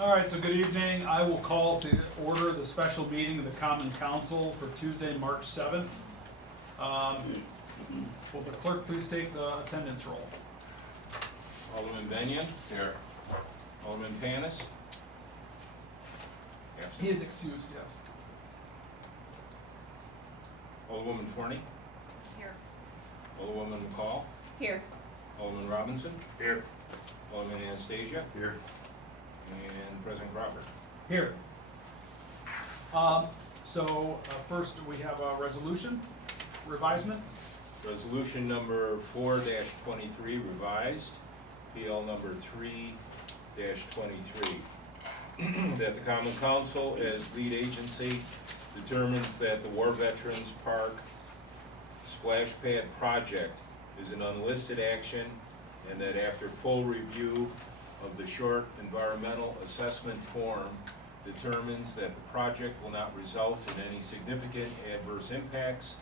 All right, so good evening. I will call to order the special meeting of the Common Council for Tuesday, March 7th. Will the clerk please take the attendance roll? Alderman Benyon. Here. Alderman Panis. Absent. He is excused, yes. Alderwoman Forney. Here. Alderwoman McCall. Here. Alderman Robinson. Here. Alderman Anastasia. Here. And President Crawford. Here. First we have a resolution, revisement. Resolution number 4-23 revised, PL number 3-23. That the Common Council as lead agency determines that the War Veterans Park splash pad project is an unlisted action, and that after full review of the short environmental assessment form determines that the project will not result in any significant adverse impacts,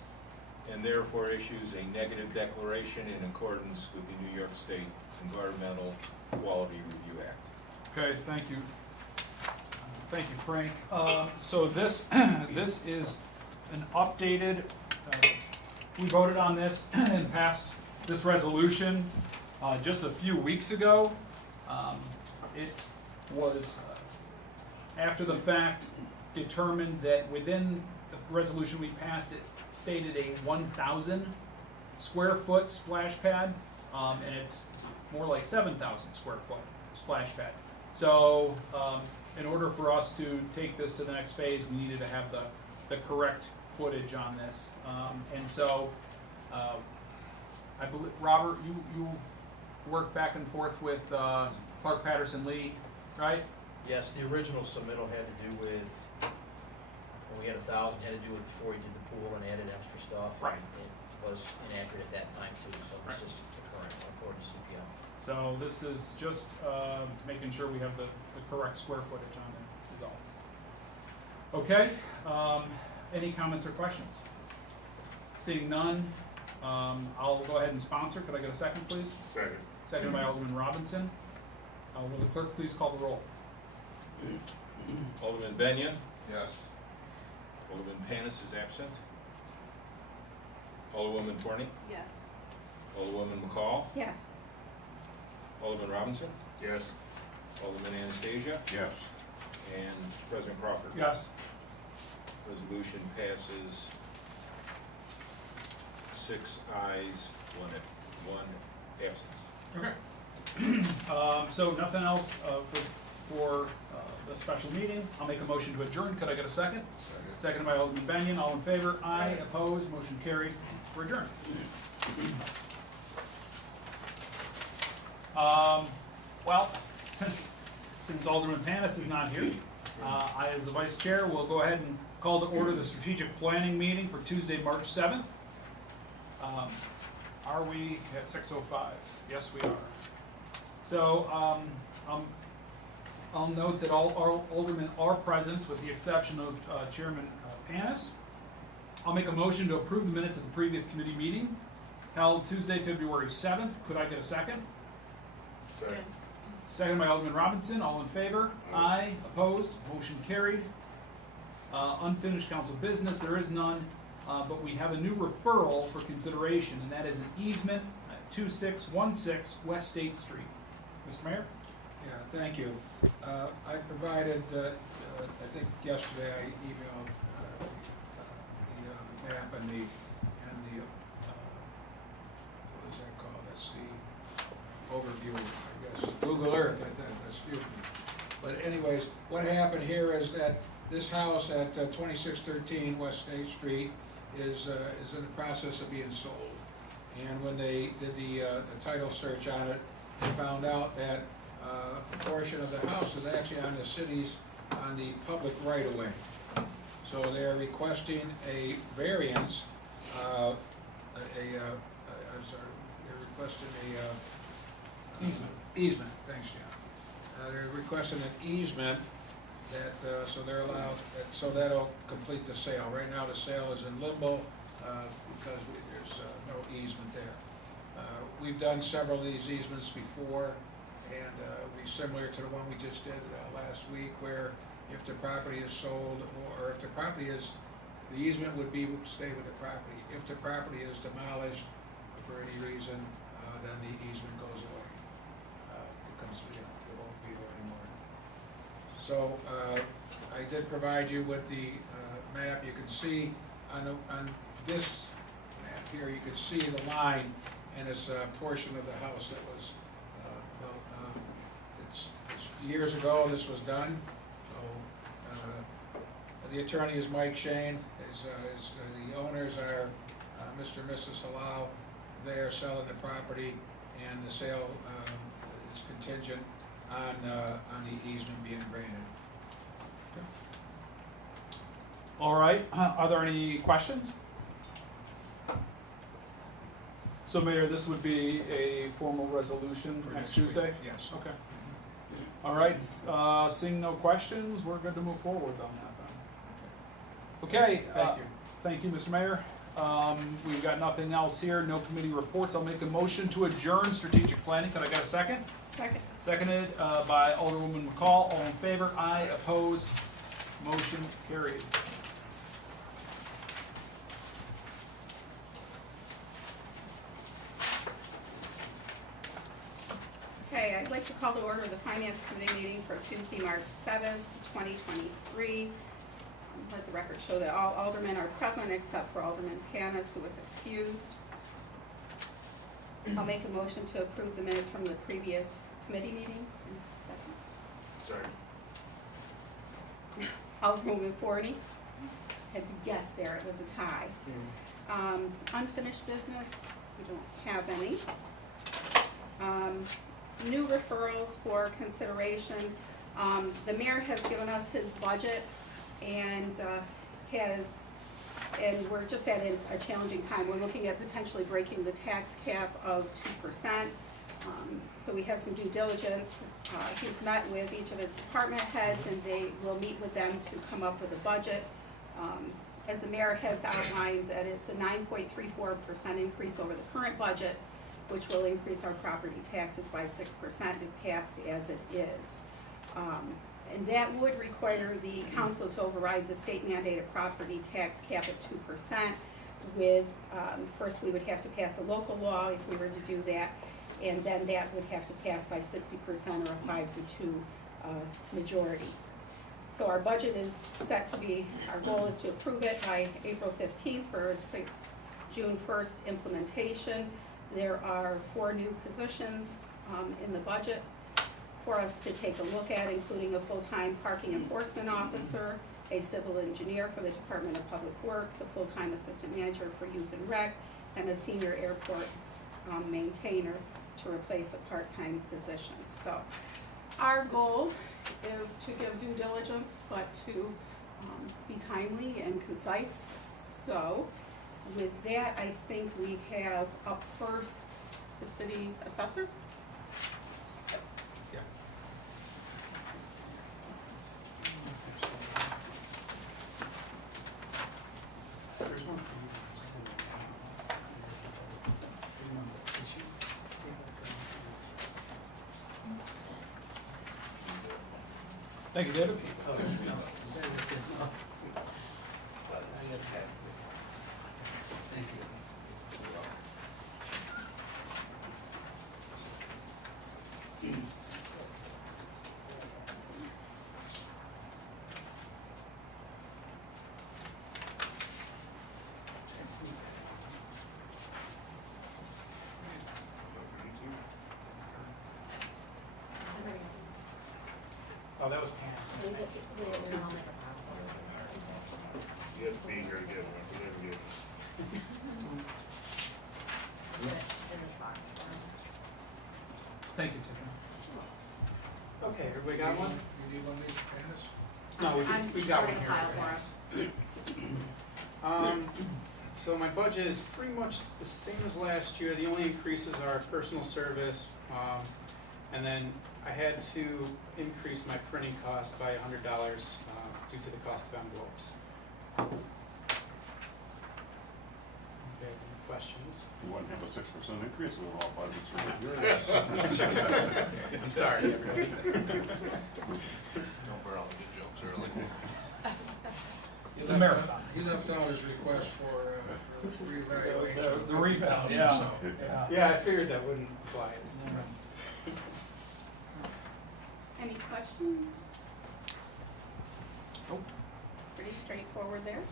and therefore issues a negative declaration in accordance with the New York State Environmental Quality Review Act. Okay, thank you. Thank you, Frank. So this is an updated, we voted on this and passed this resolution just a few weeks ago. It was, after the fact, determined that within the resolution we passed, it stated a 1,000 square foot splash pad, and it's more like 7,000 square foot splash pad. So, in order for us to take this to the next phase, we needed to have the correct footage on this. I believe, Robert, you worked back and forth with Clark Patterson Lee, right? Yes, the original submittal had to do with, when we had 1,000, had to do with before you did the pool and added extra stuff. Right. And it was inaccurate at that time too, so this is the current, according to CPL. So this is just making sure we have the correct square footage on it, is all. Okay, any comments or questions? Seeing none, I'll go ahead and sponsor. Could I get a second, please? Second. Second by Alderman Robinson. Will the clerk please call the roll? Alderman Benyon. Yes. Alderman Panis is absent. Alderwoman Forney. Yes. Alderwoman McCall. Yes. Alderman Robinson. Yes. Alderman Anastasia. Yes. And President Crawford. Yes. Resolution passes 6 ayes, 1 absence. Okay. So nothing else for the special meeting. I'll make a motion to adjourn. Could I get a second? Second. Second by Alderman Benyon. All in favor? Aye. Opposed? Motion carried. We're adjourned. Well, since Alderman Panis is not here, I, as the vice chair, will go ahead and call to order the strategic planning meeting for Tuesday, March 7th. Are we at 6:05? Yes, we are. So I'll note that all aldermen are present, with the exception of Chairman Panis. I'll make a motion to approve the minutes of the previous committee meeting held Tuesday, February 7th. Could I get a second? Second. Second by Alderman Robinson. All in favor? Aye. Opposed? Motion carried. Unfinished council business. There is none, but we have a new referral for consideration, and that is an easement at 2616 West State Street. Mr. Mayor? Yeah, thank you. I provided, I think yesterday I emailed the map and the what is that called? That's the overview, I guess, Google Earth, I think, excuse me. But anyways, what happened here is that this house at 2613 West State Street is in the process of being sold. And when they did the title search on it, they found out that a portion of the house is actually on the city's, on the public right-of-way. So they're requesting a variance, I'm sorry, they're requesting a easement, thanks, John. They're requesting an easement that, so they're allowed, so that'll complete the sale. Right now, the sale is in limbo because there's no easement there. We've done several of these easements before, and be similar to the one we just did last week, where if the property is sold, or if the property is, the easement would be, stay with the property. If the property is demolished for any reason, then the easement goes away. Becomes, it won't be there anymore. So, I did provide you with the map. You can see on this map here, you can see the line, and it's a portion of the house that was, it's years ago this was done. So, the attorney is Mike Shane. The owners are Mr. and Mrs. Halal. They are selling the property, and the sale is contingent on the easement being granted. All right, are there any questions? So Mayor, this would be a formal resolution For next week. Tuesday? Yes. Okay. All right, seeing no questions, we're good to move forward on that then. Okay. Thank you. Thank you, Mr. Mayor. We've got nothing else here, no committee reports. I'll make a motion to adjourn strategic planning. Could I get a second? Second. Seconded by Alderwoman McCall. All in favor? Aye. Opposed? Motion carried. Okay, I'd like to call to order the Finance Committee meeting for Tuesday, March 7th, 2023. Let the record show that all aldermen are present except for Alderman Panis, who was excused. I'll make a motion to approve the minutes from the previous committee meeting. Second. Sorry. Alderwoman Forney. Had to guess there, it was a tie. Unfinished business, we don't have any. New referrals for consideration. The mayor has given us his budget and we're just at a challenging time. We're looking at potentially breaking the tax cap of 2%. So we have some due diligence. He's met with each of his department heads, and they will meet with them to come up with a budget. As the mayor has outlined, that it's a 9.34% increase over the current budget, which will increase our property taxes by 6% if passed as it is. And that would require the council to override the state mandated property tax cap at 2% with, first we would have to pass a local law if we were to do that, and then that would have to pass by 60% or a 5-2 majority. So our budget is set to be, our goal is to approve it by April 15th for June 1st implementation. There are 4 new positions in the budget for us to take a look at, including a full-time parking enforcement officer, a civil engineer for the Department of Public Works, a full-time assistant manager for youth and rec, and a senior airport maintainer to replace a part-time position. So our goal is to give due diligence, but to be timely and concise. So with that, I think we have up first the city assessor. Yeah. There's one for you. Thank you, David. Thank you. Oh, that was Pam's. You have to be here to get one, if you never get Thank you, Tiffany. Okay, everybody got one? You need one of these, Candace? No, we got one sorting a here. file for us. So my budget is pretty much the same as last year. The only increases are personal service, and then I had to increase my printing cost by $100 due to the cost of envelopes. Okay, any questions. You wouldn't have a 6% increase with all budgets for yours. I'm sorry, everybody. Don't burn all the good jokes early. He It's a left marathon. out- He left out his request for reevaluation. The rebound, yeah, yeah. Yeah, I figured that wouldn't fly. Any questions? Nope. Pretty straightforward there.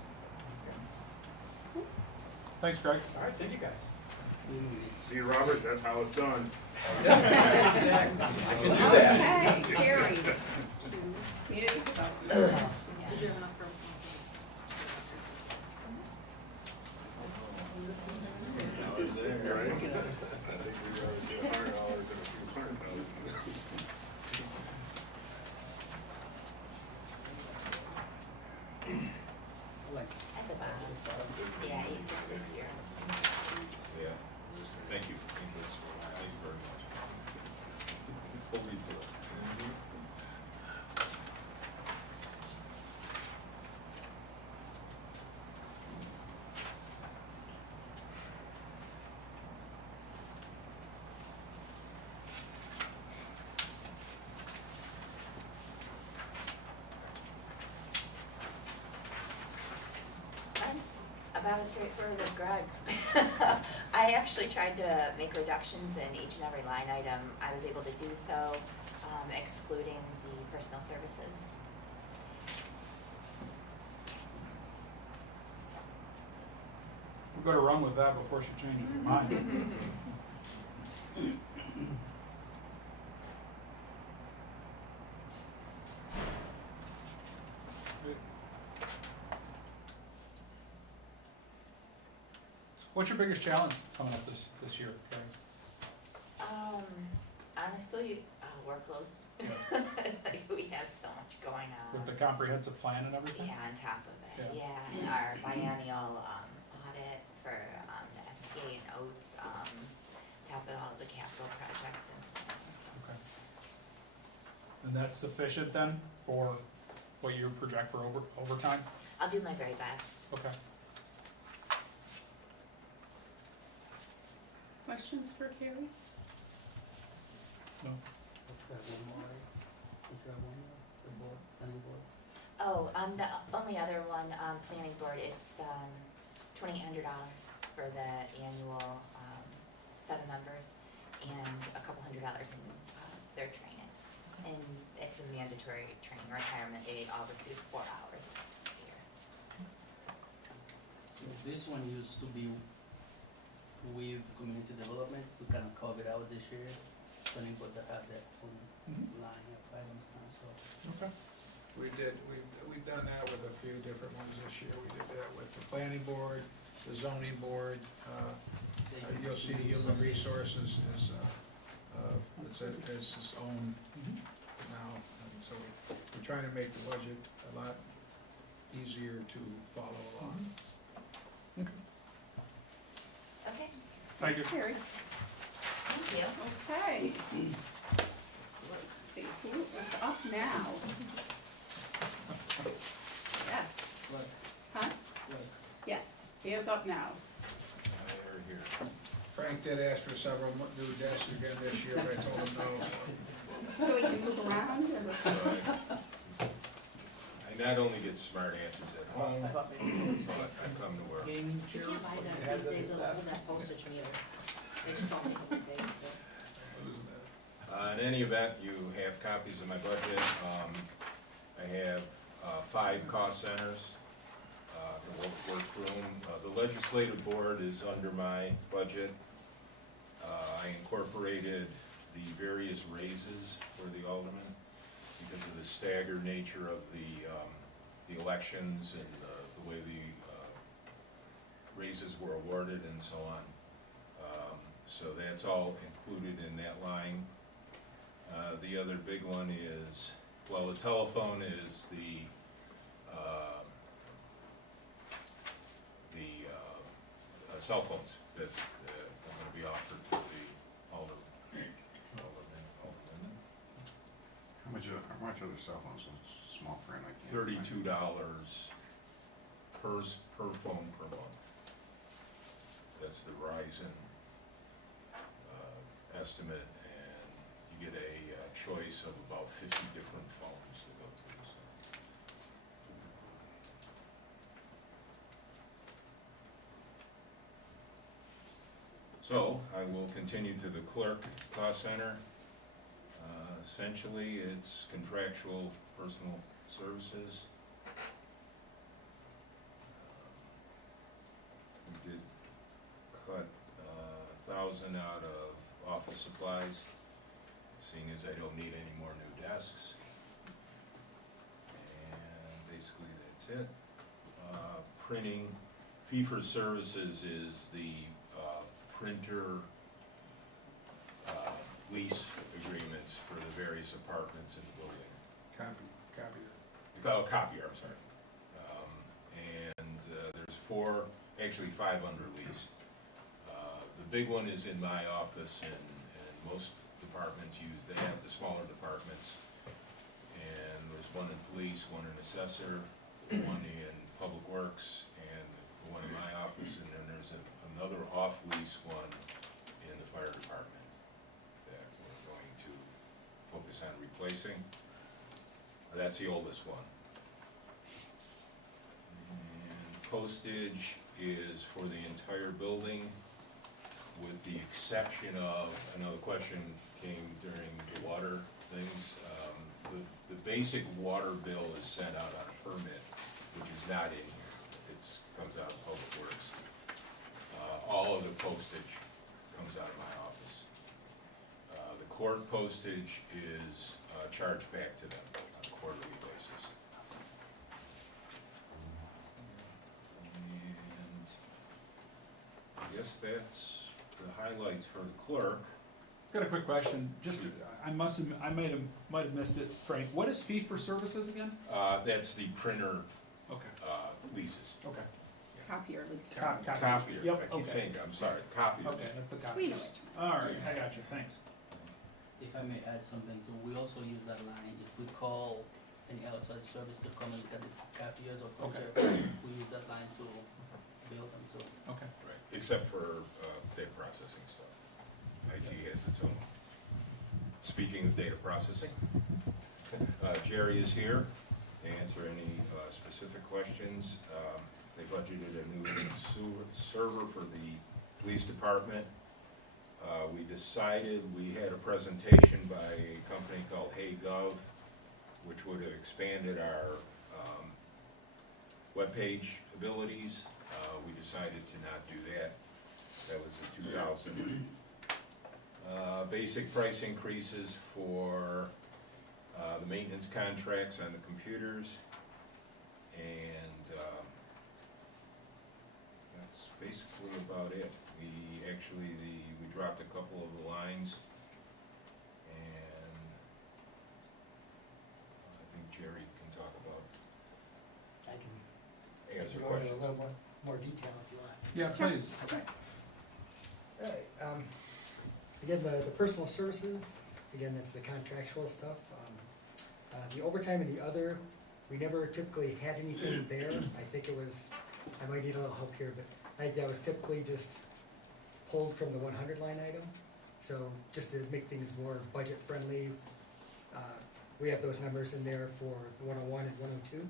Thanks, Greg. All right, thank you guys. See, Robert, that's how it's done. Exactly. I can do that. Okay, carried to community development. Did you have enough for? Right? I think we gotta see $100 and a few $100,000. At the bottom. Yeah, 8660. Yeah, thank you. Thank you very much. We'll read through it. Mine's about as straightforward as Greg's. I actually tried to make reductions in each and every line item. I was able to do so, excluding the personal services. We better run with that before she changes her mind. What's your biggest challenge coming up this year, Karen? Honestly, workload. Like, we have so much going on. With the comprehensive plan and everything? Yeah, on top of it, Yeah. yeah, our biennial, audit for, the FTA and OATS, top of all the capital projects and. Okay. And that's sufficient then for what you project for overtime? I'll do my very best. Okay. Questions for Carrie? No? Oh, the only other one, planning board, it's, $2,800 for the annual, 7 members, and a couple $100 in, their training. And it's a mandatory training requirement, they all receive 4 hours a year. So this one used to be with community development, we kind of covered out this year, planning board to have that own line of items now, so. Okay. We've done that with a few different ones this year. We did that with the planning board, the zoning board, you'll see human resources is, it's its own now. And so we're trying to make the budget a lot easier to follow along. Okay. Okay, Thank you. Carrie. thank you. Okay. Let's see, who is up now? Yes. Huh? Yes, he is up now. They're here. Frank did ask for several new desks again this year, but I told him no. So we can move around or? So I not only get smart answers at home, but I come to work. Gaming You chairs. can't buy this these days, it'll hold that postage meter. They just don't take up days to. In any event, you have copies of my budget. I have 5 cost centers, the workroom. The legislative board is under my budget. I incorporated the various raises for the aldermen because of the staggered nature of the elections and the way the raises were awarded and so on. So that's all included in that line. The other big one is, well, the telephone is the cell phones that are gonna be offered to all the aldermen. How much are the cell phones? It's small print, I can't. $32 per phone per month. That's the Verizon estimate, and you get a choice of about 50 different phones to go to. So I will continue to the clerk cost center. Essentially, it's contractual personal services. We did cut 1,000 out of office supplies, seeing as I don't need any more new desks. And basically that's it. Printing, fee for services is the printer lease agreements for the various apartments in the building. Copier, I'm sorry. There's actually five under lease. The big one is in my office, and most departments use, they have the smaller departments. And there's one in police, one in assessor, one in public works, and the one in my office, and then there's another off-lease one in the fire department that we're going to focus on replacing. That's the oldest one. And postage is for the entire building, with the exception of, I know the question came during the water things, the basic water bill is sent out on a permit, which is not in here. It comes out of Public Works. All of the postage comes out of my office. The court postage is charged back to them on a quarterly basis. And I guess that's the highlights for the clerk. Got a quick question, just, I might have missed it, Frank, what is fee for services again? That's the printer Okay, leases. okay. Copier lease. Copier, Yep, I keep okay. thinking, I'm sorry, copier. Okay, that's the copy. We know what you mean. All right, I got you, thanks. If I may add something too, we also use that line, if we call any outside service to come and look at the copiers or printer, we use that line to bill them, so. Okay. Right, except for data processing stuff. IT has its own. Speaking of data processing, Jerry is here to answer any specific questions. They budgeted a new server for the police department. We decided, we had a presentation by a company called HeyGov, which would have expanded our webpage abilities. We decided to not do that. That was in 2000. Basic price increases for the maintenance contracts on the computers, and that's basically about it. We dropped a couple of the lines, and I think Jerry can talk about, I can answer go into questions. a little more detail if you want. Yeah, please. All right, again, the personal services, again, that's the contractual stuff. The overtime and the other, we never typically had anything there. I think it was, I might need a little help here, but I think that was typically just pulled from the 100 line item. So just to make things more budget friendly, we have those numbers in there for 101 and 102.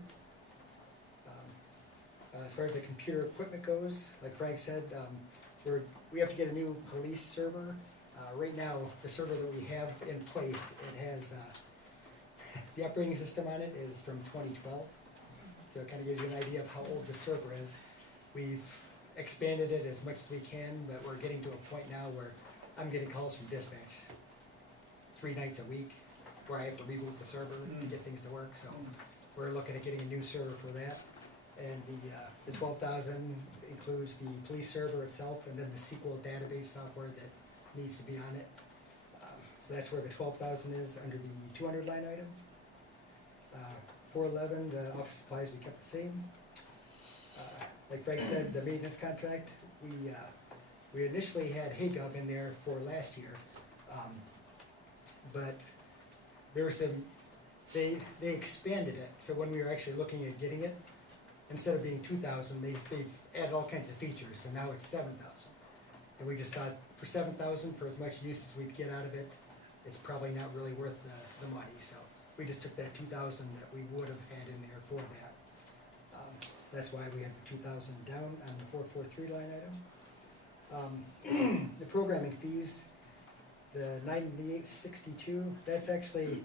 As far as the computer equipment goes, like Frank said, we have to get a new police server. Right now, the server that we have in place, it has, the operating system on it is from 2012. So it kind of gives you an idea of how old the server is. We've expanded it as much as we can, but we're getting to a point now where I'm getting calls from dispatch 3 nights a week where I have to reboot the server to get things to work. So we're looking at getting a new server for that. And the 12,000 includes the police server itself and then the SQL database software that needs to be on it. So that's where the 12,000 is under the 200 line item. 411, the office supplies, we kept the same. Like Frank said, the maintenance contract, we initially had HeyGov in there for last year. But there were some, they expanded it. So when we were actually looking at getting it, instead of being 2,000, they've added all kinds of features, so now it's 7,000. And we just thought for 7,000, for as much use as we'd get out of it, it's probably not really worth the money, so we just took that 2,000 that we would have had in there for that. That's why we have the 2,000 down on the 443 line item. The programming fees, the 9862, that's actually,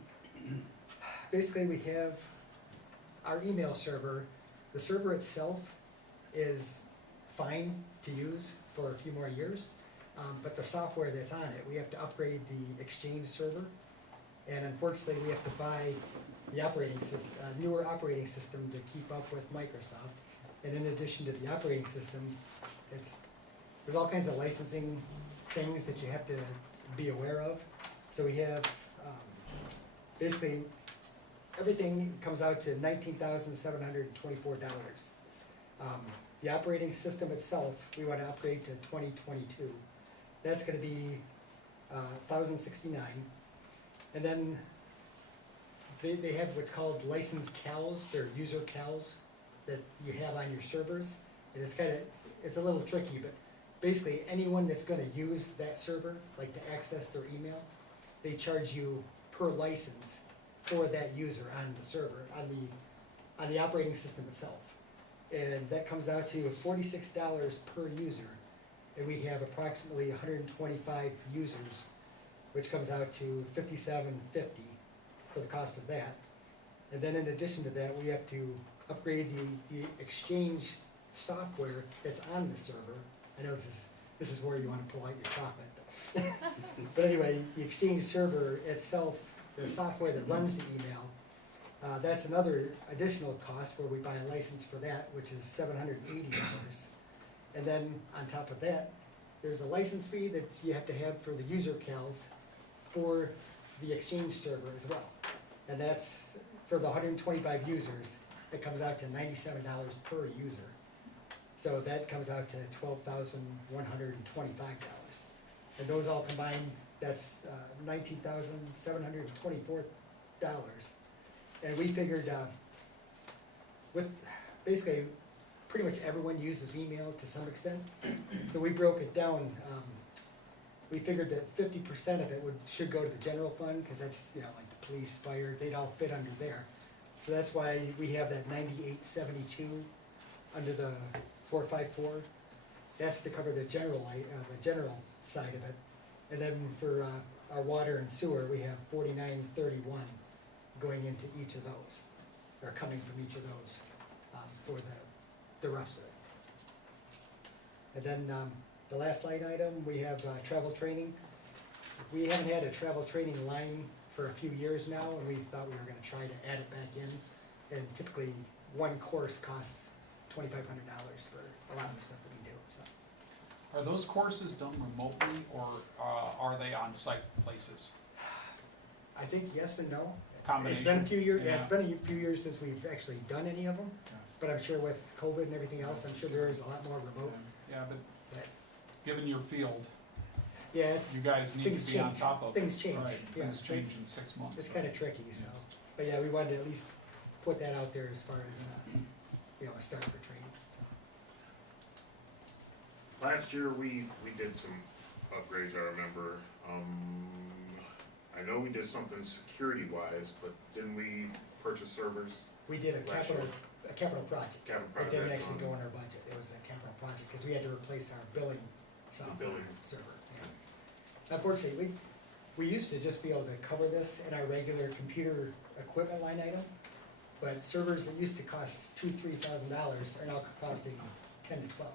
basically we have our email server. The server itself is fine to use for a few more years, but the software that's on it, we have to upgrade the Exchange server, and unfortunately we have to buy the operating system, newer operating system to keep up with Microsoft. And in addition to the operating system, there's all kinds of licensing things that you have to be aware of. So we have, basically, everything comes out to $19,724. The operating system itself, we want to upgrade to 2022. That's gonna be, $1,069. And then they have what's called licensed CALs, they're user CALs that you have on your servers. And it's a little tricky, but basically anyone that's gonna use that server, like to access their email, they charge you per license for that user on the server, on the operating system itself. And that comes out to $46 per user. And we have approximately 125 users, which comes out to $57.50 for the cost of that. And then in addition to that, we have to upgrade the Exchange software that's on the server. I know this is where you want to pull out your chocolate. But anyway, the Exchange server itself, the software that runs the email, that's another additional cost where we buy a license for that, which is $780. And then on top of that, there's a license fee that you have to have for the user CALs for the Exchange server as well. And that's for the 125 users, it comes out to $97 per user. So that comes out to $12,125. And those all combined, that's $19,724. And we figured, with basically pretty much everyone uses email to some extent. So we broke it down. We figured that 50% of it should go to the general fund, because that's, like the police, fire, they'd all fit under there. So that's why we have that 9872 under the 454. That's to cover the general side of it. And then for our water and sewer, we have 4931 going into each of those, or coming from each of those for the rest of it. And then the last line item, we have travel training. We haven't had a travel training line for a few years now, and we thought we were gonna try to add it back in. And typically, one course costs $2,500 for a lot of the stuff that we do, so. Are those courses done remotely, or are they on site places? I think yes and no. Combination? It's been a few years, yeah, it's Yeah. been a few years since we've actually done any of them, Yeah. but I'm sure with COVID and everything else, I'm sure there is a lot more remote. Yeah, but But, given your field, yeah, it's, you guys need things to be on change. top of it. Things change, Right, yeah, things so change it's- in 6 months. it's kinda tricky, so. But yeah, we wanted to at least put that out there as far as, a start for training. Last year, we did some upgrades, I remember. I know we did something security-wise, but didn't we purchase servers? We did a Last capital project. Capital It didn't project actually on- go in our budget, it was a capital project, because we had to replace our billing software billing. server. Yeah. Unfortunately, we used to just be able to cover this in our regular computer equipment line item, but servers that used to cost $2,000-3,000 are now costing 10 to 12.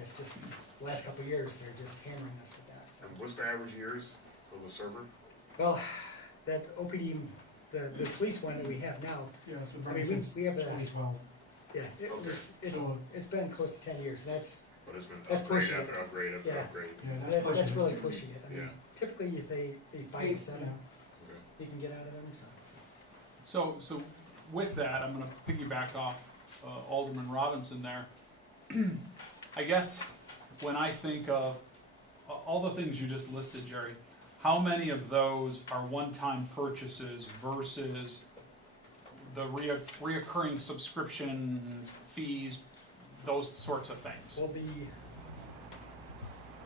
It's just, the last couple of years, they're just hammering us with that, so. And what's the average years of the server? Well, that OPD, the police one that we have now, Yeah, it's been I running mean, since we have a, 2012. yeah, So- it's been close to 10 years, that's, But it's been That's upgrade pushing it. after upgrade after Yeah. upgrade. Yeah, that's pushing really it. pushing it. I mean, Yeah. typically, if they 5 to 7, Yeah. Okay. you can get out of them, so. So with that, I'm gonna piggyback off Alderman Robinson there. I guess when I think of all the things you just listed, Jerry, how many of those are one-time purchases versus the reoccurring subscription fees, those sorts of things? Well,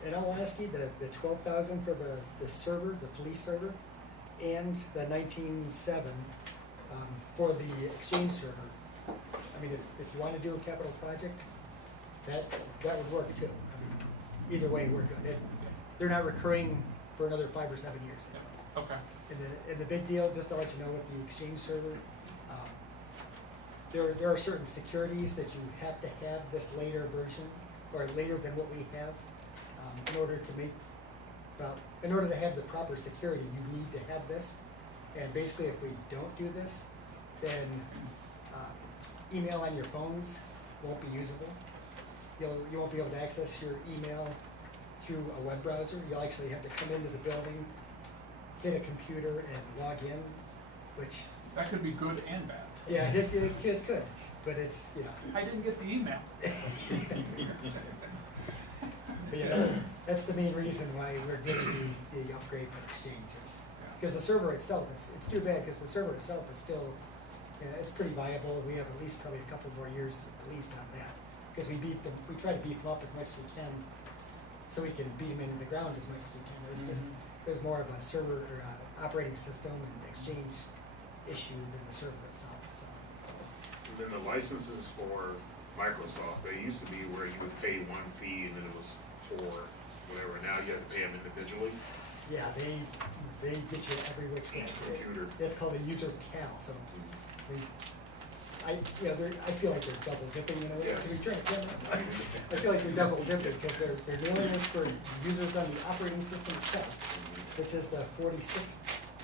in all honesty, the 12,000 for the server, the police server, and the 19.7 for the exchange server. I mean, if you want to do a capital project, that would work too. I mean, either way, we're good. They're not recurring for another 5 or 7 years. Okay. And the big deal, just to let you know, with the exchange server, there are certain securities that you have to have this later version, or later than what we have, in order to have the proper security, you need to have this. And basically, if we don't do this, then email on your phones won't be usable. You won't be able to access your email through a web browser. You'll actually have to come into the building, hit a computer, and log in, which, That could be good and bad. yeah, it could, but it's, you know. I didn't get the email. But yeah, that's the main reason why we're getting the upgrade for Exchange. It's because the server itself, it's too bad because the server itself is still, it's pretty viable. We have at least probably a couple more years at least on that because we try to beef them up as much as we can, so we can beat them into the ground as much as we can. There's more of a server or operating system and Exchange issue than the server itself. So. And then the licenses for Microsoft, they used to be where you would pay one fee and then it was for whatever. Now you have to pay them individually. Yeah, they get you every which way. Each computer. It's called a user cal. So I feel like they're double dipping in a way. Yes. I feel like they're double dipping because they're doing this for users on the operating system itself, which is the 46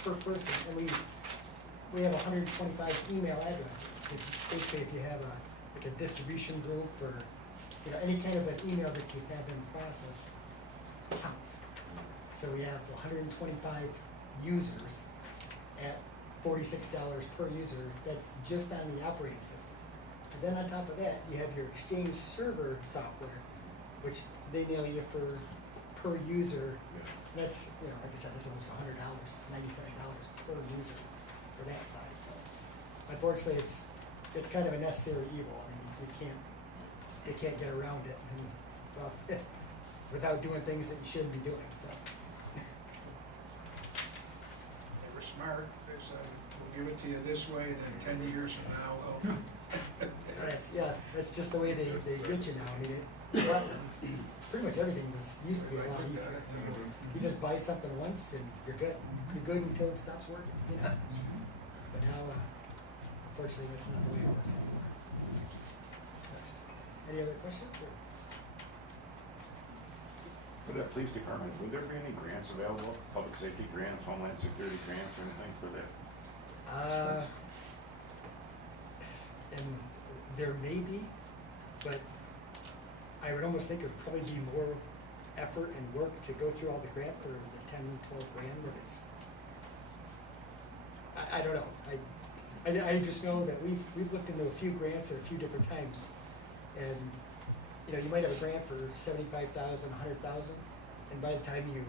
per person, and we have 125 email addresses. It's basically, if you have like a distribution group or any kind of an email that you have in process counts. So we have 125 users at $46 per user. That's just on the operating system. And then on top of that, you have your Exchange server software, which they nail you for per user. That's, like I said, that's almost $100. It's $97 per user for that side. So unfortunately, it's kind of a necessary evil. I mean, you can't get around it, without doing things that you shouldn't be doing. So. They were smart. They said, we'll give it to you this way, then 10 years from now, we'll. That's just the way they get you now. I mean, pretty much everything used to be a lot easier. You just buy something once and you're good. You're good until it stops working. But now, unfortunately, that's not the way it works anymore. Any other questions? For that police department, would there be any grants available, public safety grants, homeland security grants, or anything for that? And there may be, but I would almost think it would probably be more effort and work to go through all the grant for the 10, 12 grand that it's, I don't know. I just know that we've looked into a few grants at a few different times. And, you might have a grant for $75,000, $100,000, and by the time you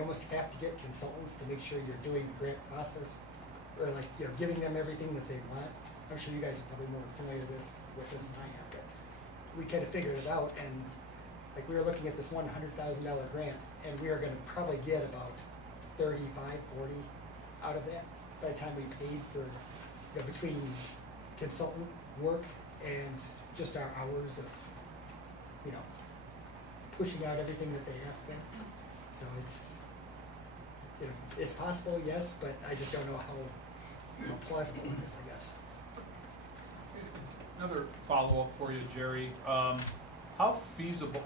almost have to get consultants to make sure you're doing the grant process, or giving them everything that they want. I'm sure you guys are probably more familiar with this than I am, but we kind of figured it out, and we were looking at this $100,000 grant, and we are going to probably get about 35, 40 out of that by the time we paid for, between consultant work and just our hours of, pushing out everything that they asked for. So it's possible, yes, but I just don't know how plausible it is, I guess. Another follow-up for you, Jerry. How feasible,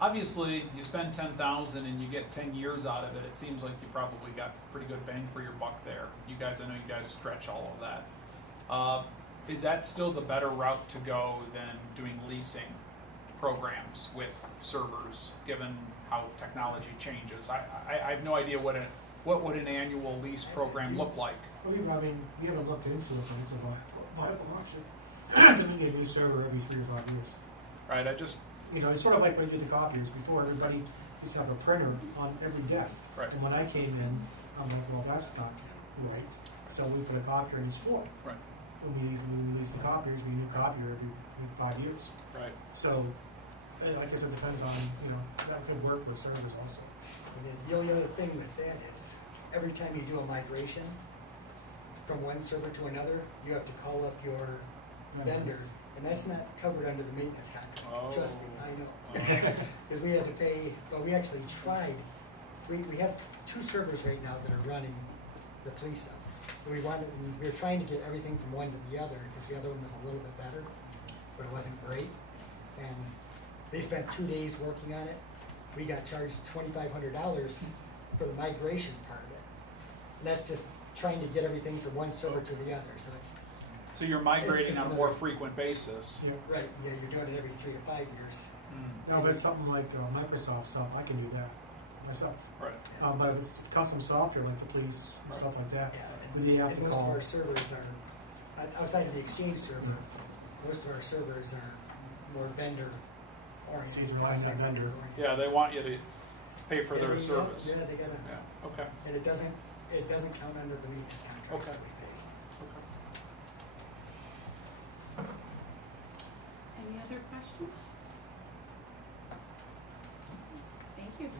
obviously you spend $10,000 and you get 10 years out of it. It seems like you probably got pretty good bang for your buck there. I know you guys stretch all of that. Is that still the better route to go than doing leasing programs with servers, given how technology changes? I have no idea what would an annual lease program look like. We haven't looked into it, but it's a viable option. To make a lease server every 3 to 5 years. Right, It's sort of like when you did the copiers before. Everybody used to have a printer on every desk. Right. And when I came in, I'm like, well, that's not right. So we put a copier in each floor. I guess it depends on, you know, that could work with servers also. And then the only other thing with that is, every time you do a migration from one server to another, you have to call up your vendor, and that's not covered under the maintenance contract. Trust me, I know. Because we had to pay, well, we actually tried, we have 2 servers right now that are running the police stuff. And we were trying to get everything from one to the other, because the other one was a little bit better, but it wasn't great. And they spent 2 days working on it. We got charged $2,500 for the migration part of it. And that's just trying to get everything from one server to the other, so it's. So you're It's migrating just on a another- more frequent basis. Yeah. Right, yeah, you're doing it every 3 to 5 years. No, but something like Microsoft stuff, I can do that myself. Right. But with custom software like the police and stuff like that, Yeah, we then have and to most of call. our servers are, outside of the Exchange server, most of our servers are more vendor So oriented. you rely on that vendor. Yeah, they want you to pay for Yeah, their they- service. Yeah, they gotta, Yeah, okay. and it doesn't count under the maintenance contract Okay. that we pay. Any other questions? Thank you.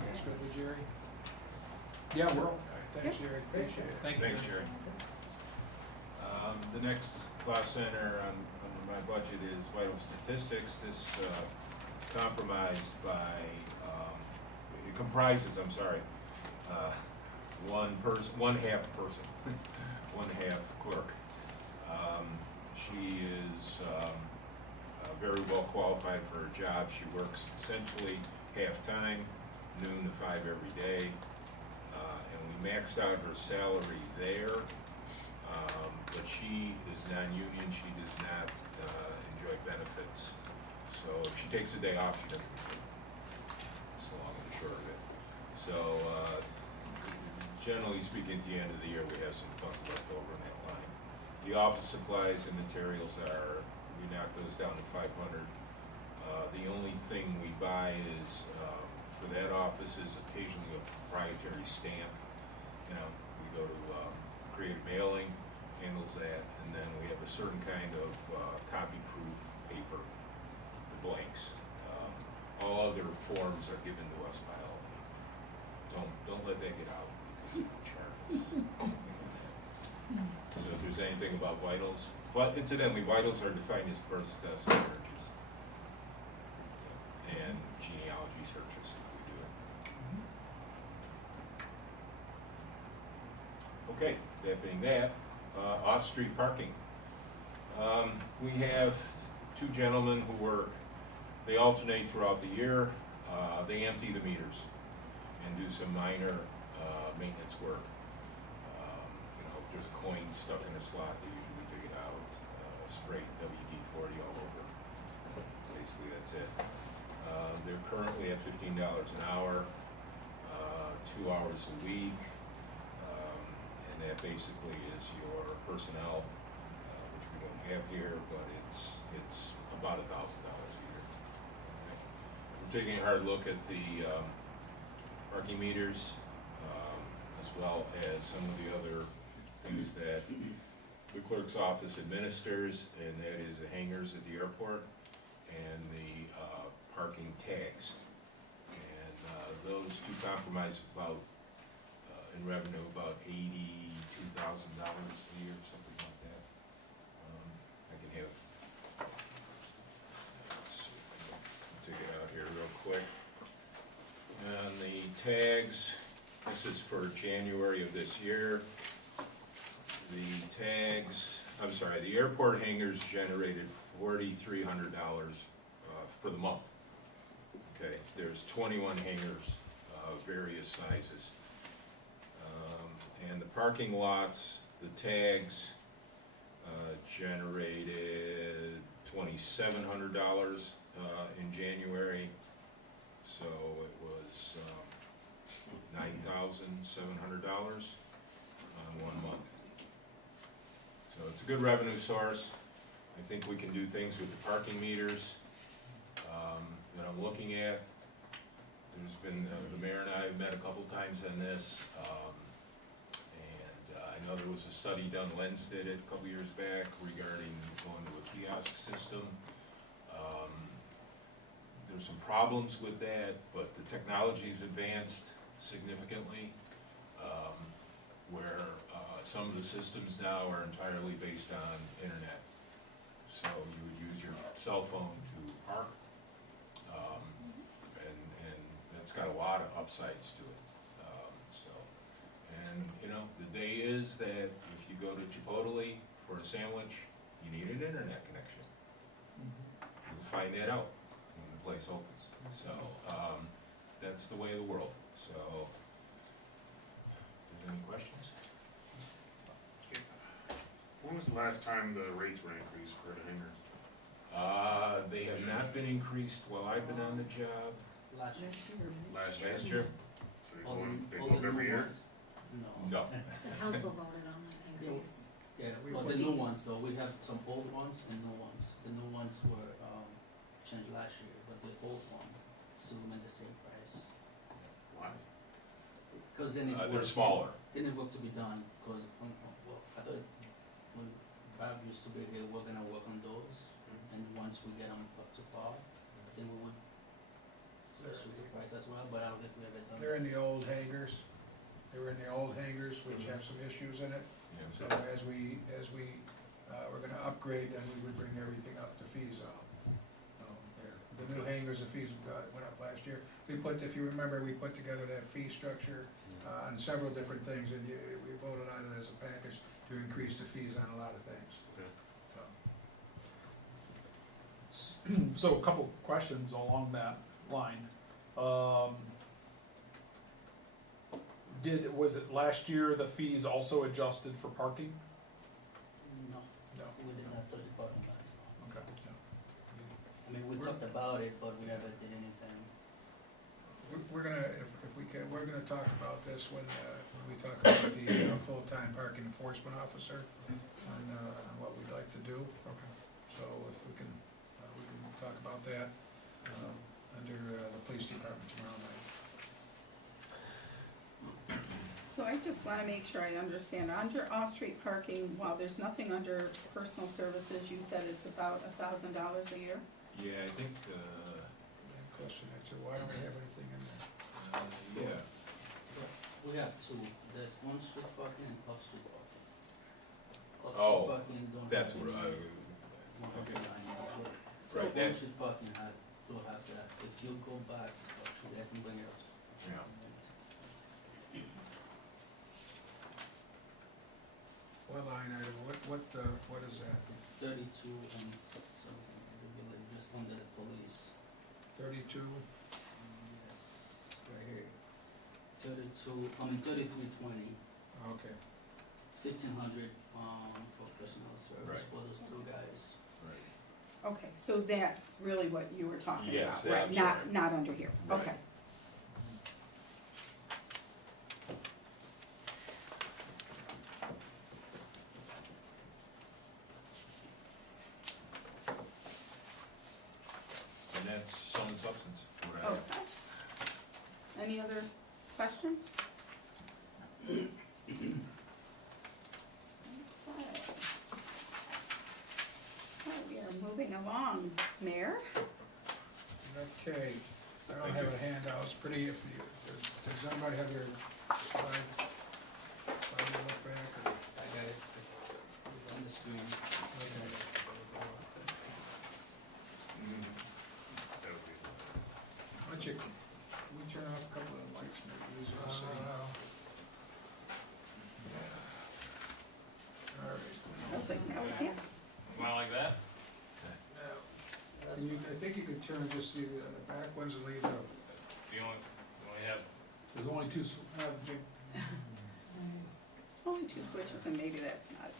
That's good with Jerry? Yeah, we're, All right, thanks, Jerry, appreciate it. thank you. Thanks, Jerry. The next cost center on my budget is vital statistics. This compromised by, it comprises, I'm sorry, one half person, one half clerk. She is very well qualified for her job. She works essentially half-time, noon to 5 every day. And we maxed out her salary there, but she is non-union, she does not enjoy benefits. So if she takes a day off, she doesn't get paid. That's the long and the short of it. So generally speaking, at the end of the year, we have some funds left over in that line. The office supplies and materials are, we knock those down to 500. The only thing we buy is, for that office, is occasionally a proprietary stamp. You know, we go to Creative Mailing, handles that, and then we have a certain kind of copy-proof paper, the blanks. All other forms are given to us by Olean. Don't let that get out, because it will charge us. So if there's anything about vitals, but incidentally, vitals are defined as birth searches and genealogy searches if we do it. Okay, that being that, off-street parking. We have 2 gentlemen who work, they alternate throughout the year. They empty the meters and do some minor maintenance work. You know, if there's a coin stuck in a slot, they usually dig it out, spray WD-40 all over. Basically, that's it. They're currently at $15 an hour, 2 hours a week, and that basically is your personnel, which we don't have here, but it's about $1,000 a year. Okay. We're taking a hard look at the parking meters, as well as some of the other things that the clerk's office administers, and that is the hangars at the airport and the parking tags. And those 2 compromise about, in revenue, about $82,000 a year, something like that. I can have, let's see if I can take it out here real quick. And the tags, this is for January of this year. The tags, I'm sorry, the airport hangars generated $4,300 for the month. Okay, there's 21 hangars of various sizes. And the parking lots, the tags generated $2,700 in January. So it was $9,700 on 1 month. So it's a good revenue source. I think we can do things with the parking meters that I'm looking at. There's been, the mayor and I have met a couple times on this, and I know there was a study done, Lens did it a couple years back, regarding going to a kiosk system. There's some problems with that, but the technology's advanced significantly, where some of the systems now are entirely based on internet. So you would use your cell phone to park, and that's got a lot of upsides to it. And you know, the day is that if you go to Chipotle for a sandwich, you need an internet connection. You'll find that out when the place opens. So, that's the way of the world. So, any questions? When was the last time the rates were increased for the hangers? They have not been increased while I've been on the job. Last year. Last year? Last year? So they All go, the- they all go the up every new year? ones. No. No. The council voted on that increase. Yeah, We but put the new these- ones though, we have some old ones and new ones. The new ones were, changed last year, but the old one still remain the same price. Why? Cause they need work. They're smaller. They need work to be done, cause, well, I thought when Bob used to be here, we're gonna work on those. And once we get them up to par, then we would switch with the price as well, but I don't think we ever done. They're in the old hangars. They were in the old hangars, which have some issues in it. So Yeah. as we, we're gonna upgrade, then we would bring everything up to fees on. The new hangars, the fees went up last year. We put, if you remember, we put together that fee structure on several different things, and we voted on it as a package to increase the fees on a lot of things. Okay. So, So a couple questions along that line. Was it last year the fees also adjusted for parking? No, no. we did not touch the parking lot. Okay. I mean, we talked about it, but we never did anything. We're gonna, if we can, we're gonna talk about this when we talk about the full-time parking enforcement officer on what we'd like to do. Okay. So if we can talk about that under the police department tomorrow night. So I just wanna make sure I understand, under off-street parking, while there's nothing under personal services, you said it's about $1,000 a year? Yeah, I think, Question answer, why don't we have anything in there? yeah. We have two, there's on-street parking and off-street parking. Oh, Off-street parking don't That's have what any- don't have okay. any line number. So Right, that- on-street parking had to have that, if you go back, actually, I can bring it up. Yeah. What line item, what is that? 32 and something, the village, just under the police. 32? Yes, right here. 3320, Okay. it's 1,500, for personal service Right. for those two guys. Right. Okay, so that's really what you were talking Yes, about, right? that's right. Not under here, Right. okay. And that's sum and substance, what I have. Okay. Any other questions? Okay. Okay, we are moving along, Mayor. Okay, I don't have a handout, it's pretty, if you, does anybody have your slide? Slide to look back, or? I got it. It's on the screen. Okay. That would be. Why don't you, can we turn off a couple of the lights, make it easier to see? All right. I was like, no, we can't. Like that? Now, can you, I think you could turn just the back ones and leave the, You only have. There's only two, big, Only two switches and maybe that's not.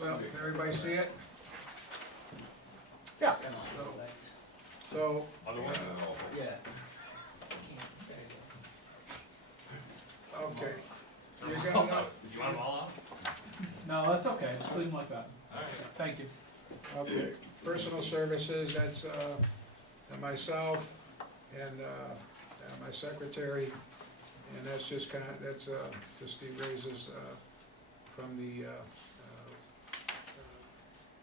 well, can everybody see it? yeah. So, Other one? Yeah. There you go. okay, you're gonna know, You want them all out? No, that's okay, just leave them like that. Alright. Thank you. okay, personal services, that's, myself and, my secretary, and that's just that's, just the raises, from the,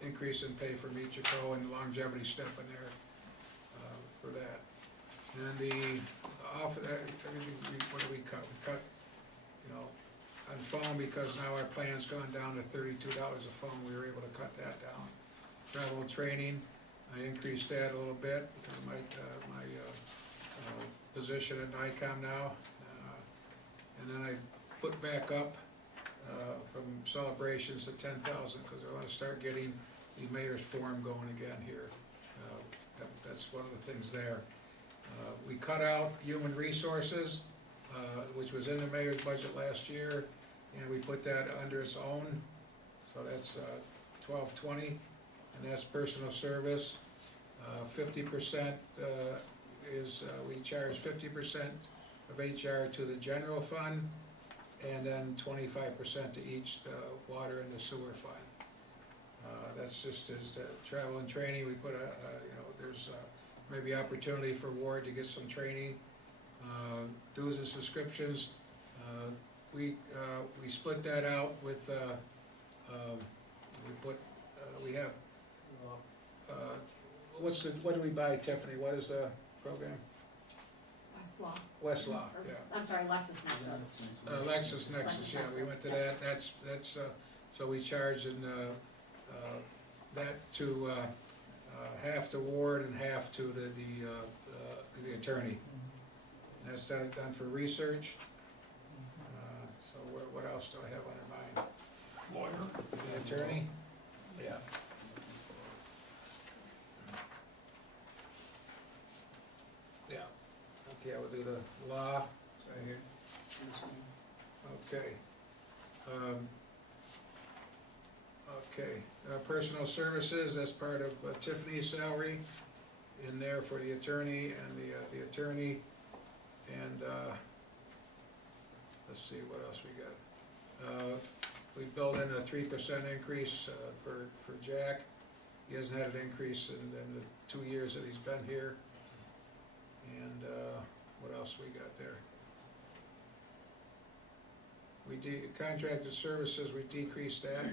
increase in pay for Michiko and the longevity step in there. And the everything, what do we cut? We cut, you know, on phone, because now our plan's gone down to $32 a phone, we were able to cut that down. Travel and training, I increased that a little bit because of my position at NICOM now. And then I put back up from celebrations to 10,000, because I wanna start getting the mayor's forum going again here. That's one of the things there. We cut out human resources, which was in the mayor's budget last year, and we put that under its own, so that's 1220, and that's personal service. 50% is, we charge 50% of HR to the general fund, and then 25% to each water and the sewer fund. That's just as travel and training, we put there's maybe opportunity for Ward to get some training. Dues and subscriptions, we split that out with, we have, what do we buy, Tiffany? What is the program? Westlaw. Westlaw, yeah. I'm sorry, LexisNexis. LexisNexis, yeah, we went to that, that's, so we charge that to, half to Ward and half to the attorney. And that's done for research. So what else do I have under mine? Lawyer. The attorney? Yeah. Yeah. Okay, I will do the law. Right here. Okay. Personal services, that's part of Tiffany's salary in there for the attorney and the attorney. And, let's see, what else we got? We built in a 3% increase for Jack. He hasn't had an increase in the 2 years that he's been here. And, what else we got there? Contracted services, we decreased that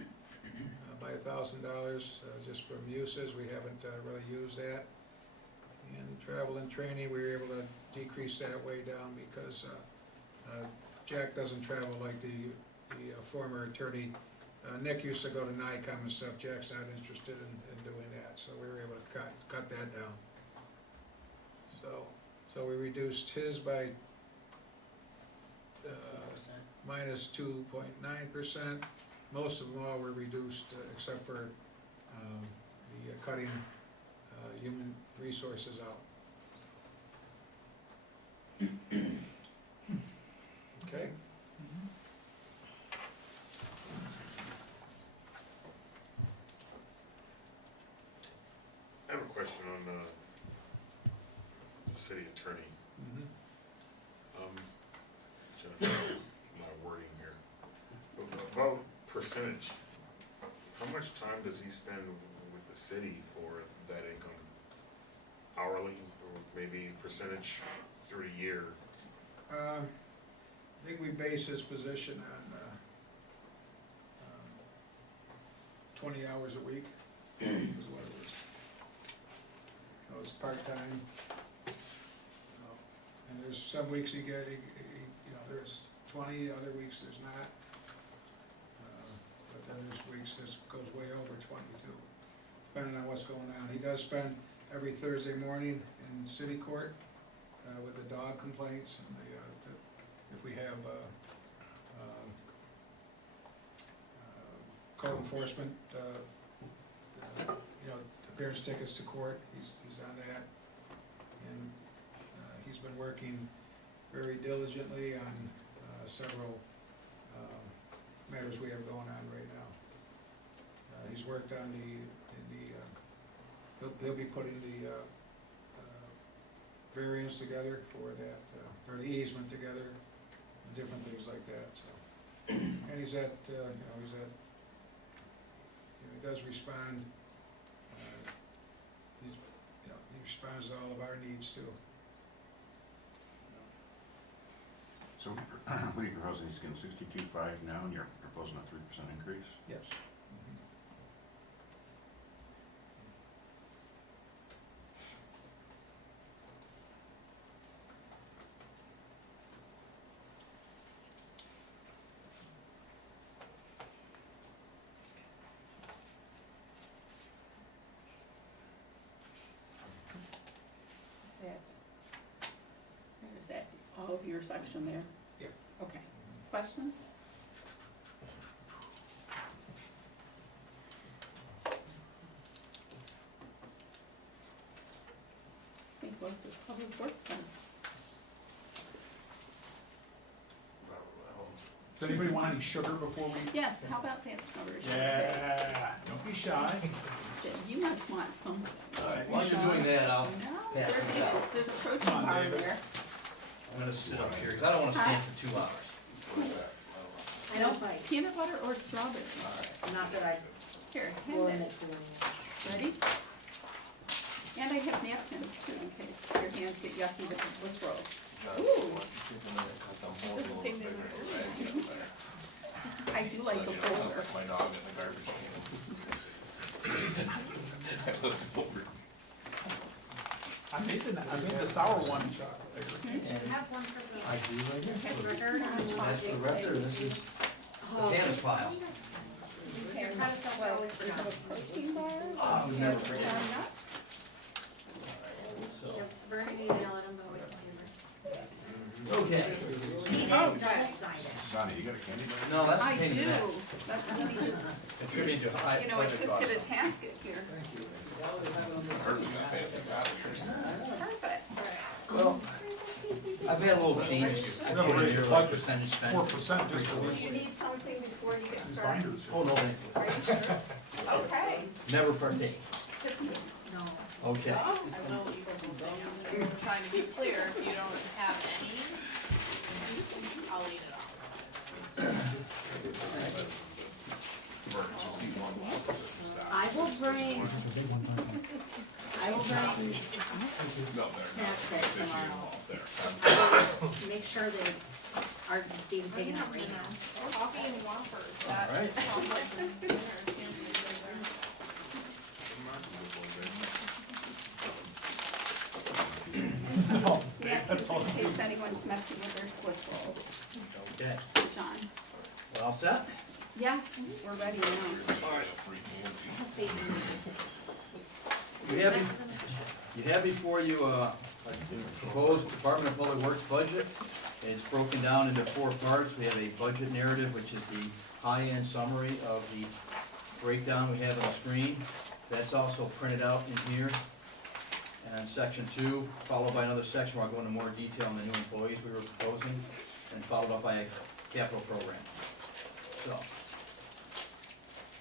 by $1,000, just from uses, we haven't really used that. And travel and training, we were able to decrease that way down because Jack doesn't travel like the former attorney. Nick used to go to NICOM and stuff, Jack's not interested in doing that, so we were able to cut that down. So we reduced his by minus 2.9%. Most of them all were reduced, except for the cutting human resources out. Okay? I have a question on the city attorney. Jennifer, my wording here. About percentage, how much time does he spend with the city for that income? Hourly, or maybe percentage through the year? I think we base his position on 20 hours a week, is what it was. It was part-time. And there's some weeks he there's 20, other weeks there's not. But then there's weeks that goes way over 20 too, depending on what's going on. He does spend every Thursday morning in city court with the dog complaints and if we have code enforcement, appearance tickets to court, he's on that. And he's been working very diligently on several matters we have going on right now. He's worked on he'll be putting the variance together for that, or the easement together, and different things like that, so. And he's at, he does respond, he responds to all of our needs too. So, what are you proposing, he's getting 62.5 now, and you're proposing a 3% increase? Yes. intersection there? Yep. Okay, questions? I think we'll do public works then. Does anybody want any sugar before we? Yes, how about that strawberry shortcake? Yeah, don't be shy. Jim, you must want something. While you're doing that, I'll No, pass it out. there's a protein Come on, bar David. there. I'm gonna sit up here, 'cause I don't wanna stand for 2 hours. I don't like, Peanut butter or strawberry? not that I Here, will hand admit it. to any. Ready? And I have napkins too, in case your hands get yucky with the Swiss roll. Ooh. Is it the same name? I do like the folder. My dog in the garbage I made the sour one. Have one for the I do right here. head record. That's the record, this is the Janice file. Your predecessor always We have forgot. a protein bar. Oh, we we never have forget. ground nuts. Yes, Vernon, you yell at him, but always Okay. He did Oh, double good. sided. Sonny, you got a candy bar? No, that's a I pain in do. the neck. That's what I need. Contribute to high You know, blood it's just cost. gonna task it here. Perfect. Well, I've had a little change. I'm gonna raise your Like budget percentage spent. 4% just for Do this. you need something before you get These started? binders. Oh, no, thank you. Are you sure? Okay. Never partake. No. Okay. I will leave the whole thing out there. I'm trying to be clear, if you don't have any, I'll eat it all. I will bring snacks back tomorrow. I will make sure they are being taken out right now. Coffee and Whoppers, All right. that sounds like the dinner can't be there. No, Dave, Yeah, that's all. in case anyone's messing with their Swiss roll. Okay. John? Well, all set? Yes, we're ready now. You have before you a proposed Department of Public Works budget. It's broken down into 4 parts. We have a budget narrative, which is the high-end summary of the breakdown we have on the screen. That's also printed out in here. And section 2, followed by another section where I'll go into more detail on the new employees we were proposing, and followed up by a capital program. So,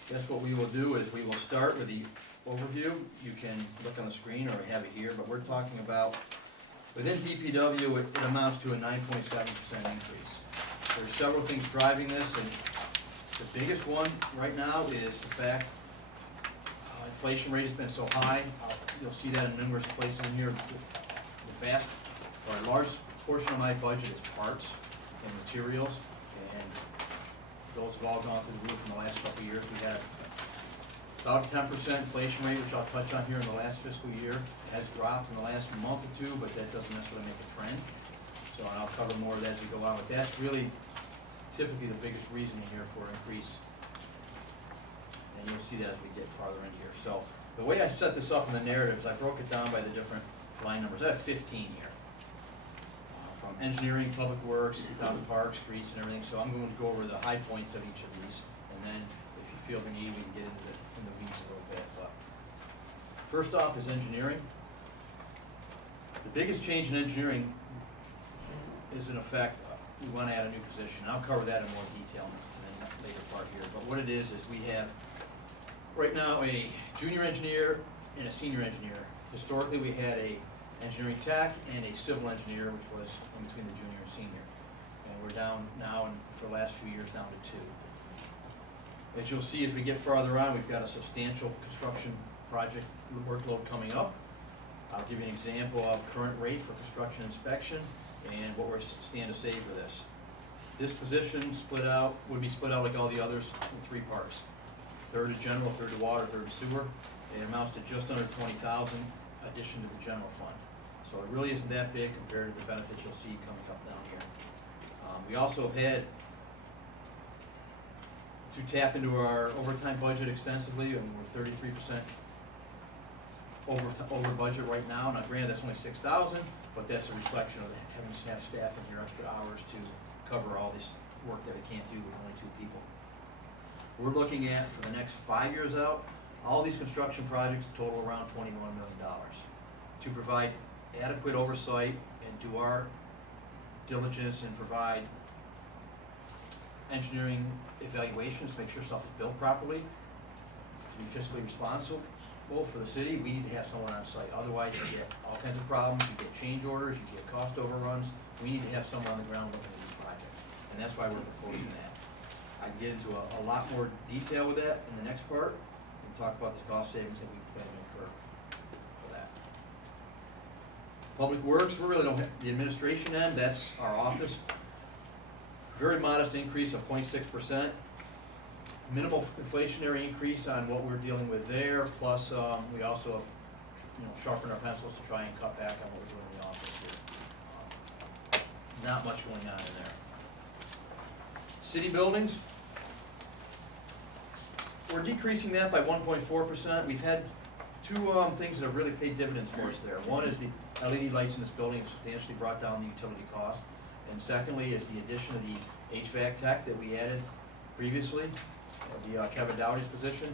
guess what we will do is we will start with the overview. You can look on the screen, or I have it here, but we're talking about, within DPW, it amounts to a 9.7% increase. There's several things driving this, and the biggest one right now is the fact inflation rate has been so high. You'll see that in numerous places in here. The vast, or a large portion of my budget is parts and materials, and those have all gone through the roof in the last couple of years. We had about 10% inflation rate, which I'll touch on here in the last fiscal year. It has dropped in the last month or two, but that doesn't necessarily make a trend. So I'll cover more of that as we go on, but that's really typically the biggest reason here for increase. And you'll see that as we get farther in here. So the way I set this up in the narratives, I broke it down by the different line numbers. I have 15 here. From engineering, public works, down to parks, streets, and everything. So I'm going to go over the high points of each of these, and then if you feel the need, we can get into the weeds a little bit. But first off is engineering. The biggest change in engineering is, in effect, we want to add a new position. I'll cover that in more detail in the later part here. But what it is we have right now a junior engineer and a senior engineer. Historically, we had a engineering tech and a civil engineer, which was in between the junior and senior. And we're down now, and for the last few years, down to 2. As you'll see, as we get farther on, we've got a substantial construction project workload coming up. I'll give you an example of current rate for construction inspection and what we're stand to save for this. This position would be split out like all the others in 3 parts. Third to general, third to water, third to sewer. It amounts to just under 20,000 addition to the general fund. So it really isn't that big compared to the benefits you'll see coming up down here. We also have had to tap into our overtime budget extensively, and we're 33% over budget right now. Now granted, that's only 6,000, but that's a reflection of having to have staff in here extra hours to cover all this work that I can't do with only 2 people. We're looking at, for the next 5 years out, all these construction projects total around $21 million. To provide adequate oversight and do our diligence and provide engineering evaluations, make sure stuff is built properly, to be fiscally responsible for the city, we need to have someone on site. Otherwise, you get all kinds of problems, you get change orders, you get cost overruns. We need to have someone on the ground looking at these projects, and that's why we're proposing that. I can get into a lot more detail with that in the next part, and talk about the cost savings that we plan to incur for that. Public Works, we really don't have, the administration end, that's our office. Very modest increase of 0.6%. Minimal inflationary increase on what we're dealing with there, plus we also have, sharpened our pencils to try and cut back on what we're doing in the office here. Not much going on in there. City buildings, we're decreasing that by 1.4%. We've had 2 things that have really paid dividends for us there. One is the LED lights in this building have substantially brought down the utility cost. And secondly is the addition of the HVAC tech that we added previously, the Kevin Dowdy's position.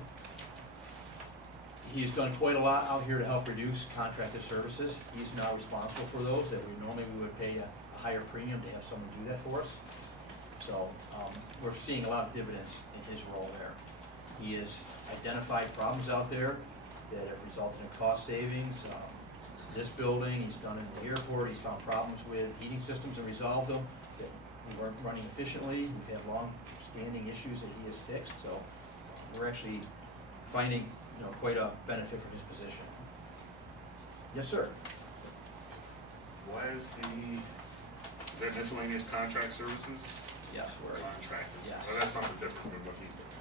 He's done quite a lot out here to help reduce contracted services. He's now responsible for those that normally we would pay a higher premium to have someone do that for us. So we're seeing a lot of dividends in his role there. He has identified problems out there that have resulted in cost savings. This building, he's done it in the airport, he's found problems with heating systems and resolved them that weren't running efficiently. We've had long-standing issues that he has fixed, so we're actually finding, quite a benefit from his position. Yes, sir. Why is that miscellaneous contract services? Yes, we're. Contractors. Yes. Oh, that's something different than what he's doing.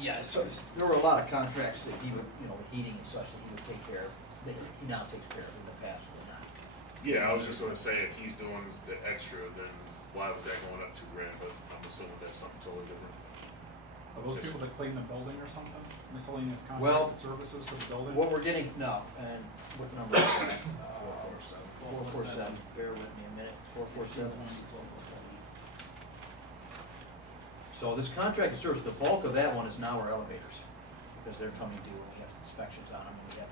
Yeah, so there were a lot of contracts that he would, with heating and such, that he would take care of, that he now takes care of in the past, or not. Yeah, I was just gonna say, if he's doing the extra, then why was that going up $2,000? But I'm assuming that's something totally different. Are those Yes. people that clean the building or something? Miscellaneous Well, contracted services for the building? What we're getting, no, and what number is that? 447, bear with me a minute, 447. So this contracted service, the bulk of that one is now our elevators, because they're coming due, and we have inspections on them, and we have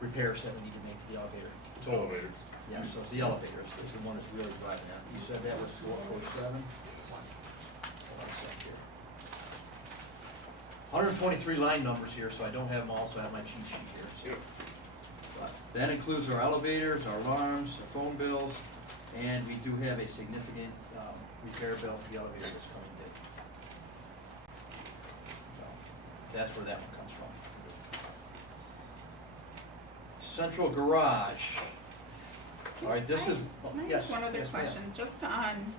repairs that we need to make to the elevator. Elevators. Yeah, so it's the elevators, is the one that's really driving that. You said that was 447? 123 line numbers here, so I don't have them all, so I have my cheat sheet here. So. Yep. But that includes our elevators, our alarms, our phone bills, and we do have a significant repair bill for the elevator that's coming due. So that's where that one comes from. Central garage. All right, this is, Can I yes. ask one other yes, ma'am. question, just on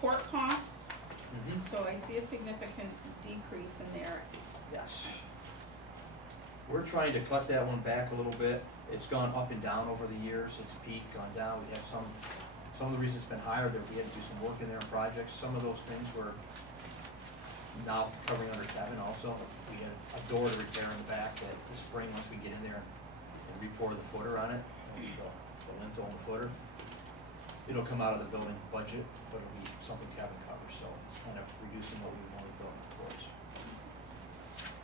court costs? Mhm. So I see a significant decrease in there. Yes. We're trying to cut that one back a little bit. It's gone up and down over the years. It's peaked, gone down. We have some of the reasons it's been higher that we had to do some work in there on projects. Some of those things were now covering under Kevin also. We had a door to repair in the back that this spring, once we get in there and re-pour the footer on it, the lintel and the footer, it'll come out of the building budget, but it'll be something Kevin covers, so it's kind of reducing what we want to build in the courts.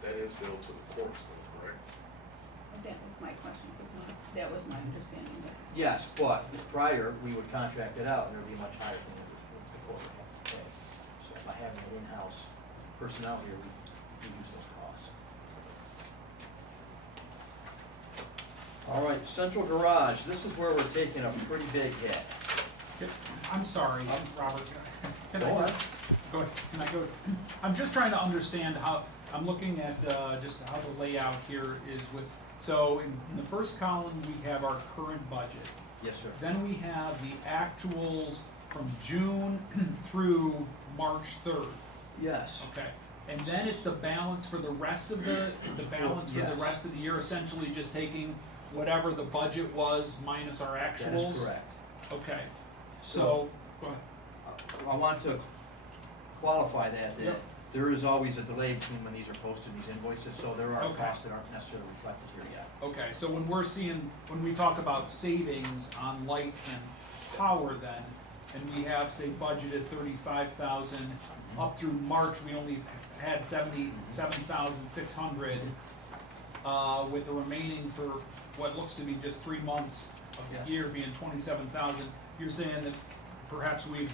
That is billed to the courts, though, correct? That was my question, that was my understanding there. Yes, but prior, we would contract it out, and there'd be a much higher thing that the court would have to pay. So by having an in-house personnel here, we reduce those costs. All right, central garage, this is where we're taking a pretty big hit. I'm sorry, Robert, can Go I on. just, go ahead, can I go, I'm just trying to understand how, I'm looking at, just how the layout here is with, so in the first column, we have our current budget. Yes, sir. Then we have the actuals from June through March 3rd, Yes. okay? And then it's the balance for the rest of the balance for the Yes. rest of the year, essentially just taking whatever the budget was minus our actuals? That is correct. Okay, so, go ahead. I want to qualify that Yep. There is always a delay between when these are posted and these invoices, so there are Okay. costs that aren't necessarily reflected here yet. Okay, so when we talk about savings on light and power then, and we have, say, budgeted 35,000, up through March, we only had 70,600, with the remaining for what looks to be just 3 months of Yeah. the year being 27,000, you're saying that perhaps we've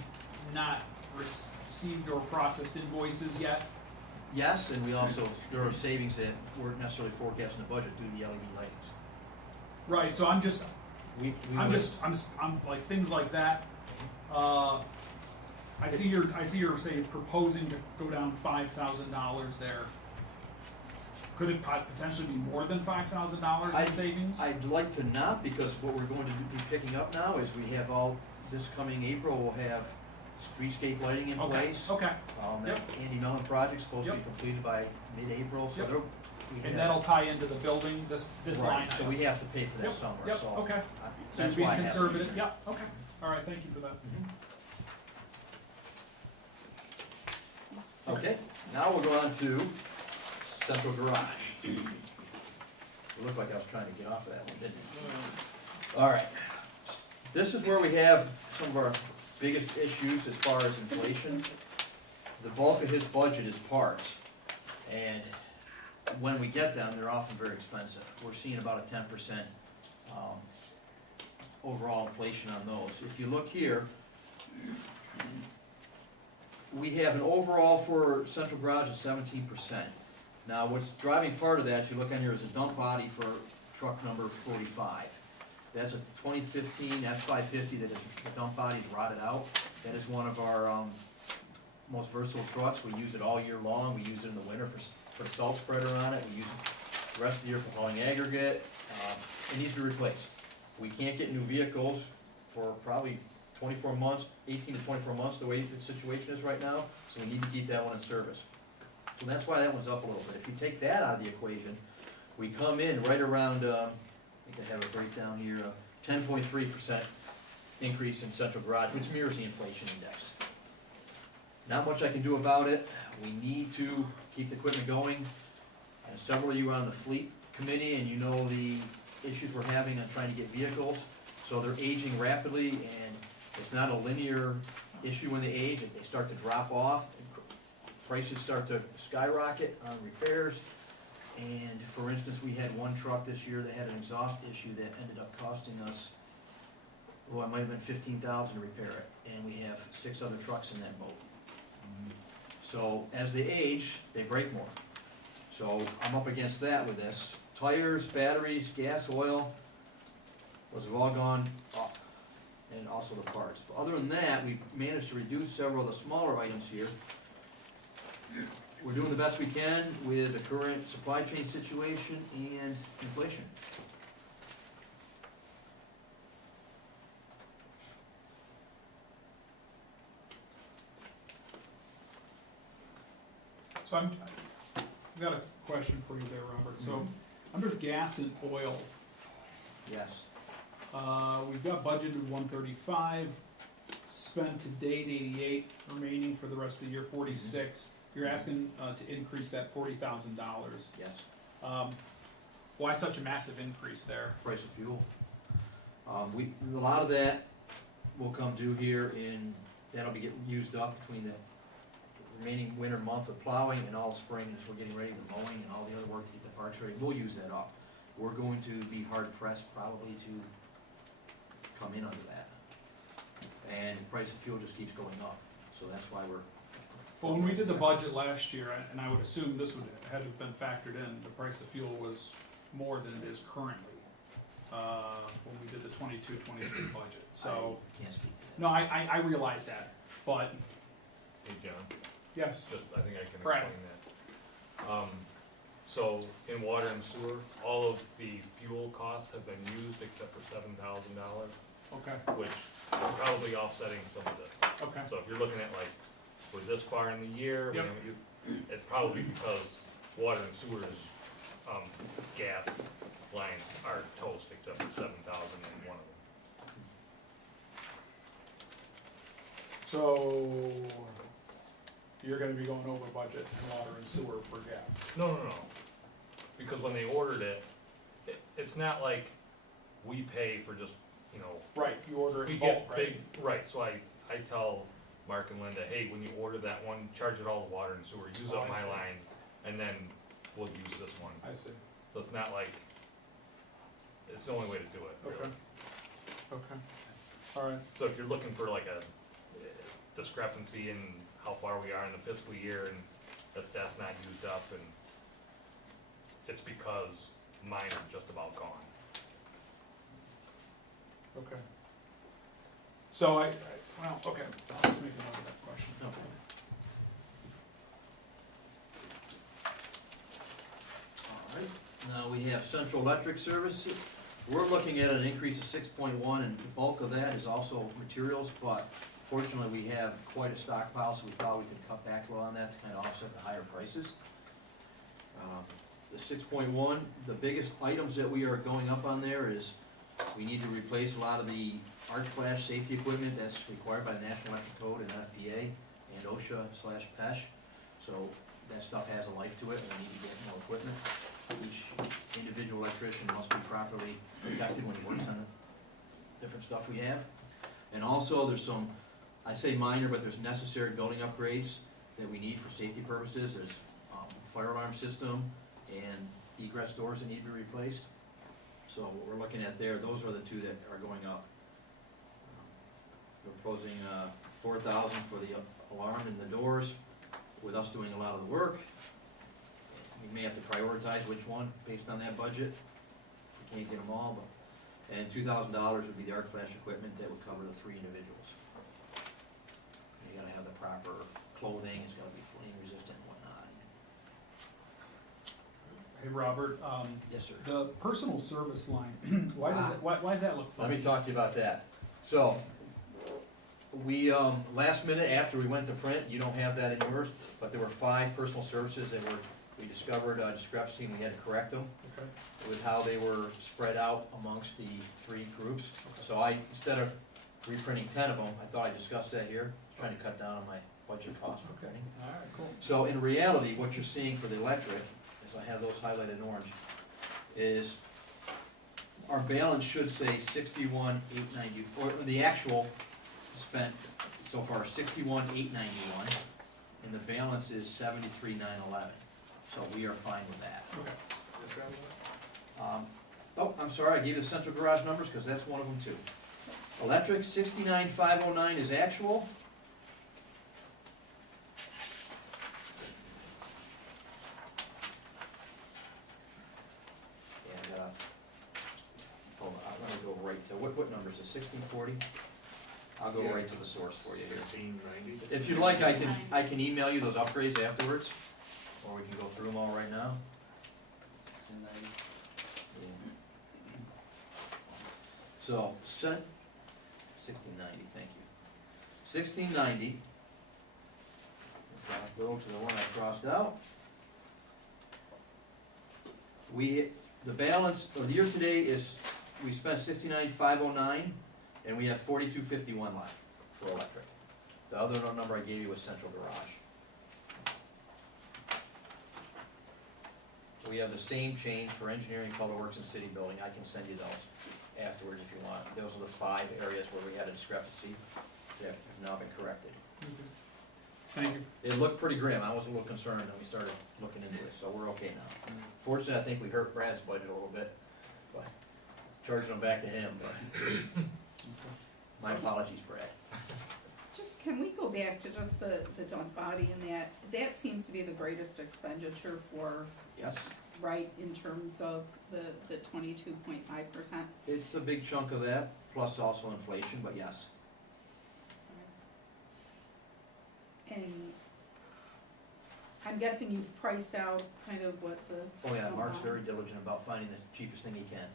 not received or processed invoices yet? Yes, and we also, there are savings that weren't necessarily forecast in the budget due to the LED lightings. Right, so I'm would- like, things like that. I see you're say proposing to go down $5,000 there. Could it potentially be more than $5,000 in savings? I'd like to not, because what we're going to be picking up now is we have this coming April, we'll have streetscape lighting in place. Okay, That Andy Mellon project's supposed to be completed by mid-April, so Yep. we and have- that'll tie into the building, this line Right, item. so we have to pay for that Yep, somewhere, yep, so. okay. So That's you're why I being have it. conservative, yeah, okay, all right, thank you for that. Okay, now we'll go on to central garage. It looked like I was trying to get off of that one, didn't it? All right, this is where we have some of our biggest issues as far as inflation. The bulk of his budget is parts, and when we get them, they're often very expensive. We're seeing about a 10% overall inflation on those. If you look here, we have an overall for central garage of 17%. Now, what's driving part of that, if you look on here, is a dump body for truck number 45. That's a 2015 F550 that is, the dump body's rotted out. That is one of our most versatile trucks. We use it all year long. We use it in the winter for the salt spreader on it. We use it the rest of the year for hauling aggregate. It needs to be replaced. We can't get new vehicles for probably 24 months, 18 to 24 months, the way the situation is right now, so we need to keep that one in service. So that's why that one's up a little bit. If you take that out of the equation, we come in right around, I think I have a breakdown here, 10.3% increase in central garage, which mirrors the inflation index. Not much I can do about it. We need to keep the equipment going. And several of you are on the fleet committee, and you know the issues we're having on trying to get vehicles. So they're aging rapidly, and it's not a linear issue when they age. They start to drop off, prices start to skyrocket on repairs. And for instance, we had one truck this year that had an exhaust issue that ended up costing us, well, it might have been 15,000 to repair it, and we have 6 other trucks in that boat. So as they age, they break more. So I'm up against that with this. Tires, batteries, gas, oil, those have all gone up, and also the parts. But other than that, we've managed to reduce several of the smaller items here. We're doing the best we can with the current supply chain situation and inflation. So I've got a question for you there, Robert. So, under gas and oil, Yes. we've got budgeted 135, spent to date 88, remaining for the rest of the year 46. You're asking to increase that $40,000. Yes. Why such a massive increase there? Price of fuel. A lot of that will come due here in, that'll be getting used up between the remaining winter month of plowing and all spring as we're getting ready to mowing and all the other work to get the parks ready. We'll use that up. We're going to be hard pressed probably to come in under that. And the price of fuel just keeps going up, so that's why we're. Well, when we did the budget last year, and I would assume this would have been factored in, the price of fuel was more than it is currently, when we did the 22-23 budget, so. I can't speak to that. No, I realize that, but, Hey, John, yes, just, I think I can Brad. explain that. So in water and sewer, all of the fuel costs have been used except for $7,000, okay, which is probably offsetting some of this. okay. So if you're looking at like, we're this far in the year, we Yep. haven't used, it's probably because water and sewer's, gas lines are toast except for 7,000 in one of them. So, you're gonna be going over budget in water and sewer for gas. No, because when they ordered it, it's not like we pay for just, you know, Right, you order it we in get bulk, right? big, right, so I tell Mark and Linda, hey, when you order that one, charge it all to water and sewer, use Oh, up I my see. lines, and then we'll use this one. I see, So it's not like, it's the only way to do it, okay, really. okay, all right, So if you're looking for like a discrepancy in how far we are in the fiscal year and that's not used up, and it's because mine are just about gone. okay. So well, okay, let's make a note of that question. Alright, now we have Central Electric Services. We're looking at an increase of 6.1, and the bulk of that is also materials, but fortunately, we have quite a stockpile, so we thought we could cut back a little on that to kind of offset the higher prices. The 6.1, the biggest items that we are going up on there is we need to replace a lot of the arc flash safety equipment that's required by the National Electric Code and FPA and OSHA/PESH. So that stuff has a life to it, and we need to get more equipment. Each individual electrician must be properly protected when he works on the different stuff we have. And also, there's some, I say minor, but there's necessary building upgrades that we need for safety purposes. There's fire alarm system and egress doors that need to be replaced. So what we're looking at there, those are the two that are going up. We're proposing $4,000 for the alarm and the doors, with us doing a lot of the work. We may have to prioritize which one based on that budget. We can't get them all, but, and $2,000 would be the arc flash equipment that would cover the 3 individuals. You gotta have the proper clothing, it's gotta be flame resistant and whatnot. Hey, Robert, Yes, sir. the personal service line, why does that look Let funny? me talk to you about that. So, we, last minute after we went to print, you don't have that in yours, but there were 5 personal services that we discovered a discrepancy and we had to correct them Okay, with how they were spread out amongst the 3 groups. So instead of reprinting 10 of them, I thought I'd discuss that here, trying to cut down on my budget cost for printing. all right, cool. So in reality, what you're seeing for the electric, as I have those highlighted in orange, is our balance should say 61,890, or the actual spent so far 61,891, and the balance is 73,911. So we are fine with that. Okay. Oh, I'm sorry, I gave you the central garage numbers because that's one of them too. Electric 69,509 is actual. And hold on, I'm gonna go right to what number is it? 1640. I'll go right to the source for you here. 1690. If you'd like, I can email you those upgrades afterwards, or we can go through them all right now. So, 1690, thank you. 1690. I'll go to the one I crossed out. The balance, the year-to-date is, we spent 69,509, and we have 4251 left for electric. The other number I gave you was central garage. We have the same change for engineering, public works, and city building. I can send you those afterwards if you want. Those are the 5 areas where we had a discrepancy that have now been corrected. Thank you. It looked pretty grim. I was a little concerned when we started looking into it, so we're okay now. Fortunately, I think we hurt Brad's budget a little bit by charging them back to him, but my apologies, Brad. Just, can we go back to just the dump body and that seems to be the greatest expenditure for, Yes, right, in terms of the 22.5%? it's a big chunk of that, plus also inflation, but yes. And I'm guessing you've priced out kind of what the. Oh yeah, Mark's very diligent about finding the cheapest thing he can.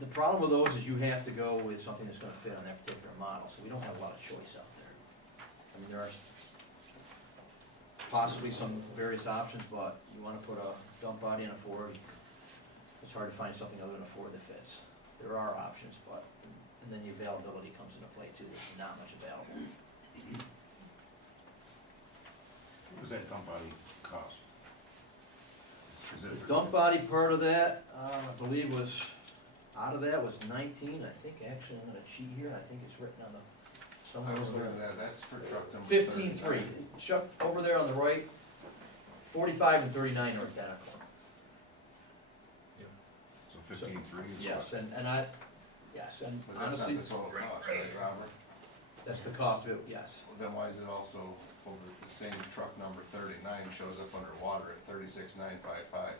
The problem with those is you have to go with something that's gonna fit on that particular model, so we don't have a lot of choice out there. I mean, there are possibly some various options, but you wanna put a dump body in a Ford, it's hard to find something other than a Ford that fits. There are options, but, and then the availability comes into play too, there's not much available. What does that dump body cost? Is The it- dump body part of that, I believe was, out of that was 19, I think, actually, I'm gonna cheat here, I think it's written on the, somewhere over there. that's for truck number 15.3, Chuck, over there on the right, 45 and 39 are identical. So 15.3 is Yes, what? and I, yes, and But that's not honestly, the total cost, right, Robert? that's the cost of it, yes. Well, then why is it also over the same truck number 39 shows up underwater at 36,955?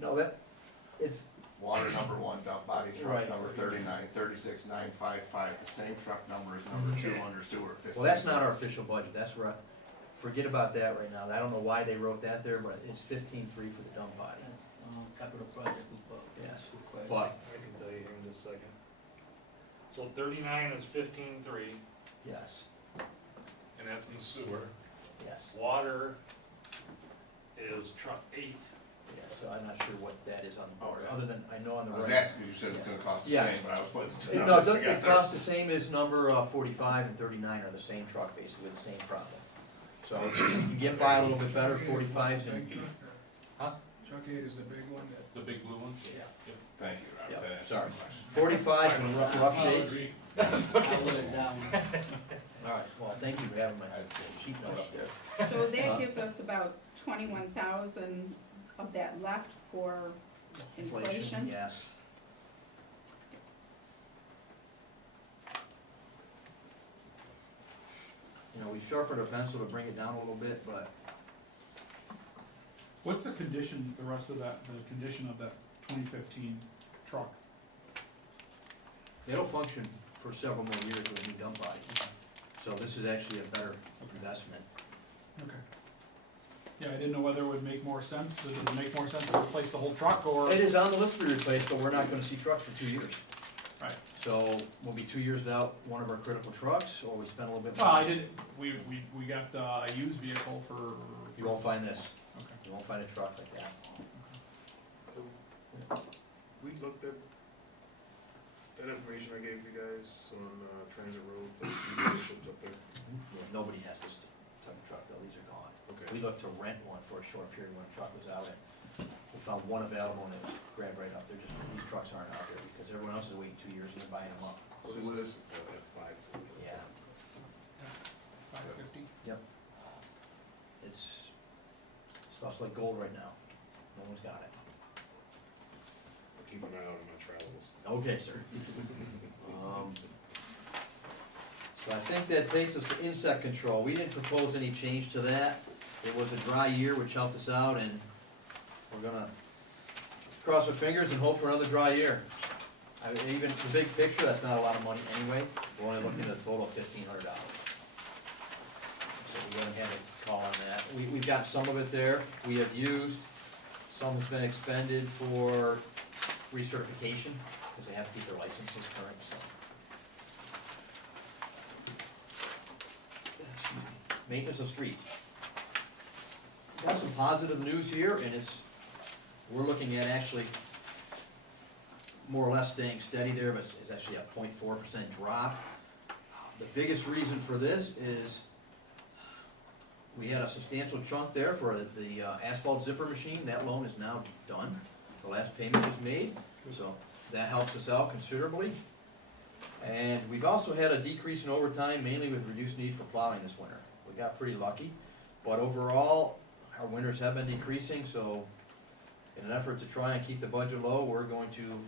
No, that, it's, Water number 1, dump body truck Right. number 39, 36,955, the same truck number as number 2 under sewer, 15. well, that's not our official budget, that's where, forget about that right now, I don't know why they wrote that there, but it's 15.3 for the dump body. That's, capital project we put. Yes. Request. But, I can tell you here in just a second. So 39 is 15.3, yes, and that's in the sewer. yes, Water is truck 8. yeah, so I'm not sure what that is on the board, Okay. other than, I know on the I right. was asking, you said it's gonna cost the Yes. same, but I was putting the two No, it numbers doesn't, it together. costs the same as number 45 and 39 are the same truck, basically, the same problem. So you get by a little bit better, 45s and, huh? Truck 8 is the big one that. The big blue one? Yeah. Thank you, Robert. Yep, That answers sorry. my question. 45s in rough shape. I wrote it down. All right, well, thank you for having my I'd say sheet notes there. So that gives us about 21,000 of that left for inflation. Yes. You know, we sharpened our pencil to bring it down a little bit, but What's the condition, the rest of that, the condition of that 2015 truck? it'll function for several more years with a new dump body. So this is actually a better investment. Okay. Yeah, I didn't know whether it would make more sense, does it make more sense to replace the whole truck, or? It is on the list to be replaced, but we're not gonna see trucks for 2 years. Right. So we'll be 2 years without one of our critical trucks, or we spend a little bit Well, more. I didn't, we got a used vehicle for. You won't find this. Okay. You won't find a truck like that. We looked at that information I gave you guys on Transit Road, those two dealerships up there. Yeah, nobody has this type of truck though, these are gone. Okay. We looked to rent one for a short period when a truck was out, and we found one available and it was grabbed right up. They're just, these trucks aren't out there because everyone else is waiting 2 years and they're buying them up. What is this? F5. Yeah, 550? it's, stuff's like gold right now. No one's got it. I'll keep an eye out on my travels. Okay, sir. So I think that takes us to insect control. We didn't propose any change to that. It was a dry year, which helped us out, and we're gonna cross our fingers and hope for another dry year. I mean, even the big picture, that's not a lot of money anyway. We're only looking at a total of $1,500. So we're gonna have a call on that. We've got some of it there. We have used, some has been expended for recertification, because they have to keep their licenses current, so. Maintenance of streets. Got some positive news here, and we're looking at actually more or less staying steady there, but it's actually a 0.4% drop. The biggest reason for this is we had a substantial chunk there for the asphalt zipper machine. That loan is now done. The last payment was made, so that helps us out considerably. And we've also had a decrease in overtime, mainly with reduced need for plowing this winter. We got pretty lucky, but overall, our winters have been decreasing, so in an effort to try and keep the budget low, we're going to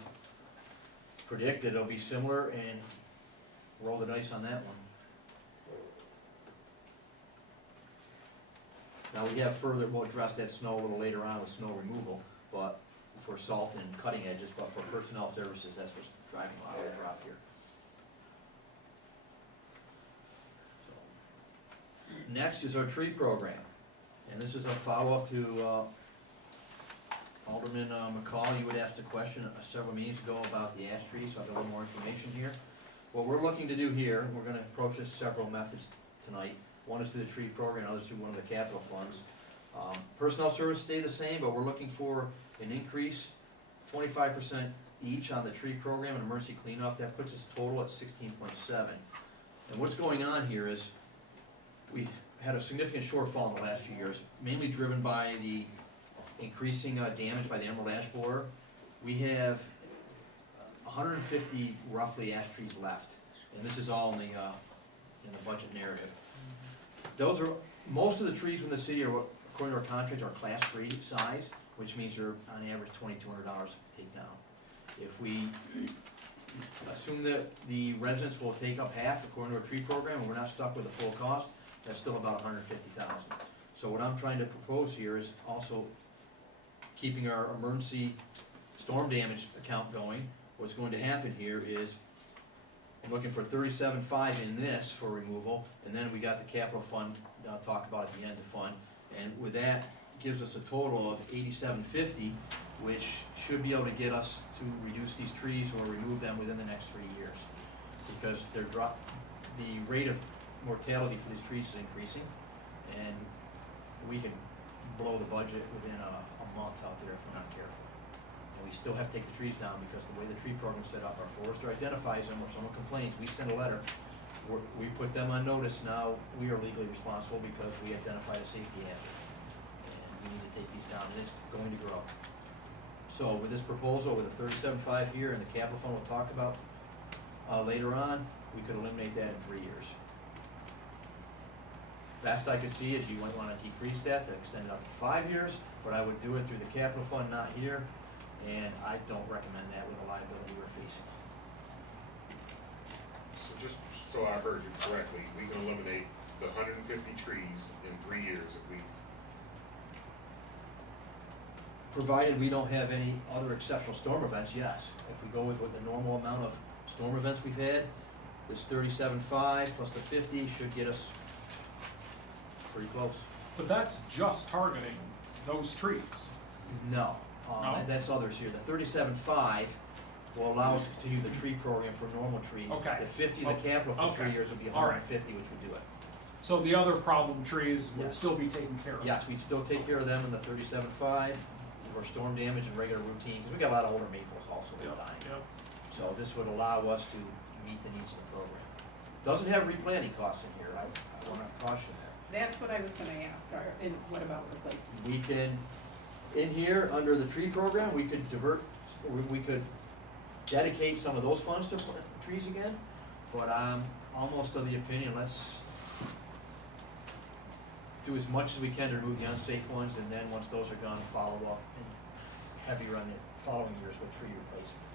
predict that it'll be similar and roll the dice on that one. Now, we have further, we'll address that snow a little later on with snow removal, but for salt and cutting edges, but for personnel services, that's what's driving a lot of the drop here. So, next is our tree program, and this is a follow-up to Alderman McCall. You would ask a question several meetings ago about the ash trees, so I've got a little more information here. What we're looking to do here, we're gonna approach this several methods tonight. One is through the tree program, others through one of the capital funds. Personnel service stay the same, but we're looking for an increase, 25% each on the tree program and emergency cleanup. That puts us total at 16.7. And what's going on here is we had a significant shortfall in the last few years, mainly driven by the increasing damage by the emerald ash borer. We have 150 roughly ash trees left, and this is all in the budget narrative. Those are, most of the trees in the city are, according to our contract, are class 3 size, which means they're on average $2,200 to take down. If we assume that the residents will take up half according to a tree program, and we're not stuck with the full cost, that's still about $150,000. So what I'm trying to propose here is also keeping our emergency storm damage account going. What's going to happen here is I'm looking for 37.5 in this for removal, and then we got the capital fund that I'll talk about at the end of fund, and with that gives us a total of 87.50, which should be able to get us to reduce these trees or remove them within the next 3 years, because the rate of mortality for these trees is increasing, and we can blow the budget within a month out there if we're not careful. And we still have to take the trees down because the way the tree program's set up, our forester identifies them, or someone complains, we send a letter, we put them on notice. Now we are legally responsible because we identified a safety hazard, and we need to take these down, and it's going to grow. So with this proposal, with a 37.5 here and the capital fund we'll talk about later on, we could eliminate that in 3 years. Best I could see is you might want to decrease that to extend it up to 5 years, but I would do it through the capital fund, not here, and I don't recommend that with the liability we're facing. So just so I heard you correctly, we can eliminate the 150 trees in 3 years if we, Provided we don't have any other exceptional storm events, yes. If we go with what the normal amount of storm events we've had, this 37.5 plus the 50 should get us pretty close. But that's just targeting those trees. No, No? that's others here. The 37.5 will allow us to continue the tree program for normal trees. Okay. The 50, the capital for 3 Okay. years would be All right. 150, which would do it. So the other problem trees would Yes. still be taken care of? Yes, we'd still take care of them in the 37.5 for storm damage and regular routine, because we got a lot of older maples also that Yep, are dying. yep. So this would allow us to meet the needs of the program. Doesn't have replanting costs in here, I want to caution that. That's what I was gonna ask, and what about replacement? We can, in here, under the tree program, we could divert, we could dedicate some of those funds to plant trees again, but I'm almost of the opinion, let's do as much as we can to remove the unsafe ones, and then once those are gone, follow up and heavier on the following years with tree replacement.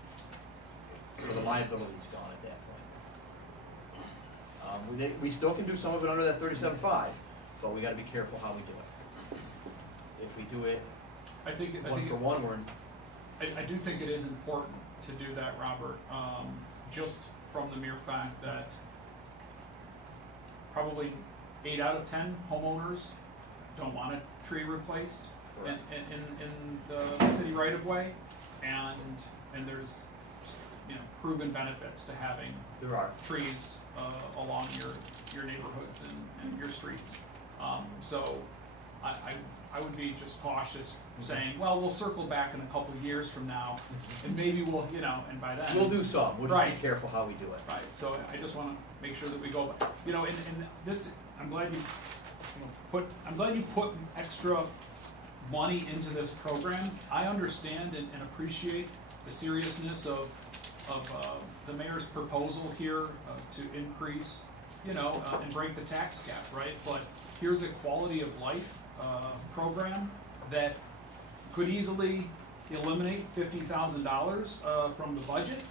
So the liability's gone at that point. We still can do some of it under that 37.5, but we gotta be careful how we do it. If we do it I think one for one, we're in. I do think it is important to do that, Robert, just from the mere fact that probably 8 out of 10 homeowners don't want a tree replaced in the city right of way, and there's, proven benefits to having There are. trees along your neighborhoods and your streets. So I would be just cautious saying, well, we'll circle back in a couple of years from now, and maybe we'll, and by then. We'll do some, we'll just Right. be careful how we do it. Right, so I just wanna make sure that we go, and this, I'm glad you put extra money into this program. I understand and appreciate the seriousness of the mayor's proposal here to increase, and break the tax cap, right? But here's a quality of life program that could easily eliminate $50,000 from the budget,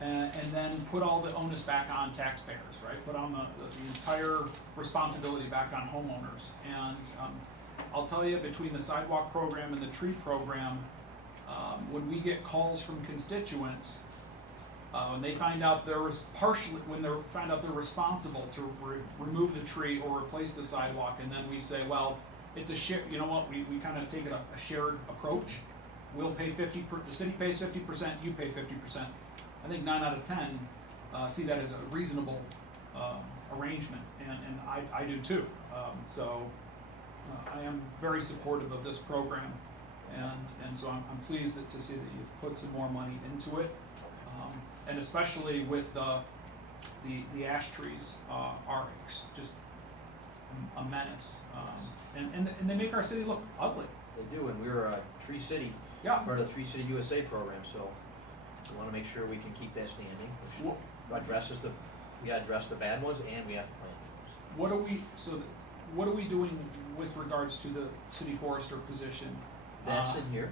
and then put all the onus back on taxpayers, right? Put on the entire responsibility back on homeowners. And I'll tell you, between the sidewalk program and the tree program, when we get calls from constituents, when they find out they're responsible to remove the tree or replace the sidewalk, and then we say, well, it's a share, we kind of take it a shared approach. We'll pay the city pays 50%, you pay 50%. I think 9 out of 10 see that as a reasonable arrangement, and I do too. So I am very supportive of this program, and so I'm pleased to see that you've put some more money into it, and especially with the ash trees are just a menace. And they make our city look ugly. They do, and we're a Tree City, Yeah. part of the Tree City USA program, so we wanna make sure we can keep that standing, which addresses we gotta address the bad ones and we have to plant new ones. What are we doing with regards to the city forester position? That's in here.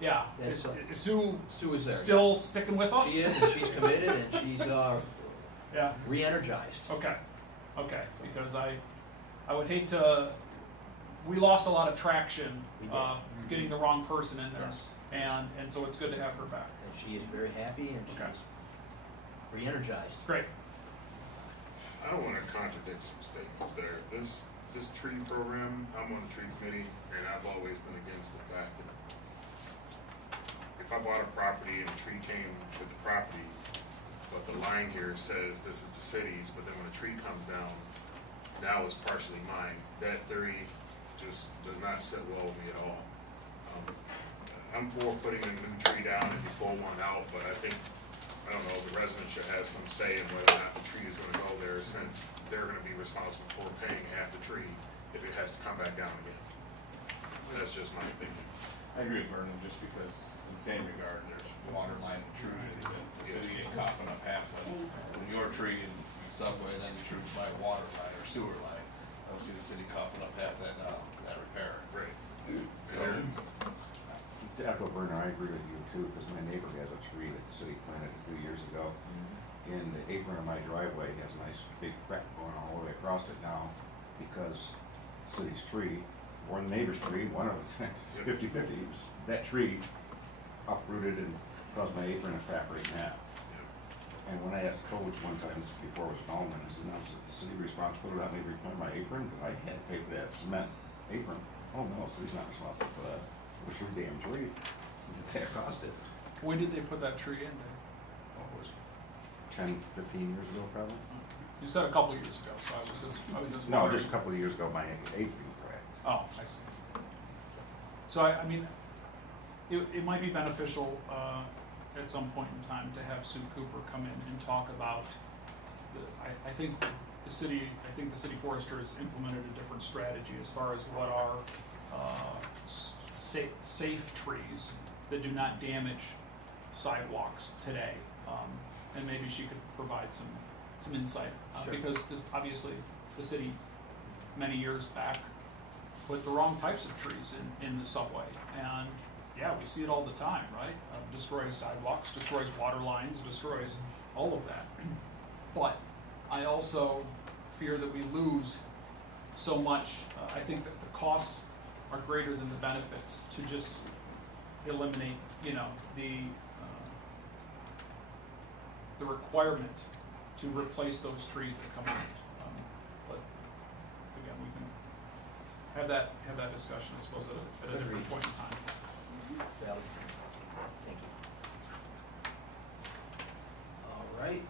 Yeah, That's, is Sue Sue is there. still yes. sticking with us? She is, and she's committed, and she's, Yeah, re-energized. okay, because I would hate to, we lost a lot of traction, We did. getting the wrong person in there. Yes. And so it's good to have her back. And she is very happy, and she's Okay. re-energized. Great. I don't wanna contradict some statements there. This tree program, I'm on the tree committee, and I've always been against the fact that if I bought a property and a tree came with the property, but the line here says this is the city's, but then when a tree comes down, now it's partially mine. That theory just does not sit well with me at all. I'm for putting a new tree down if you pull one out, but I think, I don't know, the residents should have some say in whether or not the tree is gonna go there, since they're gonna be responsible for paying half the tree if it has to come back down again. That's just my thinking. I agree with Vernon, just because in the same regard, there's water line intrusions and the city ain't coughing up half of it. When your tree in the subway then intrudes by a water line or sewer line, I don't see the city coughing up half that, that repair. Right. So, To echo Werner, I agree with you too, because my neighbor has a tree that the city planted a few years ago. In the apron of my driveway, it has a nice big crack going all the way across it now, because the city's tree, or the neighbor's tree, one of the 50-50, that tree uprooted and caused my apron to crack right now. And when I asked Coach one time, this was before it was an almond, I said, "Now, is the city responsible to let me repair my apron? Because I had to pay for that cement apron." "Oh, no, the city's not responsible for that. It was your damn tree. That cost it." When did they put that tree in, Dave? Oh, it was 10, 15 years ago, probably. You said a couple of years ago, so I was just No, wondering. just a couple of years ago, my apron cracked. Oh, I see. So I mean, it might be beneficial, at some point in time to have Sue Cooper come in and talk about I think the city forester has implemented a different strategy as far as what are, safe trees that do not damage sidewalks today. And maybe she could provide some insight, Sure. because obviously the city many years back put the wrong types of trees in the subway. And yeah, we see it all the time, right? Destroys sidewalks, destroys water lines, destroys all of that. But I also fear that we lose so much. I think that the costs are greater than the benefits to just eliminate, the requirement to replace those trees that come out. But again, we can have that discussion, I suppose, at a different point in time. Valid. Thank you. All right,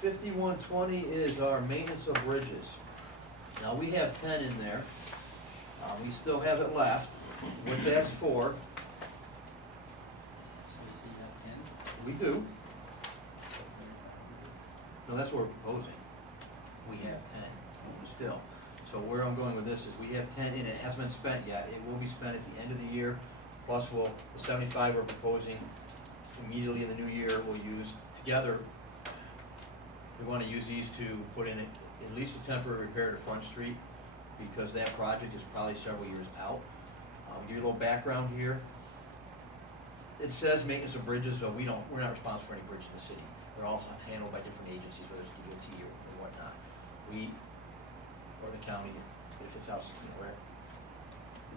5120 is our maintenance of bridges. Now, we have 10 in there. We still have it left. What that's for, So you see that 10? we do. That's No, that's what we're proposing. We have 10, still. So where I'm going with this is we have 10 in it, hasn't been spent yet. It will be spent at the end of the year. Plus the 75 we're proposing immediately in the new year, we'll use together. We wanna use these to put in at least a temporary repair to Front Street, because that project is probably several years out. Give you a little background here. It says maintenance of bridges, but we're not responsible for any bridge in the city. They're all handled by different agencies, whether it's DOT or whatnot. Or the county, if it's out, where,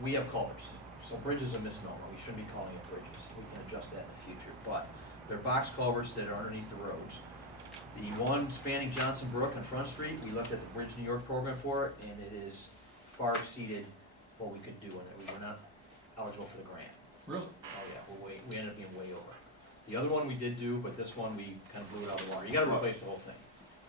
we have culverts. So bridge is a misnomer, we shouldn't be calling it bridges, we can adjust that in the future, but they're box culverts that are underneath the roads. The one spanning Johnson Brook on Front Street, we looked at the Bridge New York program for it, and it is far exceeded what we could do in it, we were not eligible for the grant. Really? Oh yeah, we ended up being way over. The other one we did do, but this one we kind of blew it out of the water, you gotta replace the whole thing.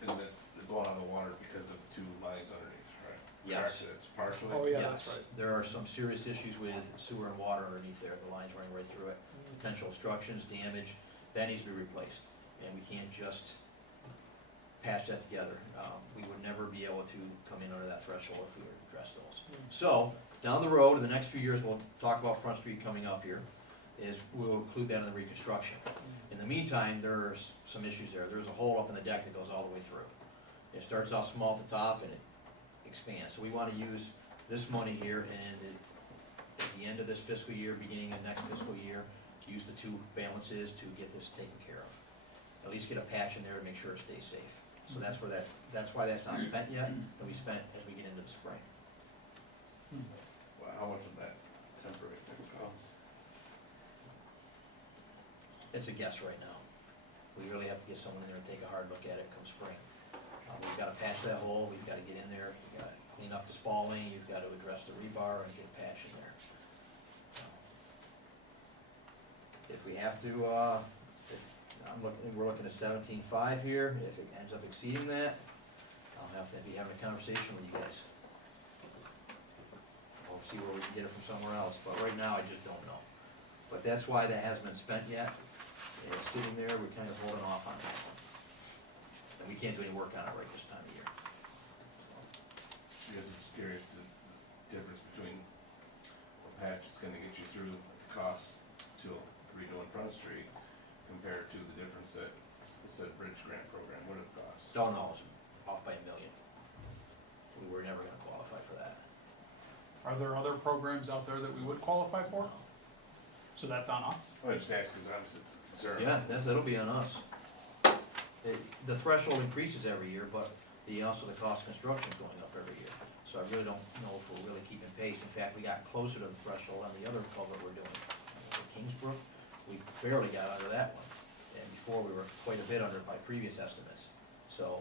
and that's going on the water because of the two lines underneath, right? Yes. Correct, it's partially. Oh, yeah, that's right. There are some serious issues with sewer and water underneath there, the lines running right through it, potential obstructions, damage, that needs to be replaced. And we can't just patch that together. We would never be able to come in under that threshold if we were to address those. So, down the road, in the next few years, we'll talk about Front Street coming up here, is we'll include that in the reconstruction. In the meantime, there's some issues there. There's a hole up in the deck that goes all the way through. It starts off small at the top and it expands. So we wanna use this money here and at the end of this fiscal year, beginning of next fiscal year, use the two balances to get this taken care of. At least get a patch in there to make sure it stays safe. So that's where that's why that's not spent yet, it'll be spent as we get into the spring. Well, how much would that temporary fix cost? It's a guess right now. We really have to get someone in there and take a hard look at it come spring. We've gotta patch that hole, we've gotta get in there, we've gotta clean up the spalling, you've gotta address the rebar and get a patch in there. If we have to, we're looking at 17.5 here, if it ends up exceeding that, I'll have to be having a conversation with you guys. We'll see where we can get it from somewhere else, but right now I just don't know. But that's why that hasn't been spent yet. It's sitting there, we're kind of holding off on that one. And we can't do any work on it right this time of year. I guess I'm just curious the difference between a patch that's gonna get you through the cost to redoing Front Street compared to the difference that the said bridge grant program would have cost. Don't know, it's off by $1 million. We were never gonna qualify for that. Are there other programs out there that we would qualify for? So that's on us? I just ask because obviously it's a concern. Yeah, that'll be on us. The threshold increases every year, but also the cost of construction is going up every year. So I really don't know if we're really keeping pace. In fact, we got closer to the threshold on the other culvert we're doing. Kingsbrook, we barely got under that one. And before, we were quite a bit under by previous estimates. So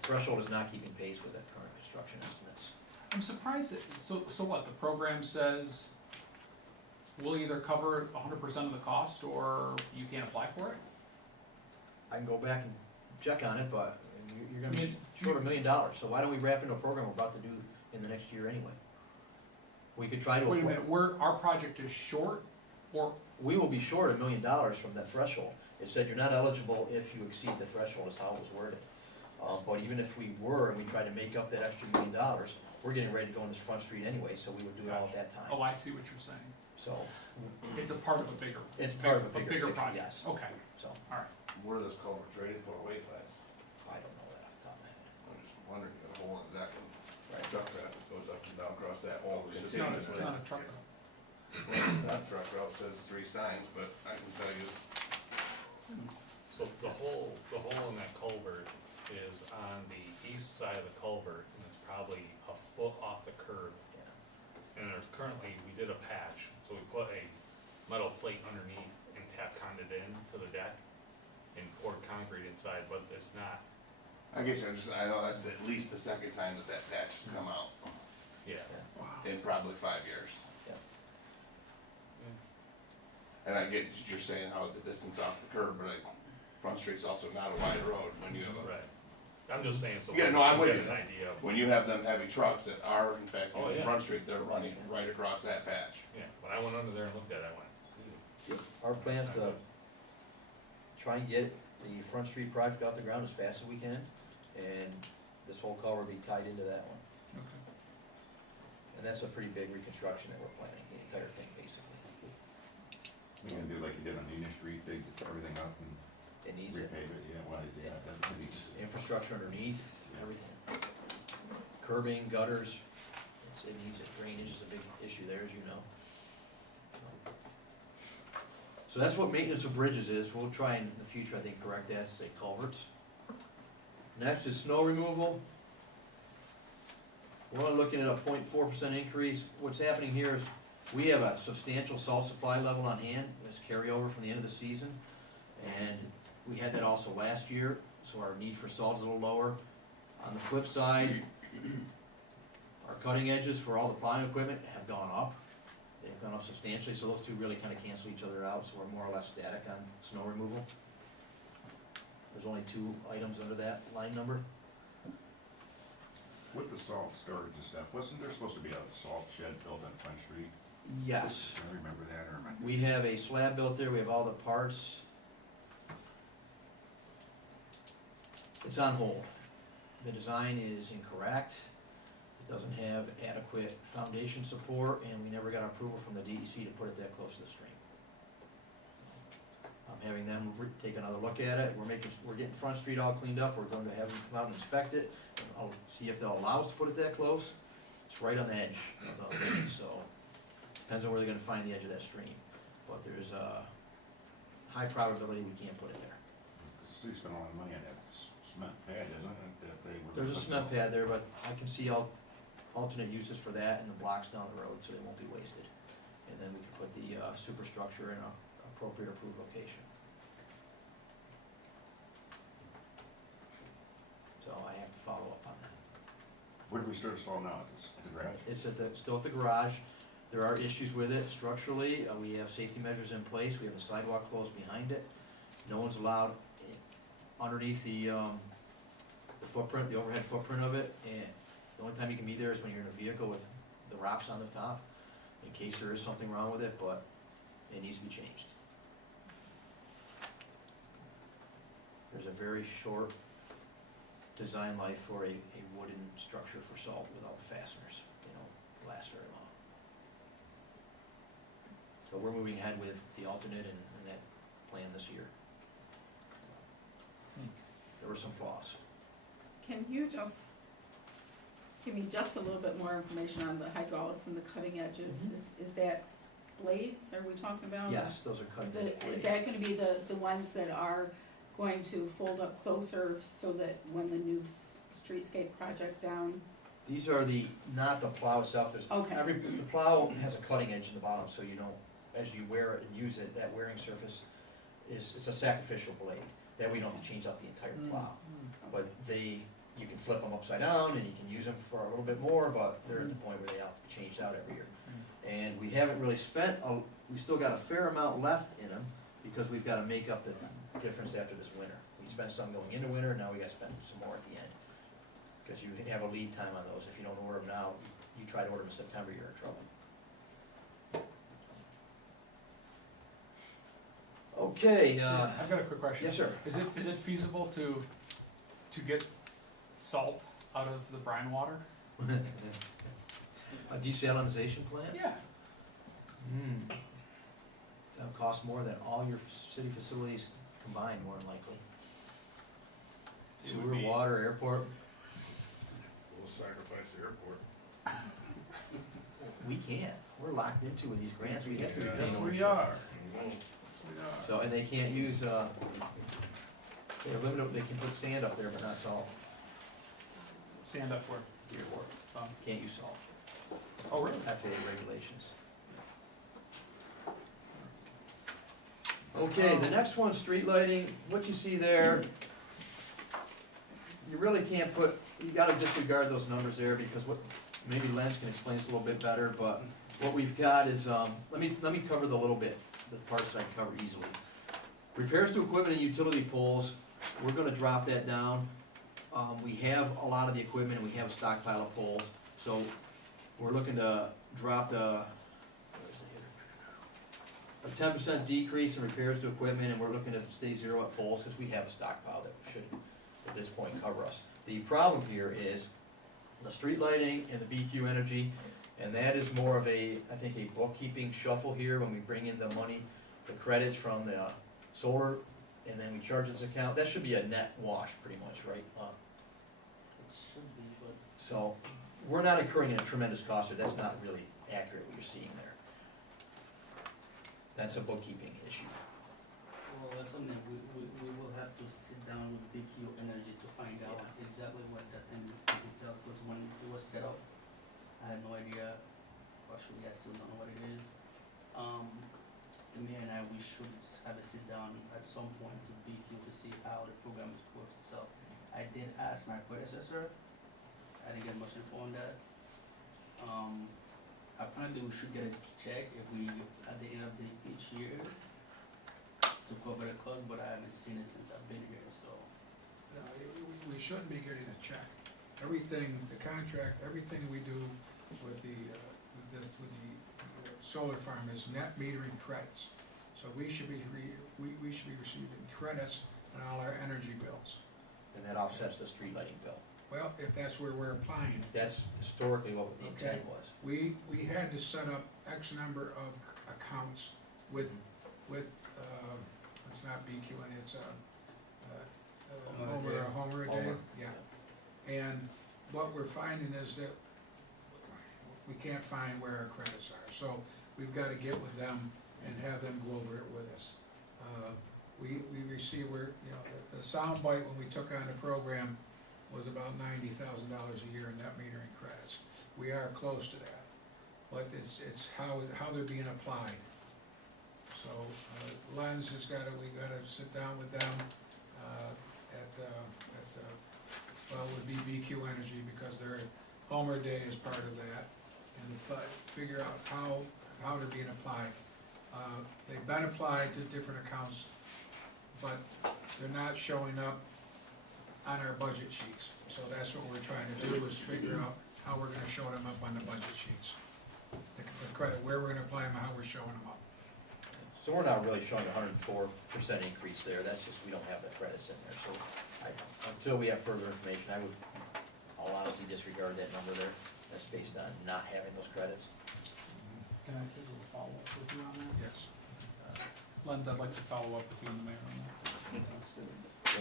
the threshold is not keeping pace with the current construction estimates. I'm surprised that, so what, the program says we'll either cover 100% of the cost or you can't apply for it? I can go back and check on it, but you're gonna I be mean, short $1 million, so why don't we wrap into a program we're about to do in the next year anyway? We could try to. Wait a minute, our project is short, or? We will be short $1 million from that threshold. It said you're not eligible if you exceed the threshold, is how it was worded. But even if we were, and we tried to make up that extra $1 million, we're getting ready to go on this Front Street anyway, so we would do it all at that time. Oh, I see what you're saying. So, It's a part of a bigger. it's part of a bigger bigger picture, project. yes. Okay, So, alright. What are those culverts rated for weight class? I don't know that off the top of my head. I'm just wondering, you got a hole in the deck and Right. truck traffic goes up and down across that hole. It's not a truck. Well, it's not a truck route, it says 3 signs, but I can tell you, So the hole in that culvert is on the east side of the culvert, and it's probably a foot off the curb. And there's currently, we did a patch, so we put a metal plate underneath and Tapconed it in to the deck and poured concrete inside, but it's not, I guess I know that's at least the second time that patch has come out yeah. in probably 5 years. Yeah. And I get what you're saying, how the distance off the curb, but Front Street's also not a wide road when you have a. Right. I'm just saying, so we Yeah, can no, I'm with get you. an idea of, When you have them heavy trucks that are in fact Oh, using yeah. Front Street, they're running right across that patch. yeah, when I went under there and looked at it, I went, Our plan is to try and get the Front Street project off the ground as fast as we can, and this whole culvert will be tied into that one. Okay. And that's a pretty big reconstruction that we're planning, the entire thing, basically. We can do like you did on Union Street, dig everything up and It needs it. repave it, yeah, well, yeah, that needs. Infrastructure underneath, everything. Curbing, gutters, it needs it. Drainage is a big issue there, as you know. So that's what maintenance of bridges is. We'll try in the future, I think, correct that to say culverts. Next is snow removal. We're only looking at a 0.4% increase. What's happening here is we have a substantial salt supply level on hand. It's carryover from the end of the season. And we had that also last year, so our need for salt is a little lower. On the flip side, our cutting edges for all the plowing equipment have gone up. They've gone up substantially, so those two really kind of cancel each other out, so we're more or less static on snow removal. There's only 2 items under that line number. With the salt storage and stuff, wasn't there supposed to be a salt shed built on Front Street? Yes, I remember that, or am I? we have a slab built there, we have all the parts. It's on hold. the design is incorrect. It doesn't have adequate foundation support, and we never got approval from the DEC to put it that close to the stream. I'm having them take another look at it. We're getting Front Street all cleaned up. We're going to have them come out and inspect it. I'll see if they'll allow us to put it that close. It's right on the edge of the lake, so depends on where they're gonna find the edge of that stream. But there's a high probability we can't put it there. The city spent a lot of money on that cement pad, isn't it, that they were. There's a cement pad there, but I can see alternate uses for that and the blocks down the road, so they won't be wasted. And then we can put the superstructure in a appropriate approved location. So I have to follow up on that. Where do we start to stall now, at the garage? It's still at the garage. There are issues with it structurally. We have safety measures in place. We have the sidewalk closed behind it. No one's allowed underneath the footprint, the overhead footprint of it. And the only time you can be there is when you're in a vehicle with the rocks on the top, in case there is something wrong with it, but it needs to be changed. There's a very short design life for a wooden structure for salt without fasteners. They don't last very long. So we're moving ahead with the alternate and that plan this year. There were some flaws. Can you just give me just a little bit more information on the hydraulics and the cutting edges? Mhm. Is that blades, are we talking about? Yes, those are cutting edge blades. Is that gonna be the ones that are going to fold up closer so that when the new streetscape project down? These are not the plow itself, there's, Okay. the plow has a cutting edge in the bottom, so you don't, as you wear it and use it, that wearing surface it's a sacrificial blade, that we don't have to change out the entire plow. But you can flip them upside down and you can use them for a little bit more, but they're at the point where they have to be changed out every year. And we haven't really spent, we still got a fair amount left in them, because we've gotta make up the difference after this winter. We spent some going into winter, now we gotta spend some more at the end. Because you have a lead time on those. If you don't order them now, you try to order them in September, you're in trouble. Okay, I've got a quick question. yes, sir. Is it feasible to get salt out of the brine water? A desalinization plant? Yeah. That'll cost more than all your city facilities combined, more than likely. It would Sewer, be- water, airport, We'll sacrifice the airport. we can't. We're locked into with these grants, we have to retain Yes, ownership. we are. No. Yes, we are. So, and they can't use, they're limited, they can put sand up there, but not salt. Sand up where? Your work. Um, Can't use salt. Oh, really? FAA regulations. Okay, the next one, street lighting, what you see there, you really can't put, you gotta disregard those numbers there, because maybe Lance can explain this a little bit better, but what we've got is, let me cover the parts that I can cover easily. Repairs to equipment and utility poles, we're gonna drop that down. We have a lot of the equipment and we have a stockpile of poles, so we're looking to drop a 10% decrease in repairs to equipment, and we're looking to stay zero at poles, because we have a stockpile that should, at this point, cover us. The problem here is the street lighting and the BQ energy, and that is more of I think a bookkeeping shuffle here when we bring in the money, the credits from the solar, and then we charge this account. That should be a net wash, pretty much, right? It should be, but So, we're not incurring a tremendous cost here, that's not really accurate what you're seeing there. That's a bookkeeping issue. well, that's something we will have to sit down with BQ Energy to find out exactly what that thing entails, because when it was set up, I had no idea, actually I still don't know what it is. Me and we should have a sit down at some point to BQ to see how the program works itself. I did ask my predecessor, I didn't get much info on that. Apparently we should get a check at the end of each year to cover the cost, but I haven't seen it since I've been here, so. No, we shouldn't be getting a check. Everything, the contract, everything we do with the solar farm is net metering credits. So we should be receiving credits on all our energy bills. And that offsets the street lighting bill. Well, if that's where we're applying it. That's historically what the intent was. We had to set up X number of accounts with, it's not BQN, it's Homer a day, Homer. yeah. And what we're finding is that we can't find where our credits are, so we've gotta get with them and have them go over it with us. We receive, the soundbite when we took on the program was about $90,000 a year in net metering credits. We are close to that, but it's how they're being applied. So, Lens has we gotta sit down with them, well, it would be BQ Energy, because their Homer Day is part of that, but figure out how they're being applied. They've been applied to different accounts, but they're not showing up on our budget sheets. So that's what we're trying to do, is figure out how we're gonna show them up on the budget sheets. The credit, where we're gonna apply them, and how we're showing them up. So we're not really showing a 104% increase there, that's just, we don't have the credits in there, so until we have further information, I would, all honesty, disregard that number there. That's based on not having those credits. Can I schedule a follow-up with you on that? Yes. Lens, I'd like to follow up with you and the mayor on that.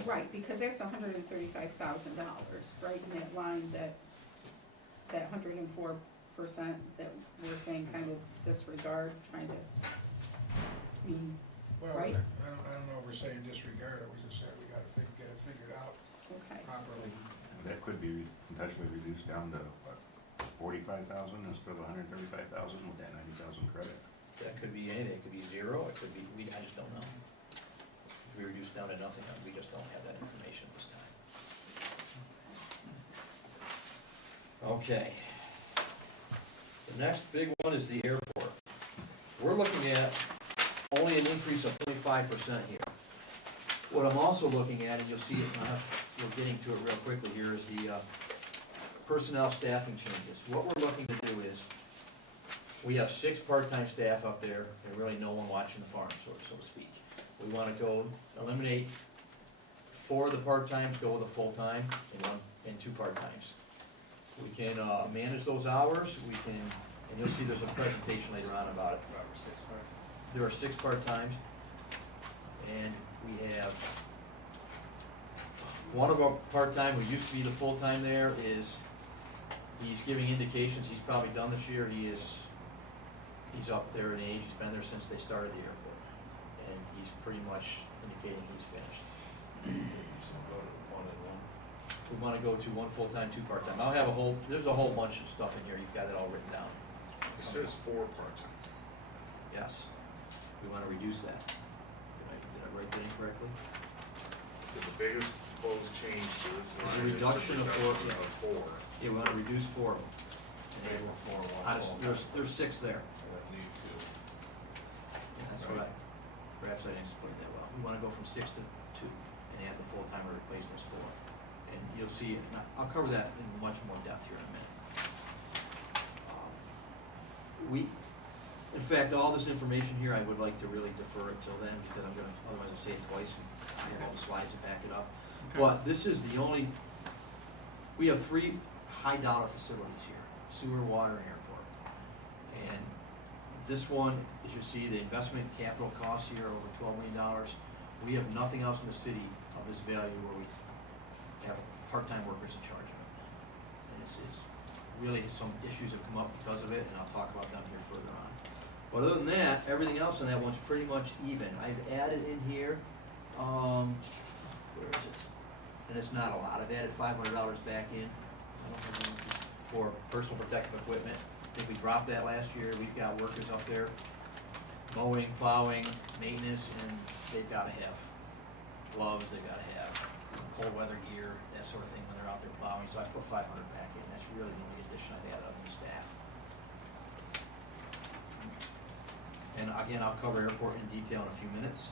Right, because that's $135,000, right, in that line, that 104% that we're saying kind of disregard, trying to, Well, right? I don't know if we're saying disregard, or we just said we gotta get it figured out Okay. properly. That could be potentially reduced down to, what, 45,000 instead of 135,000 with that 90,000 credit. That could be anything, it could be zero, it could be, I just don't know. If we reduce down to nothing, we just don't have that information at this time. Okay. The next big one is the airport. We're looking at only an increase of 25% here. What I'm also looking at, and you'll see it, we're getting to it real quickly here, is the personnel staffing changes. What we're looking to do is, we have 6 part-time staff up there, and really no one watching the farm, so to speak. We wanna go eliminate 4 of the part-times, go with a full-time, and 2 part-times. We can manage those hours, we can, and you'll see there's a presentation later on about it. There are 6 part-times, and we have one of our part-time, who used to be the full-time there, he's giving indications, he's probably done this year, he's up there in age, he's been there since they started the airport, and he's pretty much indicating he's finished. So go to 1 and 1. We wanna go to 1 full-time, 2 part-time. There's a whole bunch of stuff in here, you've got it all written down. It says 4 part-time. Yes, we wanna reduce that. Did I write that incorrectly? So the biggest proposed change to this There's a line is the reduction of reduction of 4. Yeah, we wanna reduce 4 of them. There's 6 there. Yeah, that's what perhaps I didn't explain that well. We wanna go from 6 to 2 and add the full-timer, replace those 4. And you'll see, and I'll cover that in much more depth here in a minute. In fact, all this information here, I would like to really defer it till then, because otherwise I'll say it twice, and I have all the slides to back it up. Okay. But this is the only, we have 3 high-dollar facilities here: sewer, water, and airport. And this one, as you see, the investment capital costs here are over $12 million. We have nothing else in the city of this value where we have part-time workers in charge of it. And it's really, some issues have come up because of it, and I'll talk about them here further on. But other than that, everything else on that one's pretty much even. I've added in here, where is it? And it's not a lot. I've added $500 back in. I don't have any for personal protective equipment. I think we dropped that last year. We've got workers up there mowing, plowing, maintenance, and they've gotta have gloves, they've gotta have cold weather gear, that sort of thing when they're out there plowing. So I put 500 back in. That's really the only addition I've added up in staff. And again, I'll cover airport in detail in a few minutes.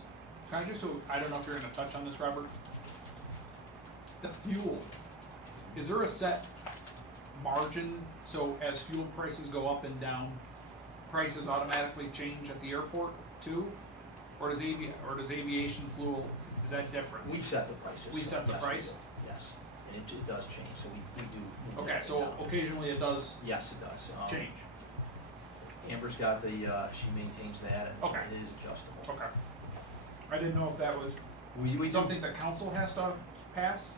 Can I just, so, I don't know if you're gonna touch on this, Robert. The fuel, is there a set margin, so as fuel prices go up and down, prices automatically change at the airport too? Or does aviation fuel, is that different? We set the prices. We set the Yes, price? do. Yes. and it does change, so we do. move Okay, that so down. occasionally it does Yes, it does. change. Amber's got the, she maintains that, and Okay. it is adjustable. Okay. I didn't know if that was We do- something that council has to pass,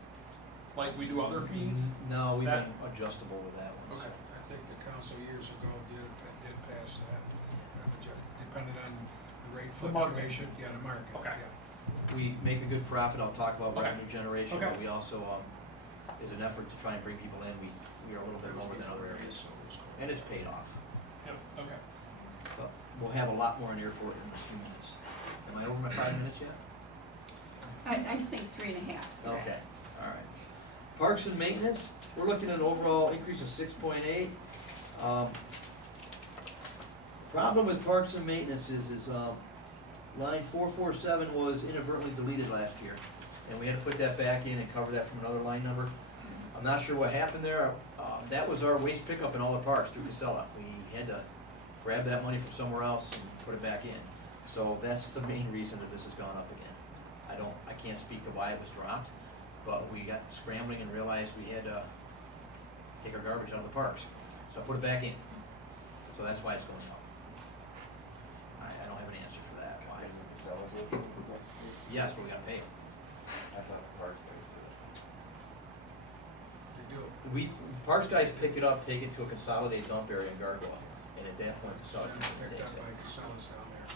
like we do other fees? No, we've That- been adjustable with that one. Okay. I think the council years ago did pass that, depended on the rate The market. fluctuation, yeah, the market, Okay. yeah. We make a good profit, I'll talk about Okay. revenue generation, Okay. but we also, is an effort to try and bring people in, we are a little bit lower than other areas, and it's paid off. Yep, okay. But we'll have a lot more in the airport in a few minutes. Am I over my 5 minutes yet? I think 3.5. Okay, all right. Parks and maintenance, we're looking at an overall increase of 6.8. Problem with parks and maintenance is line 447 was inadvertently deleted last year, and we had to put that back in and cover that from another line number. I'm not sure what happened there. That was our waste pickup in all the parks through Casella. We had to grab that money from somewhere else and put it back in. So that's the main reason that this has gone up again. I can't speak to why it was dropped, but we got scrambling and realized we had to take our garbage out of the parks. So I put it back in. So that's why it's going up. I don't have an answer for that, why. Is it the sellers with it? Yes, but we gotta pay it. I thought the parks guys did it. They do. Parks guys pick it up, take it to a consolidated dump area in Gargoyle, and at that point, So Casella picked takes up it. by Casella's down there.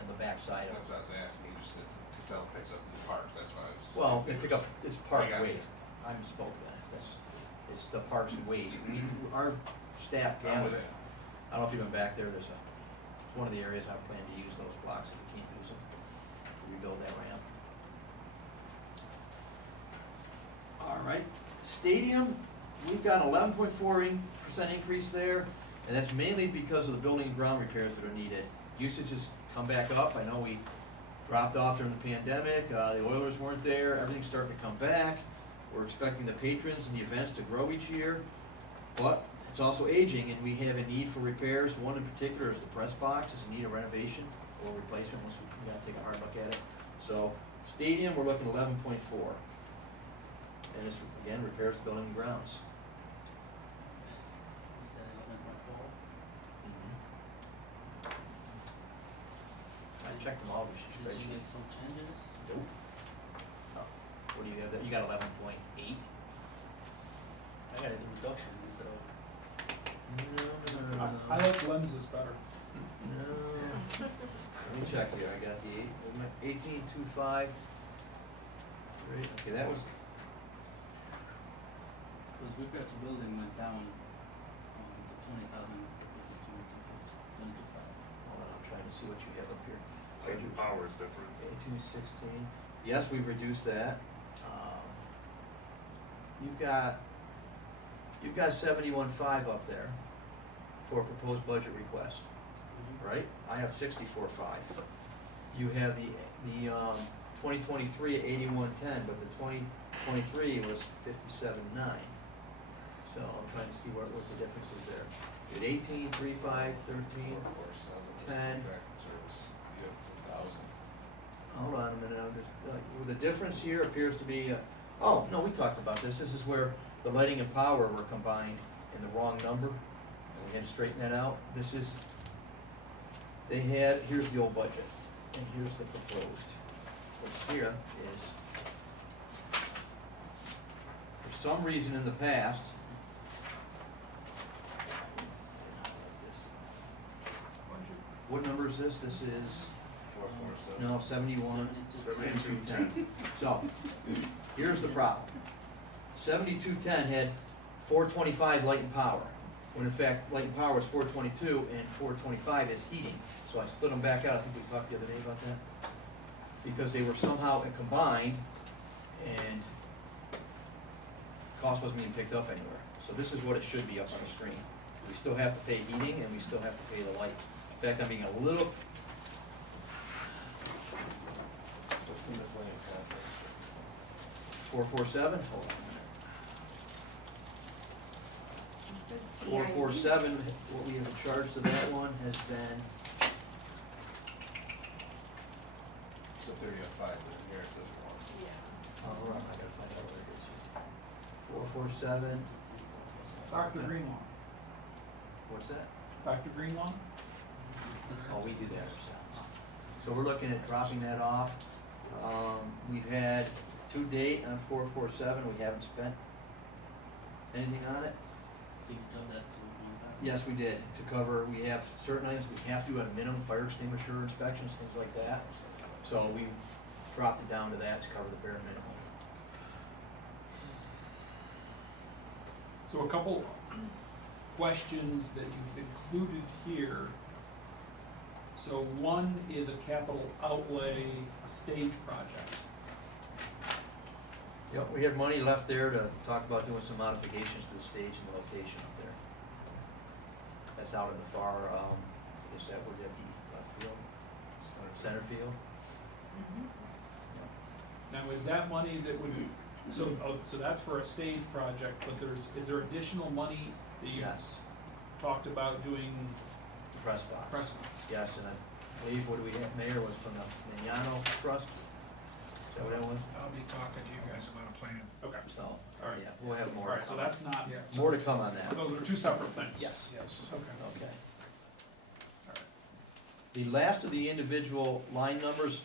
On the backside of That's what I was asking, you just said Casella picks up the parks, that's why I was. Well, they pick up, it's park I got waste. you. I misspoke that. It's the parks waste. Our staff I'm with gathered. it. I don't know if you've been back there, it's one of the areas I plan to use those blocks if we can't use them, to rebuild that ramp. All right, stadium, we've got an 11.4% increase there, and that's mainly because of the building and ground repairs that are needed. Usage has come back up, I know we dropped off during the pandemic, the Oilers weren't there, everything's starting to come back. We're expecting the patrons and the events to grow each year, but it's also aging, and we have a need for repairs. One in particular is the press box, is in need of renovation or replacement, once we gotta take a hard look at it. So, stadium, we're looking 11.4. And it's, again, repairs to building and grounds. Is that 11.4? I checked them all, we should Did you spreadsheet. make some changes? Nope. Oh, what do you have, you got 11.8? I got a reduction instead of, No. I like lenses better. No. Let me check here, I got the 18.25. Right, okay, that was, because repair to building went down to 20,000 versus 22,5. hold on, I'm trying to see what you have up here. Lighting power is different. 18.16, yes, we've reduced that. You've got 71.5 up there for proposed budget request, right? I have 64.5. You have the 2023 at 81.10, but the 2023 was 57.9. So I'm trying to see what the difference is there. You had 18, 3, 5, 13, 10. Contracted service, you have 1,000. Hold on a minute, I'm just, well, the difference here appears to be, oh, no, we talked about this. This is where the lighting and power were combined in the wrong number, and we had to straighten that out. This is, here's the old budget, and here's the proposed. What's here is, for some reason in the past, what number is this? This is, 447. no, 71, 7210. So, here's the problem. 7210 had 425 light and power, when in fact, light and power was 422 and 425 is heating. So I split them back out, I think we talked the other day about that. Because they were somehow combined and cost wasn't being picked up anywhere. So this is what it should be up on the screen. We still have to pay heating and we still have to pay the light. In fact, I'm being a little, What's the miscellaneous contract? 447, hold on a minute. 447, what we have charged to that one has been, So 30 on 5, but here it says 1. Yeah. hold on, I gotta find out what it is. 447, Dr. Greenlaw, what's that? Dr. Greenlaw? Oh, we do that ourselves. So we're looking at dropping that off. We've had, to date, on 447, we haven't spent anything on it. So you done that to one time? Yes, we did, to cover, we have certain items we have to do at a minimum, fire extinguisher inspections, things like that. So we dropped it down to that to cover the bare minimum. So a couple questions that you've included here. So one is a capital outlay, a stage project. Yep, we had money left there to talk about doing some modifications to the stage and the location up there. That's out in the far, is that where that'd be, left field? Center field? Now, is that money that would, so that's for a stage project, but is there additional money that you Yes, talked about doing press box. press box? Yes, and I believe what do we have, Mayor, was from the Mignano Trust? Is that what that was? I'll be talking to you guys about a plan. Okay, So, all right. yeah, we'll have All more. right, so that's not, Yeah. More to come on that. those are two separate things. Yes. Yes. Okay. Okay. All right. The last of the individual line numbers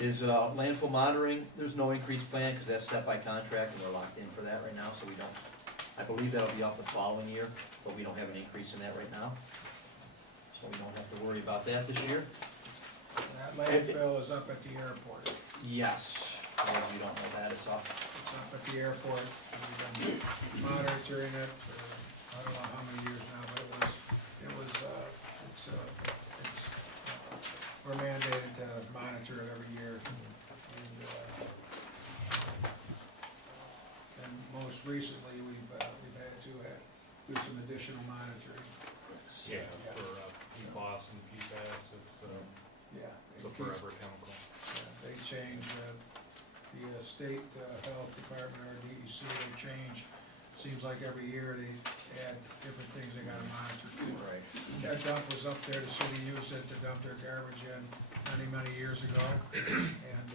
is landfill monitoring. There's no increase plan because that's set by contract and we're locked in for that right now, so we don't, I believe that'll be up the following year, but we don't have an increase in that right now. So we don't have to worry about that this year. That landfill is up at the airport. Yes, for those of you who don't know that, it's up. It's up at the airport. We've been monitoring it for, I don't know how many years now, but we're mandated to monitor it every year. And most recently, we've had to do some additional monitoring. Yeah, for PFAS and PFAS, it's a It keeps- forever chemical. They change, the state health department or DEC, they change, seems like every year they add different things they gotta monitor for. Right. That dump was up there, the city used it to dump their garbage in many years ago, and,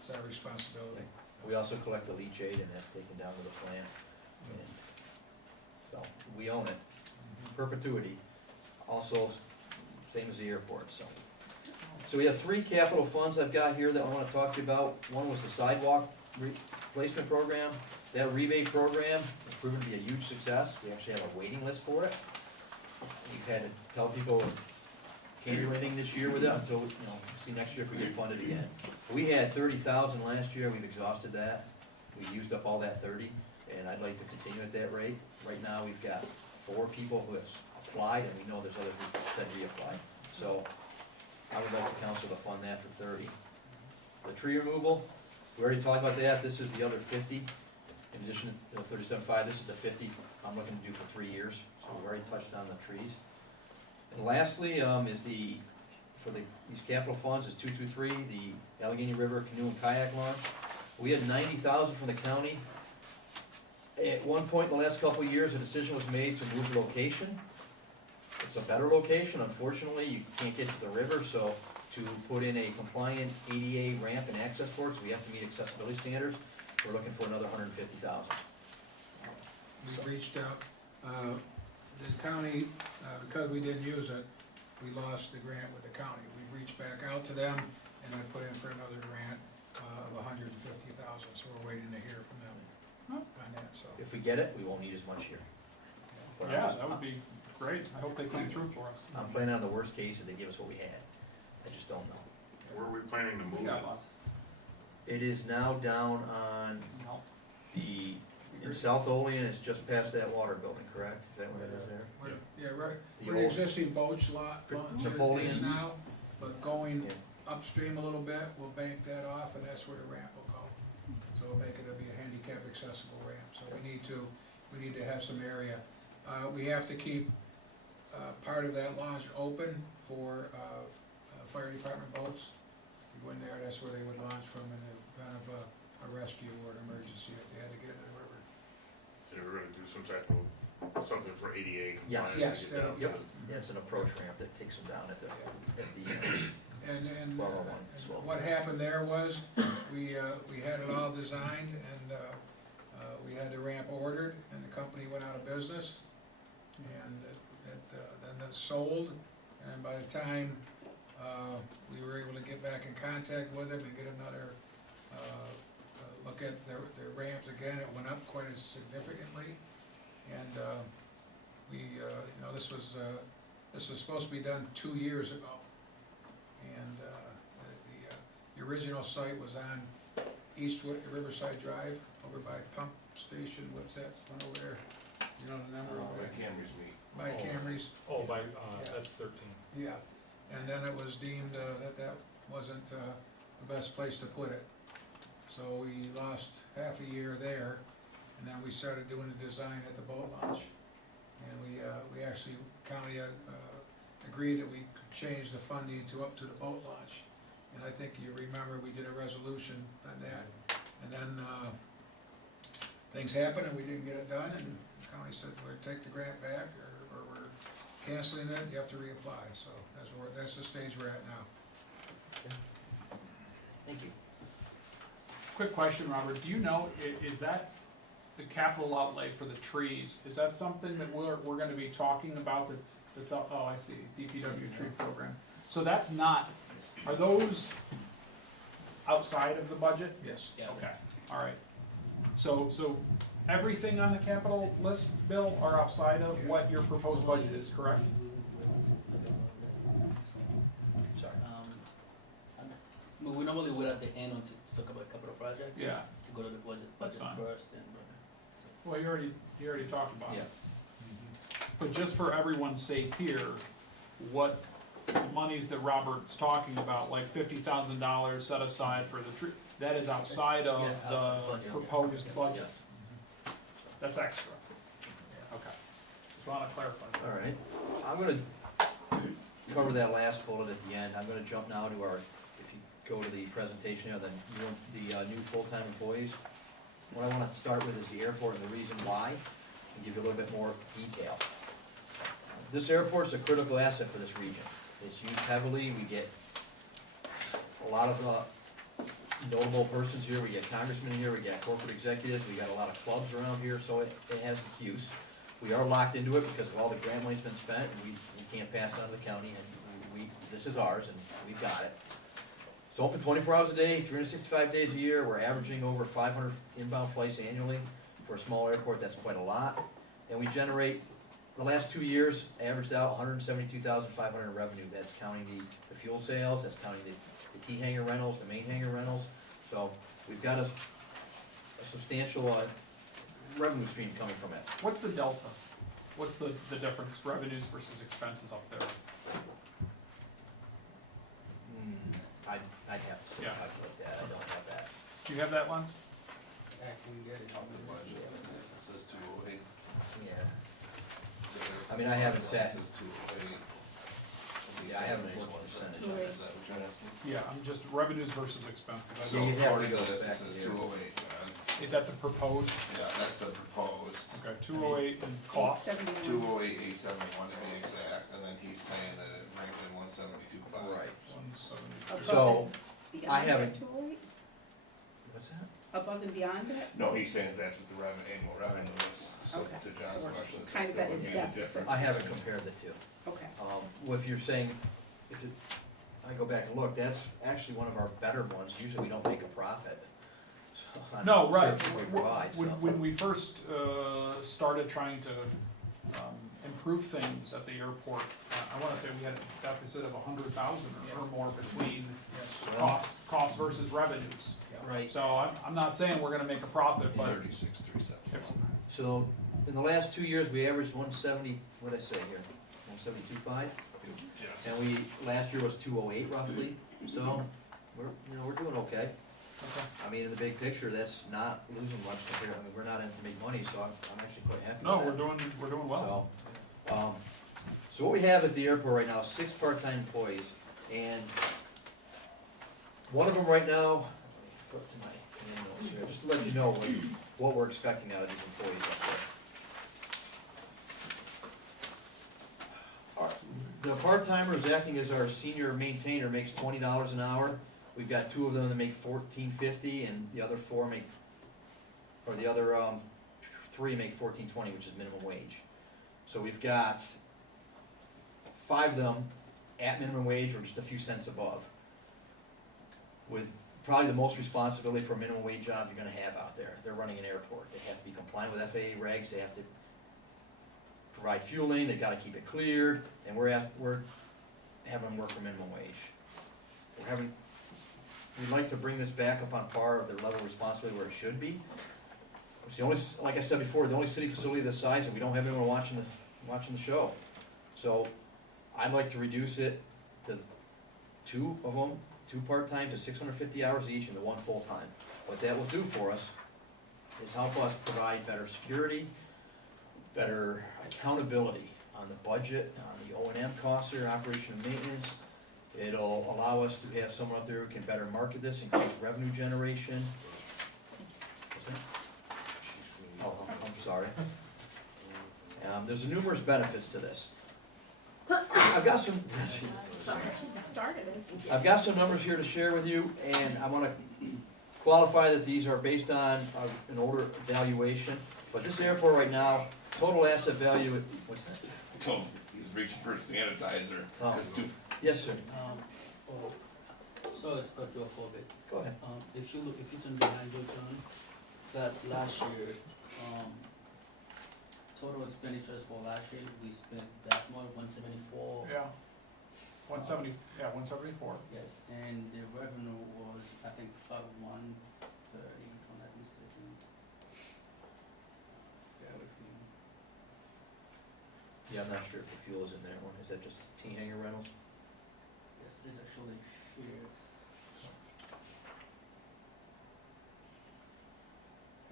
it's our responsibility. We also collect the leachate and that's taken down to the plant. And so, we own it, perpetuity. Also, same as the airport, so. So we have three capital funds I've got here that I wanna talk to you about. One was the sidewalk replacement program. That rebate program has proven to be a huge success. We actually have a waiting list for it. We've had to tell people can't do anything this year with it until, see next year if we get funded again. We had 30,000 last year, we've exhausted that. We used up all that 30, and I'd like to continue at that rate. Right now, we've got 4 people who have applied, and we know there's other people that said reapply. So, I would like the council to fund that for 30. The tree removal, we already talked about that, this is the other 50. In addition to the 37.5, this is the 50 I'm looking to do for 3 years, so we've already touched on the trees. And lastly, is these capital funds is 223, the Allegheny River Canoe and Kayak launch. We had 90,000 from the county. At one point in the last couple of years, a decision was made to move the location. It's a better location, unfortunately, you can't get to the river, so to put in a compliant ADA ramp and access for it, so we have to meet accessibility standards, we're looking for another 150,000. We've reached out, the county, because we didn't use it, we lost the grant with the county. We reached back out to them, and I put in for another grant of 150,000, so we're waiting to hear from them on that, so. If we get it, we won't need as much here. But Yeah, that would be great. I hope they come through for us. I'm planning on the worst case that they give us what we had. I just don't know. Where are we planning to move We got it? lots. It is now down on No. in South Olean, it's just past that water building, correct? Is that what it is there? Yeah, right, The where the old- existing boats lot, launch is Napoleon's. now, but going Yeah. upstream a little bit, we'll bank that off, and that's where the ramp will go. So we'll make it, it'll be a handicap accessible ramp, so we need to have some area. We have to keep, part of that launch open for, fire department boats. You go in there, that's where they would launch from in the event of a rescue or an emergency if they had to get in the river. And we're gonna do some type of, something for ADA Yes. compliance Yes, to get down yep. to. Yeah, it's an approach ramp that takes them down at the And 1201, so. what happened there was, we had it all designed, and we had the ramp ordered, and the company went out of business. And then it sold, and by the time we were able to get back in contact with them and get another look at their ramps again, it went up quite as significantly. And this was supposed to be done 2 years ago. And the original site was on Eastwood, Riverside Drive, over by Pump Station, what's that one over there? You know the number over Where there? Camry's meet. By Camry's. Oh, by, Yeah. that's 13. Yeah, and then it was deemed that wasn't the best place to put it. So we lost half a year there, and then we started doing the design at the boat launch. And we actually, county agreed that we could change the funding up to the boat launch. And I think you remember, we did a resolution on that. And then things happened and we didn't get it done, and the county said, we're gonna take the grant back, or we're canceling it, you have to reapply. So that's the stage we're at now. Thank you. Quick question, Robert, do you know, is that the capital outlay for the trees, is that something that we're gonna be talking about that's, oh, I see, DPW tree program? So that's not, are those outside of the budget? Yes. Okay, all right. So everything on the capital list, Bill, are outside of what your proposed budget is, correct? Sorry. We normally wait at the end to talk about capital projects. Yeah, To go to the budget That's fine. first and. well, you already talked about Yeah. it. But just for everyone's sake here, what monies that Robert's talking about, like $50,000 set aside for the tree, that is outside of Yeah, outside the budget. proposed budget? Yeah. That's extra? Okay. Just wanna clarify. that. All right, I'm gonna cover that last bullet at the end. I'm gonna jump now to our, if you go to the presentation here, the new full-time employees. What I wanna start with is the airport and the reason why, and give you a little bit more detail. This airport's a critical asset for this region. It's used heavily, we get a lot of notable persons here, we get congressmen here, we got corporate executives, we got a lot of clubs around here, so it has its use. We are locked into it because of all the grant money's been spent, and we can't pass it on to the county, and this is ours, and we've got it. It's open 24 hours a day, 365 days a year, we're averaging over 500 inbound flights annually. For a small airport, that's quite a lot. And we generate, the last 2 years, averaged out $172,500 in revenue. That's counting the fuel sales, that's counting the T hangar rentals, the main hangar rentals. So we've got a substantial revenue stream coming from it. What's the delta? What's the difference, revenues versus expenses up there? I'd have to calculate that, I don't have that. Do you have that, Lens? I can get it. On the budget, it says 208. Yeah. I mean, I haven't sat- It says 208. Yeah, I haven't looked at the percentage. Is that what you're asking? Yeah, I'm just revenues versus expenses. I So don't- you have to According go to this, back it says to the airport. 208, man. Is that the proposed? Yeah, that's the proposed. Okay, 208 and cost? 871. 208, 871 to be exact, and then he's saying that it ranked in 172.5. Right. 170. Above So, and beyond I that, haven't- 208? What's that? Above and beyond that? No, he's saying that's what the annual revenue is, so Okay. to John's So we're question. kind of that at a would be the deficit. difference. I haven't compared the two. Okay. Well, if you're saying, I go back and look, that's actually one of our better ones. Usually we don't make a profit. On No, right. services we provide, so. When we first started trying to improve things at the airport, I wanna say we had a deficit of 100,000 or more between cost versus revenues. Right. So I'm not saying we're gonna make a profit, but 36,371. So, in the last 2 years, we averaged 170, what'd I say here? 172.5? Yes. And last year was 208 roughly, so we're doing okay. Okay. I mean, in the big picture, that's not losing much compared, I mean, we're not in to make money, so I'm actually quite happy no, with that. we're doing well. So what we have at the airport right now is 6 part-time employees, and one of them right now, flip to my notes here, just to let you know what we're expecting out of these employees up there. All right. The part-timer is acting as our senior maintainer, makes $20 an hour. We've got two of them that make $14.50, and the other four make, or the other, three make $14.20, which is minimum wage. So we've got 5 of them at minimum wage or just a few cents above, with probably the most responsibility for a minimum wage job you're gonna have out there. They're running an airport. They have to be compliant with FAA regs. They have to provide fueling. They gotta keep it cleared, and we're having them work for minimum wage. We'd like to bring this back up on par of their level of responsibility where it should be. It's the only, like I said before, the only city facility this size, and we don't have anyone watching the show. So I'd like to reduce it to 2 of them, 2 part-time to 650 hours each and the 1 full-time. What that will do for us is help us provide better security, better accountability on the budget, on the O&M costs or operation and maintenance. It'll allow us to have someone out there who can better market this, increase revenue generation. What's that? Oh, I'm sorry. There's numerous benefits to this. I've got some, Started it. I've got some numbers here to share with you, and I wanna qualify that these are based on an older valuation. But this airport right now, total asset value, what's that? So he was reaching for a sanitizer. Oh. There's two- Yes, sir. Sorry to cut you off a bit. Go ahead. If you turn behind your turn, that's last year, total expenditures for last year, we spent that much, 174. Yeah. 174. Yes, and the revenue was, I think, 130, if I'm not mistaken. Bear with me. Yeah, I'm not sure if the fuel is in that one. Is that just T-hanger rentals? Yes, it's actually here.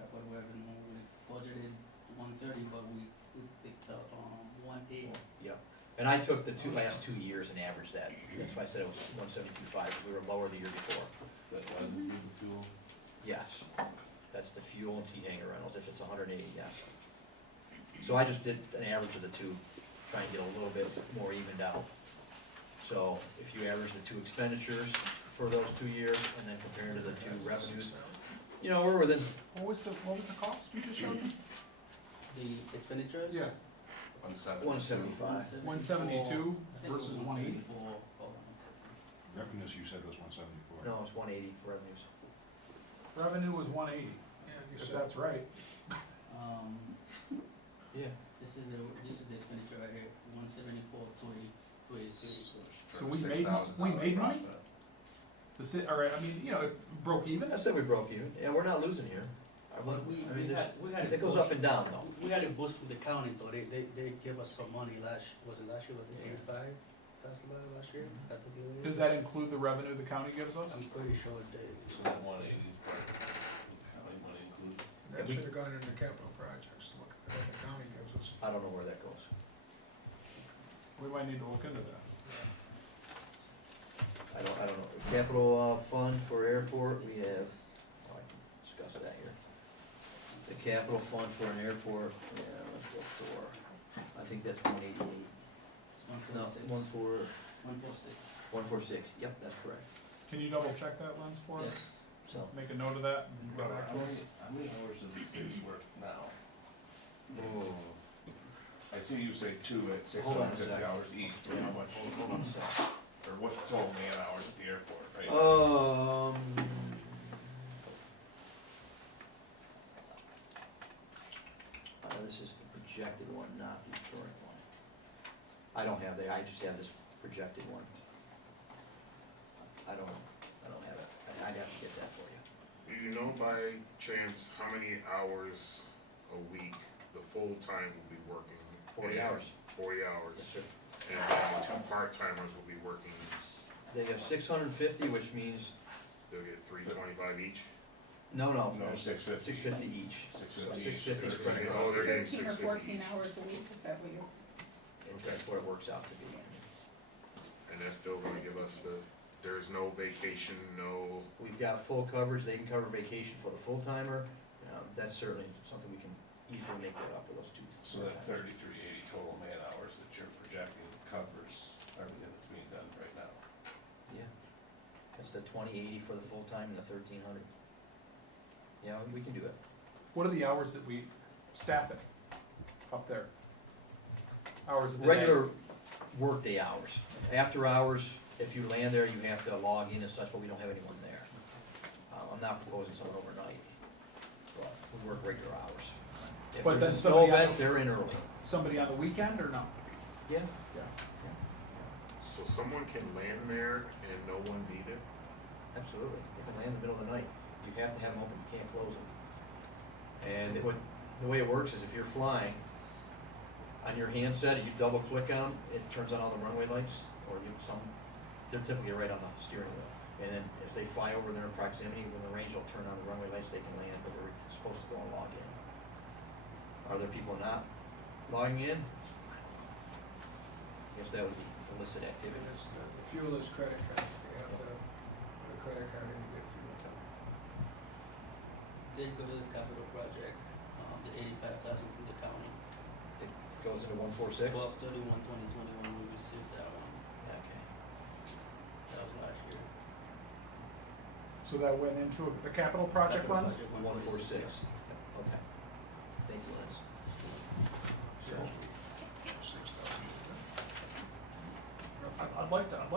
Capital revenue, we budgeted 130, but we picked up 180. Yeah. And I took the last 2 years and averaged that. That's why I said it was 172.5, because we were lower the year before. That wasn't the fuel. Yes, that's the fuel and T-hanger rentals, if it's 180, yes. So I just did an average of the two, trying to get a little bit more evened out. So if you average the 2 expenditures for those 2 years, and then compare it to the 2 revenues, you know, we're within, What was the cost you just showed me? The expenditures? Yeah. 175. 172 versus 180. Revenues you said was 174. no, it's 180 revenues. Revenue was 180, Yeah, you if said. that's right. Yeah. This is the expenditure right here, 174, 280. So we made money? I mean, you know, it broke even? I said we broke even, yeah, we're not losing here. But we had It goes up and down though. We had a boost from the county though, they gave us some money was it last year, was it 85? That's last year, at the beginning? Does that include the revenue the county gives us? I'm pretty sure it did. So that 180 is part of the county money included. That should have gone into capital projects, to look at what the county gives us. I don't know where that goes. We might need to look into that. I don't know. Capital fund for airport, we have, I can discuss that here. The capital fund for an airport, yeah, let's go for, I think that's 188. It's No, 146. 146, yep, that's correct. Can you double check that, Lens, for us? Yes. So, Make a note of that and How get back to us. many hours do these things work now? oh, I see you say 2 at Hold on a 650 second. hours each, but how much, hold on a sec. or what's the total man hours at the airport, right? This is the projected one, not the current one. I don't have that, I just have this projected one. I don't have it, I'd have to get that for you. Do you know by chance how many hours a week the full-time will be working? 40 hours. 40 hours. Yes, sir. And then the 2 part-timers will be working, They have 650, which means, they'll get $325 each? no, No, 650. 650 each. 650 each. 650 They're spread getting- across. Oh, they're getting 13 or 650 14 each. hours a week, is that what you're? That's what it works out to be. And that's still gonna give us there's no vacation, no, We've got full coverage, they can cover vacation for the full-timer, that's certainly something we can easily make that up for those 2. So that 3380 total man hours that you're projecting covers the 2080 for the full-time and the 1300. Yeah, we can do it. What are the hours that we staff it up there? Hours of the day? Regular workday hours. After hours, if you land there, you have to log in and such, but we don't have anyone there. I'm not proposing someone overnight, but we work regular hours. If But there's then a snow somebody on event, they're in early. Somebody on the weekend or no? Yeah. Yeah. So someone can land there and no one need it? Absolutely. They can land in the middle of the night. You have to have them open, you can't close them. And the way it works is if you're flying, on your handset, you double click on them, it turns on all the runway lights, or they're typically right on the steering wheel. And then if they fly over their proximity, when the range will turn on the runway lights, they can land, but they're supposed to go and log in. Are there people not logging in? I guess that would be illicit activity. The fuel is credit card, they have to put a credit card in to get fuel. Did go to the capital project, the 85,000 from the county. It goes into 146? 12/31/2021, we received that one. Okay. That was last year. So that went into the capital project Capital funds? project 146. 146, yeah. Okay. Thank you, Liz. So, 6,000. I'd like to I'd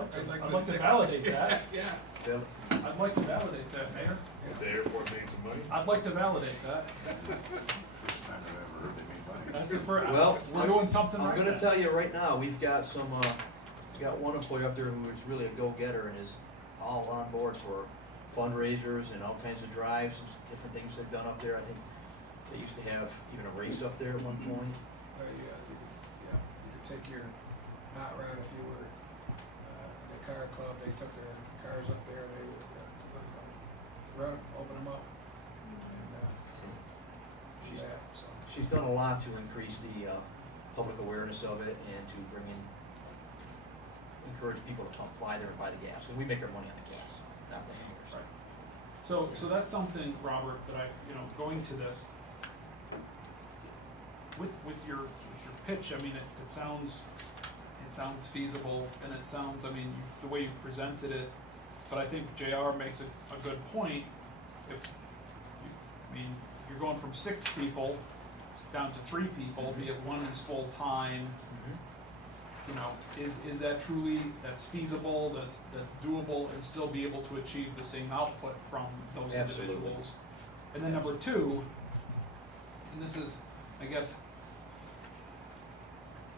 validate that. Yeah. Bill? I'd like to validate that, Mayor. The airport made some money? I'd like to validate that. First time I've ever heard they made money. That's the first, Well, we're doing something right I'm gonna then. tell you right now, we've got some, we got one employee up there who is really a go-getter and is all on board for fundraisers and all kinds of drives and different things they've done up there. I think they used to have even a race up there at one point. You could take your hot rod if you were, the car club, they took their cars up there, they would, run, open them up. And, She's, yeah, so. she's done a lot to increase the, public awareness of it and to encourage people to come fly there and buy the gas, because we make our money on the gas, not the hangers. Right. So that's something, Robert, that going to this, with your pitch, I mean, it sounds feasible, and it sounds, I mean, the way you presented it, but I think JR makes a good point. You're going from 6 people down to 3 people, be it one is full-time, is that truly, that's feasible, that's doable, and still be able to achieve the same output from those Absolutely. individuals? And then number 2, and this is, I guess,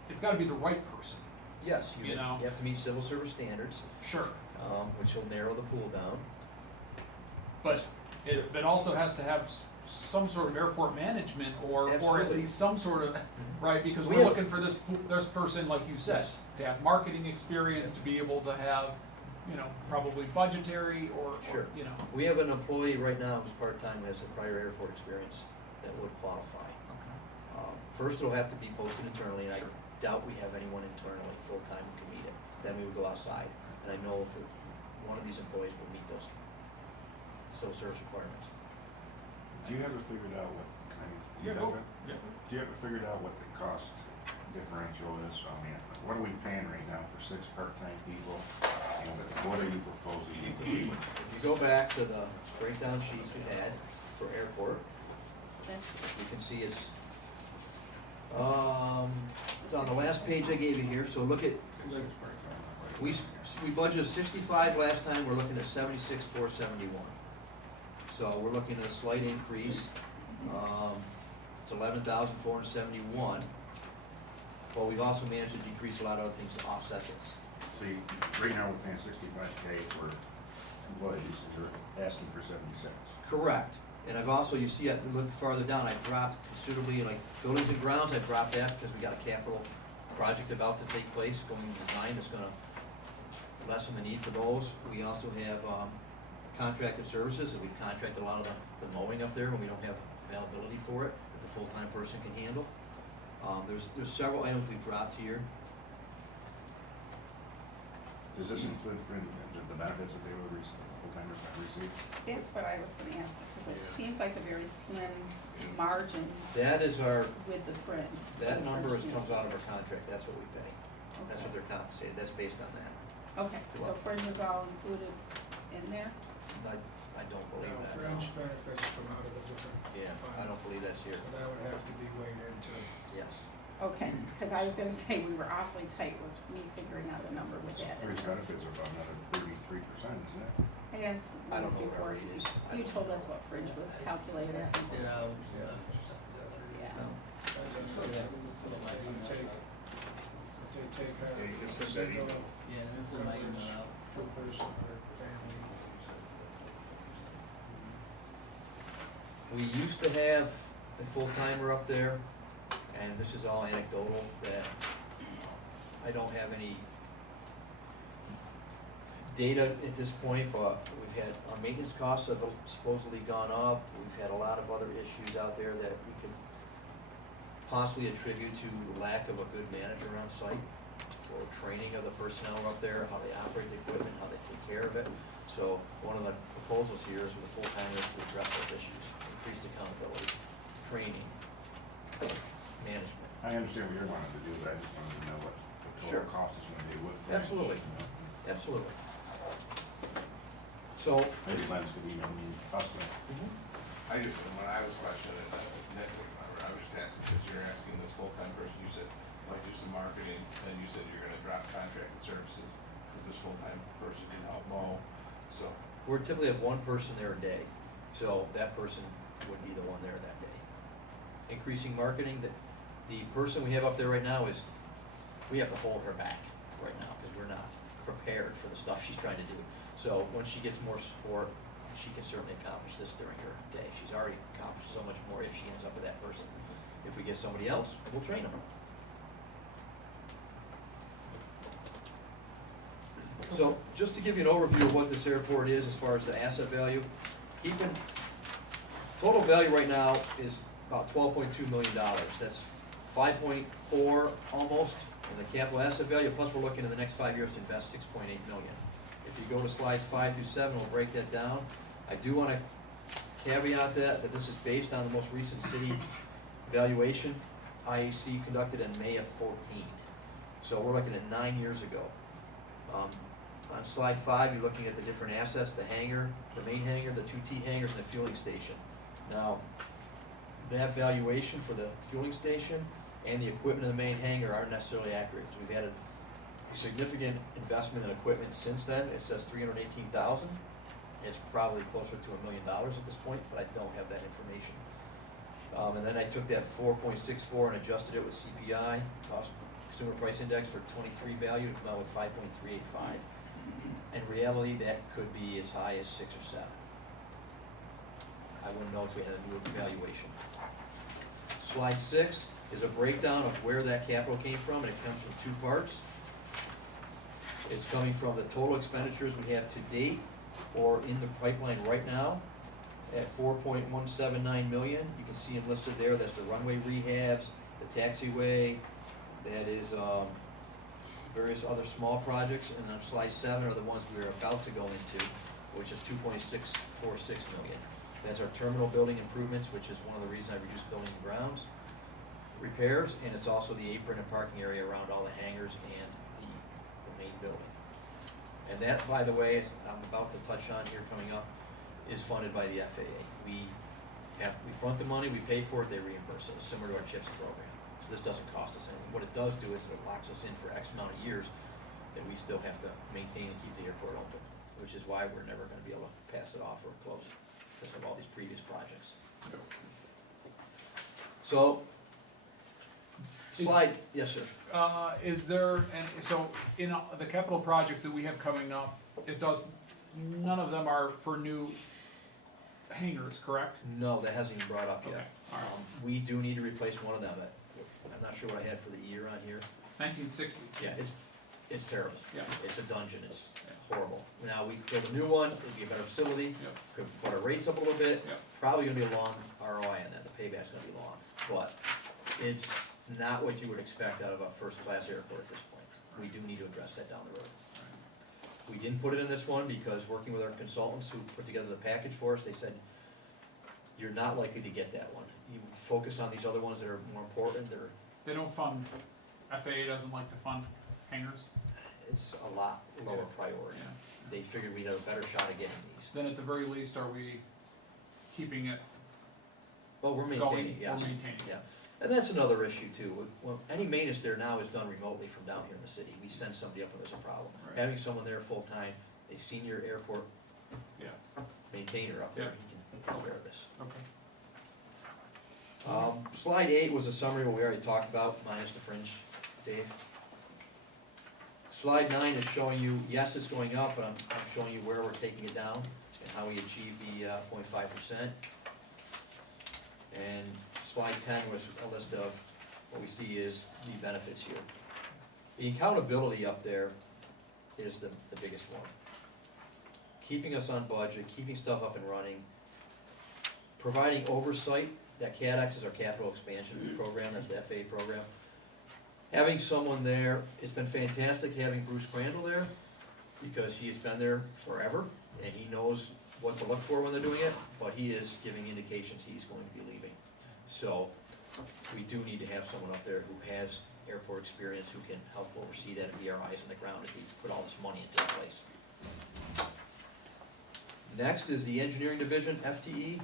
it's gotta be the right person. Yes, you You know. have to meet civil service standards, Sure. which will narrow the pool down. But it also has to have some sort of airport management or at Absolutely. least some sort of, right, because We we're have- looking for this person, like you said, Yes. to have marketing experience, to be able to have, probably budgetary or, Sure. We have an employee right now who's part-time, who has a prior airport experience that would qualify. First, it'll have to be posted internally, and I doubt we have anyone internally full-time who can meet it. Then we would go outside, and I know if one of these employees will meet those civil service requirements. Do you have it figured out what, Yeah, go. Yeah. do you have it figured out what the cost differential is? I mean, what are we paying right now for 6 part-time people? And what are you proposing? If you go back to the breakdown sheets we had for airport, you can see it's on the last page I gave you here, so look at, we budgeted 65 last time, we're looking at 76,471. So we're looking at a slight increase, it's 11,471. But we've also managed to decrease a lot of other things to offset this. See, right now we're paying $65K for employees, and you're asking for 76. Correct. And I've also, you see, look farther down, I dropped considerably, like buildings and grounds, I dropped that because we got a capital project about to take place, going to design, that's gonna lessen the need for those. We also have, contracted services, and we've contracted a lot of the mowing up there when we don't have availability for it, that the full-time person can handle. There's several items we've dropped here. Does this include the benefits that they would receive, full-timers might receive? That's what I was gonna ask, because it Yeah. seems like a very slim margin That is our, with the fringe. that number Fringe, comes out of our contract, that's what we pay. That's what Okay. they're compensated, that's based on that. Okay, so fringe is all included in there. I don't believe Now, that, no. fringe benefits come out of a different Yeah, I fund, don't believe that's here, so that would have to be weighed into. yes. Okay, because I was gonna say we were awfully tight with me figuring out a number with that. Fringe benefits are about another 33%, isn't it? I guess I don't once know before, where it is. you told us what fringe was calculated. It out, Yeah. So, yeah, they take, Yeah, you can send that single email. yeah, this is my email out. per person or family. We used to have a full-timer up there, and this is all anecdotal, that I don't have any data at this point, but we've had, our maintenance costs have supposedly gone up. We've had a lot of other issues out there that we could possibly attribute to lack of a good manager on site, or training of the personnel up there, how they operate the equipment, how they take care of it. So one of the proposals here is for the full-timers to address those issues, increased accountability, training, management. I understand what you're wanting to do, but I just wanted to know what the Sure. total cost is gonna be with fringe. Absolutely. you know. Absolutely. So, Maybe Len's could email me, us then. I just, when I was questioning it, Nick, I was just asking, because you're asking this full-time person, you said, might do some marketing, then you said you're gonna drop contracted services, because this full-time person can help mow, so. we're typically have one person there a day, so that person would be the one there that day. Increasing marketing, the person we have up there right now is, we have to hold her back right now, because we're not prepared for the stuff she's trying to do. So once she gets more support, she can certainly accomplish this during her day. She's already accomplished so much more if she ends up with that person. If we get somebody else, we'll train them. So, just to give you an overview of what this airport is as far as the asset value, total value right now is about $12.2 million. That's 5.4 almost in the capital asset value, plus we're looking in the next 5 years to invest 6.8 million. If you go to slides 5 through 7, we'll break that down. I do want to caveat that this is based on the most recent city valuation IAC conducted in May of 14. So we're looking at 9 years ago. On slide 5, you're looking at the different assets, the hangar, the main hangar, the 2 T hangars, and the fueling station. Now, that valuation for the fueling station and the equipment in the main hangar aren't necessarily accurate. So we've had a significant investment in equipment since then. It says $318,000. It's probably closer to $1 million at this point, but I don't have that information. And then I took that 4.64 and adjusted it with CPI, cost consumer price index for 23 value, to come out with 5.385. In reality, that could be as high as 6 or 7. I wouldn't know if we had a new evaluation. Slide 6 is a breakdown of where that capital came from, and it comes from 2 parts. It's coming from the total expenditures we have to date or in the pipeline right now at $4.179 million. You can see them listed there. That's the runway rehabs, the taxiway, that is various other small projects, and then slide 7 are the ones we're about to go into, which is $2.646 million. That's our terminal building improvements, which is one of the reasons I reduced building and grounds repairs, and it's also the apron and parking area around all the hangars and the main building. And that, by the way, I'm about to touch on here coming up, is funded by the FAA. We front the money, we pay for it, they reimburse us, similar to our CHIPS program. So this doesn't cost us anything. What it does do is it locks us in for X amount of years that we still have to maintain and keep the airport open, which is why we're never gonna be able to pass it off or close it because of all these previous projects. So, slide, yes, sir. Is there, and so in the capital projects that we have coming up, none of them are for new hangars, correct? No, that hasn't even brought up Okay, yet. all right. We do need to replace one of them. I'm not sure what I had for the year on here. 1960. Yeah, it's terrible. Yeah. It's a dungeon, it's horrible. Now, we build a new one, it'd be a better facility, Yep. could put our rates up a little bit. Yep. Probably gonna be a long ROI on that, the payback's gonna be long. But it's not what you would expect out of a first-class airport at this point. We do need to address that down the road. We didn't put it in this one because working with our consultants who put together the package for us, they said, you're not likely to get that one. You focus on these other ones that are more important, They don't fund, FAA doesn't like to fund hangars? it's a lot lower priority. Yeah. They figured we'd have a better shot of getting these. Then at the very least, are we keeping it But we're going, maintaining, yeah. we're maintaining? Yeah, and that's another issue too. Well, any maintenance there now is done remotely from down here in the city. We send somebody up when there's a problem. Right. Having someone there full-time, a senior airport Yeah, maintainer up there, Yeah. he can take care of this. okay. Slide 8 was a summary of what we already talked about, minus the fringe, Dave. Slide 9 is showing you, yes, it's going up, but I'm showing you where we're taking it down and how we achieve the 0.5%. And slide 10 was a list of what we see is the benefits here. The accountability up there is the biggest one. Keeping us on budget, keeping stuff up and running, providing oversight. That CADX is our capital expansion program, that's the FA program. Having someone there, it's been fantastic having Bruce Crandall there, because he has been there forever, and he knows what to look for when they're doing it, but he is giving indications he's going to be leaving. So, we do need to have someone up there who has airport experience, who can help oversee that and be our eyes on the ground as we put all this money into place. Next is the engineering division, FTE.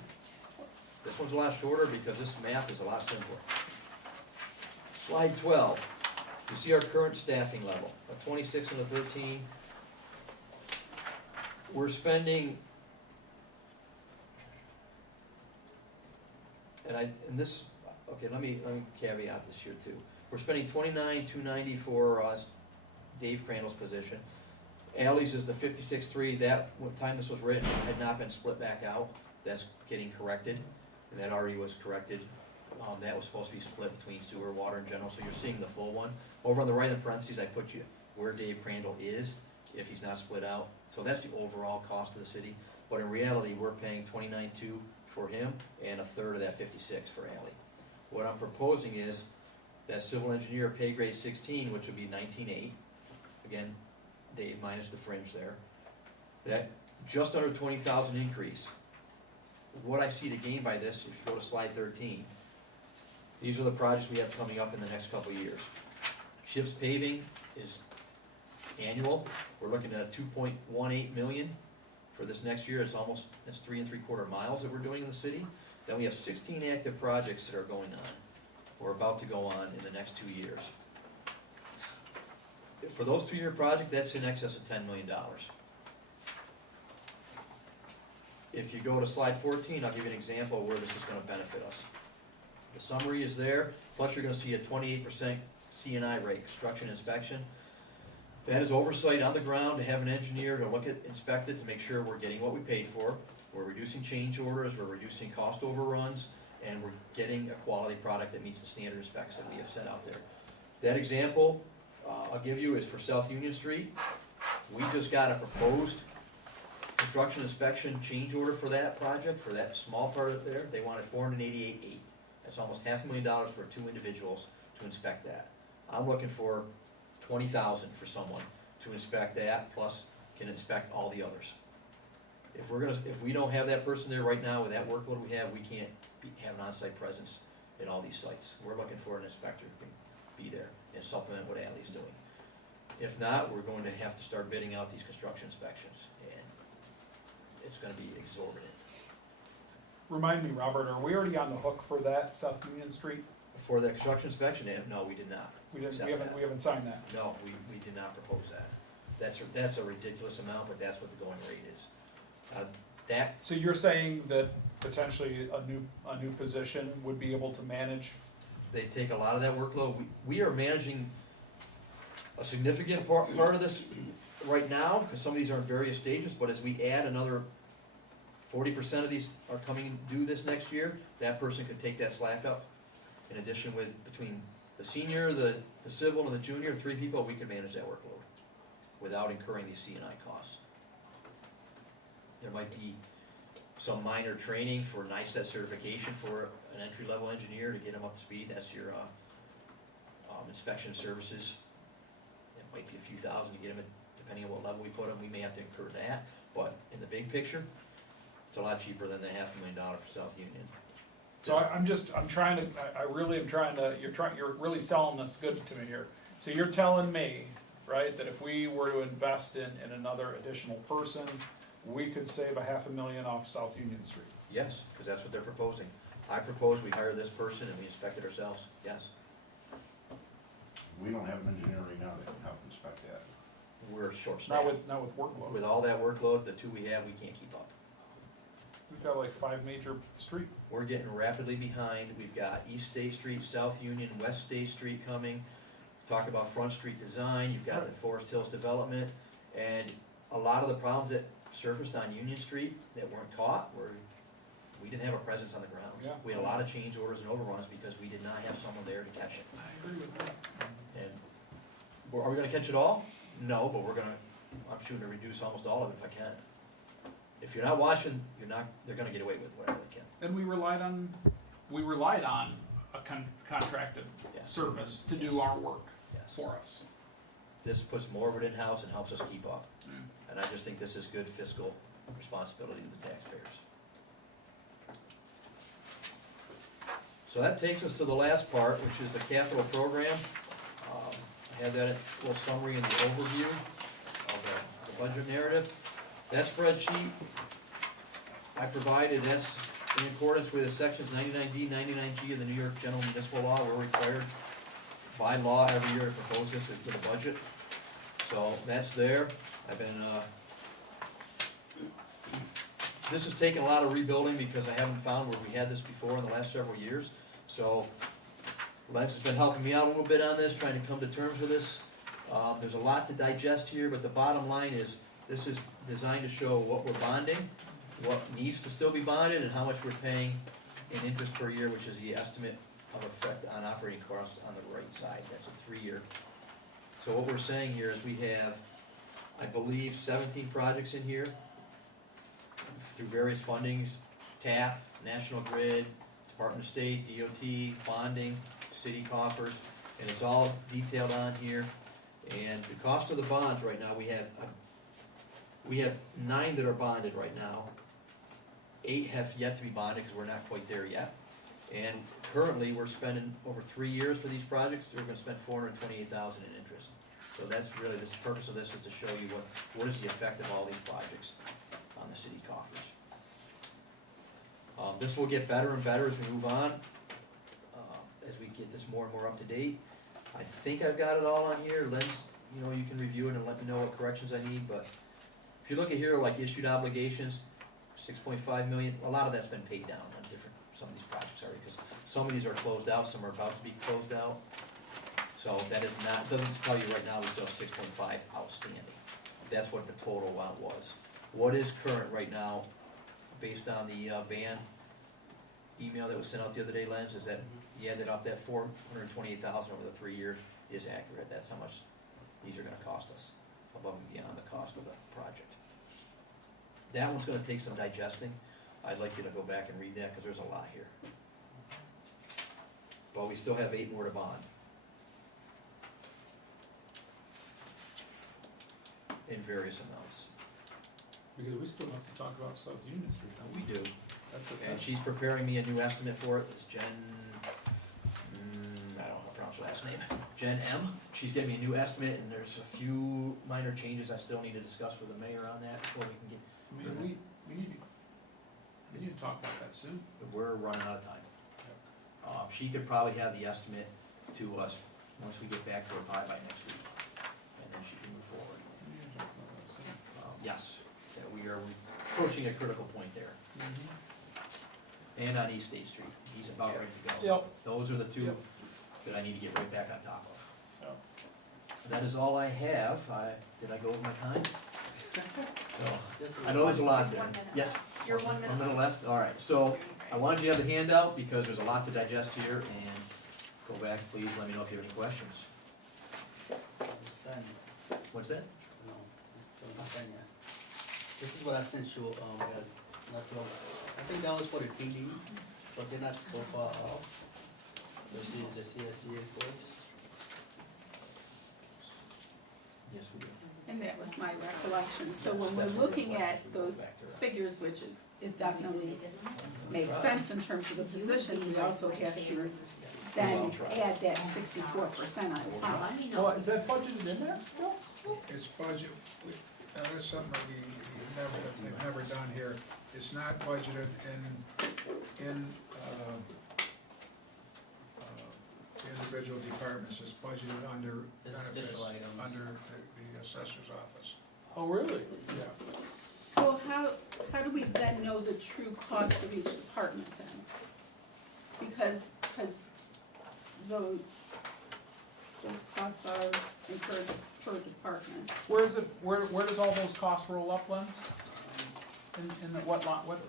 This one's a lot shorter because this math is a lot simpler. Slide 12, you see our current staffing level, a 26 and a 13. We're spending, okay, let me caveat this here too. We're spending $29,290 for Dave Crandall's position. Ally's is the 56.3, that, what time this was written, had not been split back out. That's getting corrected, and that already was corrected. That was supposed to be split between sewer, water, and general, so you're seeing the full one. Over on the right in parentheses, I put you where Dave Crandall is, if he's not split out. So that's the overall cost of the city, but in reality, we're paying $29,200 for him, and a third of that 56 for Ally. What I'm proposing is that civil engineer pay grade 16, which would be 19.8, again, Dave minus the fringe there, that just under 20,000 increase. What I see to gain by this, if you go to slide 13, these are the projects we have coming up in the next couple of years. Chips paving is annual, we're looking at 2.18 million for this next year. It's 3 3/4 miles that we're doing in the city. Then we have 16 active projects that are going on, or about to go on in the next 2 years. For those 2-year projects, that's in excess of $10 million. If you go to slide 14, I'll give you an example of where this is gonna benefit us. The summary is there, plus you're gonna see a 28% C&I rate, construction inspection. That is oversight on the ground to have an engineer to look at, inspect it, to make sure we're getting what we paid for. We're reducing change orders, we're reducing cost overruns, and we're getting a quality product that meets the standard specs that we have set out there. That example I'll give you is for South Union Street. We just got a proposed construction inspection change order for that project, for that small part of there. They wanted $488,800. That's almost $500,000 for 2 individuals to inspect that. I'm looking for $20,000 for someone to inspect that, plus can inspect all the others. If we don't have that person there right now with that workload we have, we can't have an on-site presence at all these sites. We're looking for an inspector who can be there and supplement what Ally's doing. If not, we're going to have to start bidding out these construction inspections, and it's gonna be exorbitant. Remind me, Robert, are we already on the hook for that South Union Street? For the construction inspection, no, we did not. We didn't, accept we haven't, that. we haven't signed that. No, we did not propose that. That's a ridiculous amount, but that's what the going rate is. So you're saying that potentially a new position would be able to manage? They take a lot of that workload. We are managing a significant part of this right now, because some of these are in various stages, but as we add another 40% of these are coming due this next year, that person could take that slack up. In addition, between the senior, the civil, and the junior, 3 people, we could manage that workload without incurring these C&I costs. There might be some minor training for NICET certification for an entry-level engineer to get them up to speed. That's your inspection services. It might be a few thousand to get them, depending on what level we put them. We may have to incur that, but in the big picture, it's a lot cheaper than the $500,000 for South Union. So you're really selling this good to me here. So you're telling me right? That if we were to invest in another additional person, we could save $500,000 off South Union Street. Yes, because that's what they're proposing. I propose we hire this person and we inspect it ourselves, yes. We don't have an engineer right now that can help inspect that. We're short-staffed. Not with workload. With all that workload, the two we have, we can't keep up. We've got like 5 major streets. We're getting rapidly behind. We've got East State Street, South Union, West State Street coming. Talk about Front Street design, you've got the Forest Hills development, and a lot of the problems that surfaced on Union Street that weren't caught were, we didn't have a presence on the ground. Yeah. We had a lot of change orders and overruns because we did not have someone there to catch it. I agree with that. And, are we gonna catch it all? No, but I'm shooting to reduce almost all of it if I can. If you're not watching, they're gonna get away with whatever they can. And we relied on a contracted Yeah. service to do our work Yes. for us. This puts more of it in-house and helps us keep up. Yeah. And I just think this is good fiscal responsibility to the taxpayers. So that takes us to the last part, which is the capital program. I have that in little summary in the overview of the budget narrative. That spreadsheet I provided, that's in accordance with sections 99D, 99G of the New York General Municipal Law. We're required by law every year to propose this with a budget. So that's there. I've been, this has taken a lot of rebuilding because I haven't found where we had this before in the last several years. So Lex has been helping me out a little bit on this, trying to come to terms with this. There's a lot to digest here, but the bottom line is, this is designed to show what we're bonding, what needs to still be bonded, and how much we're paying in interest per year, which is the estimate of effect on operating costs on the right side. That's a 3-year. So what we're saying here is we have, I believe, 17 projects in here through various fundings, TAP, National Grid, Department of State, DOT, bonding, city coffers, and it's all detailed on here. And the cost of the bonds right now, we have 9 that are bonded right now. 8 have yet to be bonded because we're not quite there yet. And currently, we're spending over 3 years for these projects, we're gonna spend $428,000 in interest. So that's really, the purpose of this is to show you what is the effect of all these projects on the city coffers. This will get better and better as we move on, as we get this more and more up to date. I think I've got it all on here. Lens, you can review it and let me know what corrections I need, but if you look at here, like issued obligations, 6.5 million, a lot of that's been paid down on some of these projects already, because some of these are closed out, some are about to be closed out. So that is not, doesn't tell you right now we still have 6.5 outstanding. That's what the total amount was. What is current right now, based on the ban email that was sent out the other day, Lens, is that you added up that $428,000 over the 3 year is accurate. That's how much these are gonna cost us, above and beyond the cost of the project. That one's gonna take some digesting. I'd like you to go back and read that, because there's a lot here. But we still have 8 more to bond. In various amounts. Because we still have to talk about South Union Street. We do. And That's she's preparing me a new estimate for it. It's Jen, I don't know how to pronounce her last name. Jen M. She's giving me a new estimate, and there's a few minor changes I still need to discuss with the mayor on that before we can get. I mean, we need to talk about that soon. We're running out of time. She could probably have the estimate to us once we get back to her by next week, and then she can move forward. We need to talk about that soon. Yes, that we are approaching a critical point there. And on East State Street, he's about ready to go. Yep. Those are the 2 Yep. that I need to get right back on top of. Yep. That is all I have. Did I go over my time? So, I know there's a lot there. 1 minute. Yes? You're 1 minute. 1 minute left, all right. So, I wanted you to have the handout because there's a lot to digest here, and go back, please, let me know if you have any questions. What's that? No, don't send yet. This is what I sent you, guys, not too long. I think that was for the PD, but they're not so far off. This is the CSEA folks. Yes, we do. And that was my recollection. So when we're looking at those figures, which it definitely makes sense in terms of the positions, we also have to then Well, try. add that 64% on top. Let me Well, know. is that budgeted in there? It's budget, that's something that they've never done here. It's not budgeted in individual departments, it's budgeted under It's benefits, special items. under the assessor's office. Oh, really? Yeah, So how do we then know the true cost of each department then? Because those costs are incurred per department. Where is it, where does all those costs roll up, Lens? In the what lot, what?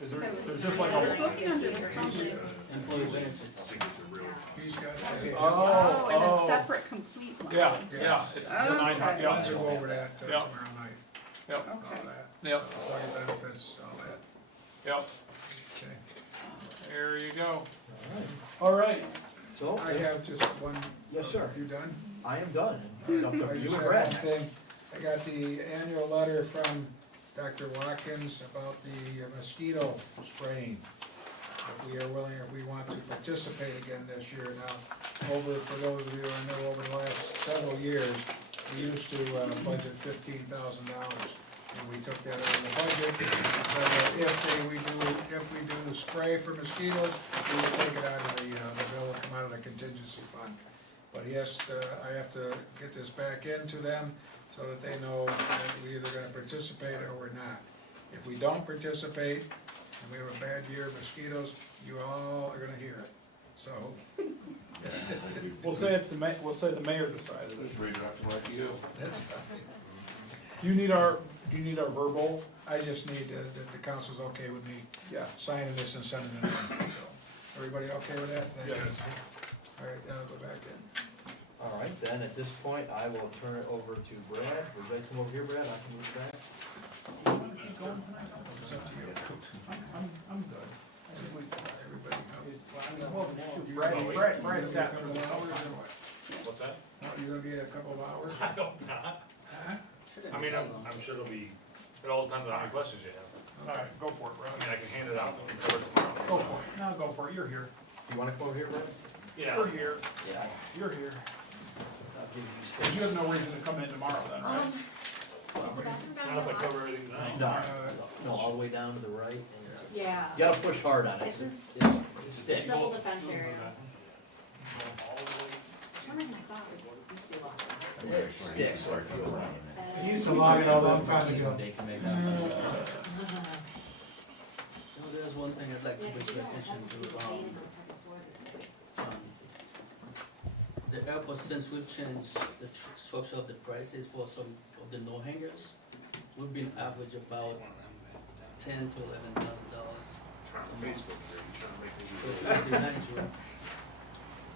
Is there, there's just like I was a, looking under the summary. Employee benefits. he's got, Oh, in a oh, separate complete line. yeah, yeah, it's the Okay. 900, let's yeah, go over that Yeah. tomorrow night, yep, all Okay. that, yep, employee benefits, all that, yep, okay. there you go. All right, So, I have just one. Yes, sir. You done? I am done. It's up to I you just and have Brad one next. thing. I got the annual letter from Dr. Watkins about the mosquito spraying. If we are willing, if we want to participate again this year now, for those of you who know, over the last several years, we used to budget $15,000. And we took that out of the budget, so that if we do spray for mosquitoes, we will take it out of the bill will come out of the contingency fund. But yes, I have to get this back into them so that they know that we're either gonna participate or we're not. If we don't participate, and we have a bad year of mosquitoes, you all are gonna hear it, so. we'll say it's the we'll say the mayor decided it. Just read it up to like you. That's fine. Do you need our verbal? I just need that the council's okay with me Yeah. signing this and sending it in. So, everybody okay with that? Thank you. Yes. All right, then I'll go back in. All right, then at this point, I will turn it over to Brad. Would you like to come over here, Brad? I can move back. You wanna keep going tonight? It's up to you. I'm good. I think we- Everybody, Well, Brad sat through this. What's that? you're gonna be a couple of hours? I hope not. Huh? I mean, I'm sure it'll be, it all depends on how many questions you have. All right, go for it, I Brad. mean, I can hand it out and cover it tomorrow. Go for it. No, go for it. You're here. Do you wanna come over here, Brad? Yeah. You're here. Yeah. You're here. I'll give you You space. have no reason to come in tomorrow then, right? Is the bathroom down Not if I there? cover everything tonight. No, all the way down to the right. and it's- Yeah. You gotta push hard on it. It's in It sticks. civil defense area. For some reason I thought it used to be locked. It sticks. so I feel like- I used to log it a long time ago. They can make that happen. So there's one thing I'd like to bring your attention to, the airport, since we've changed the structure of the prices for some of the no hangers, we've been average about $10,000 to $11,000. Trying to Facebook here, you trying to make me So do for the manager,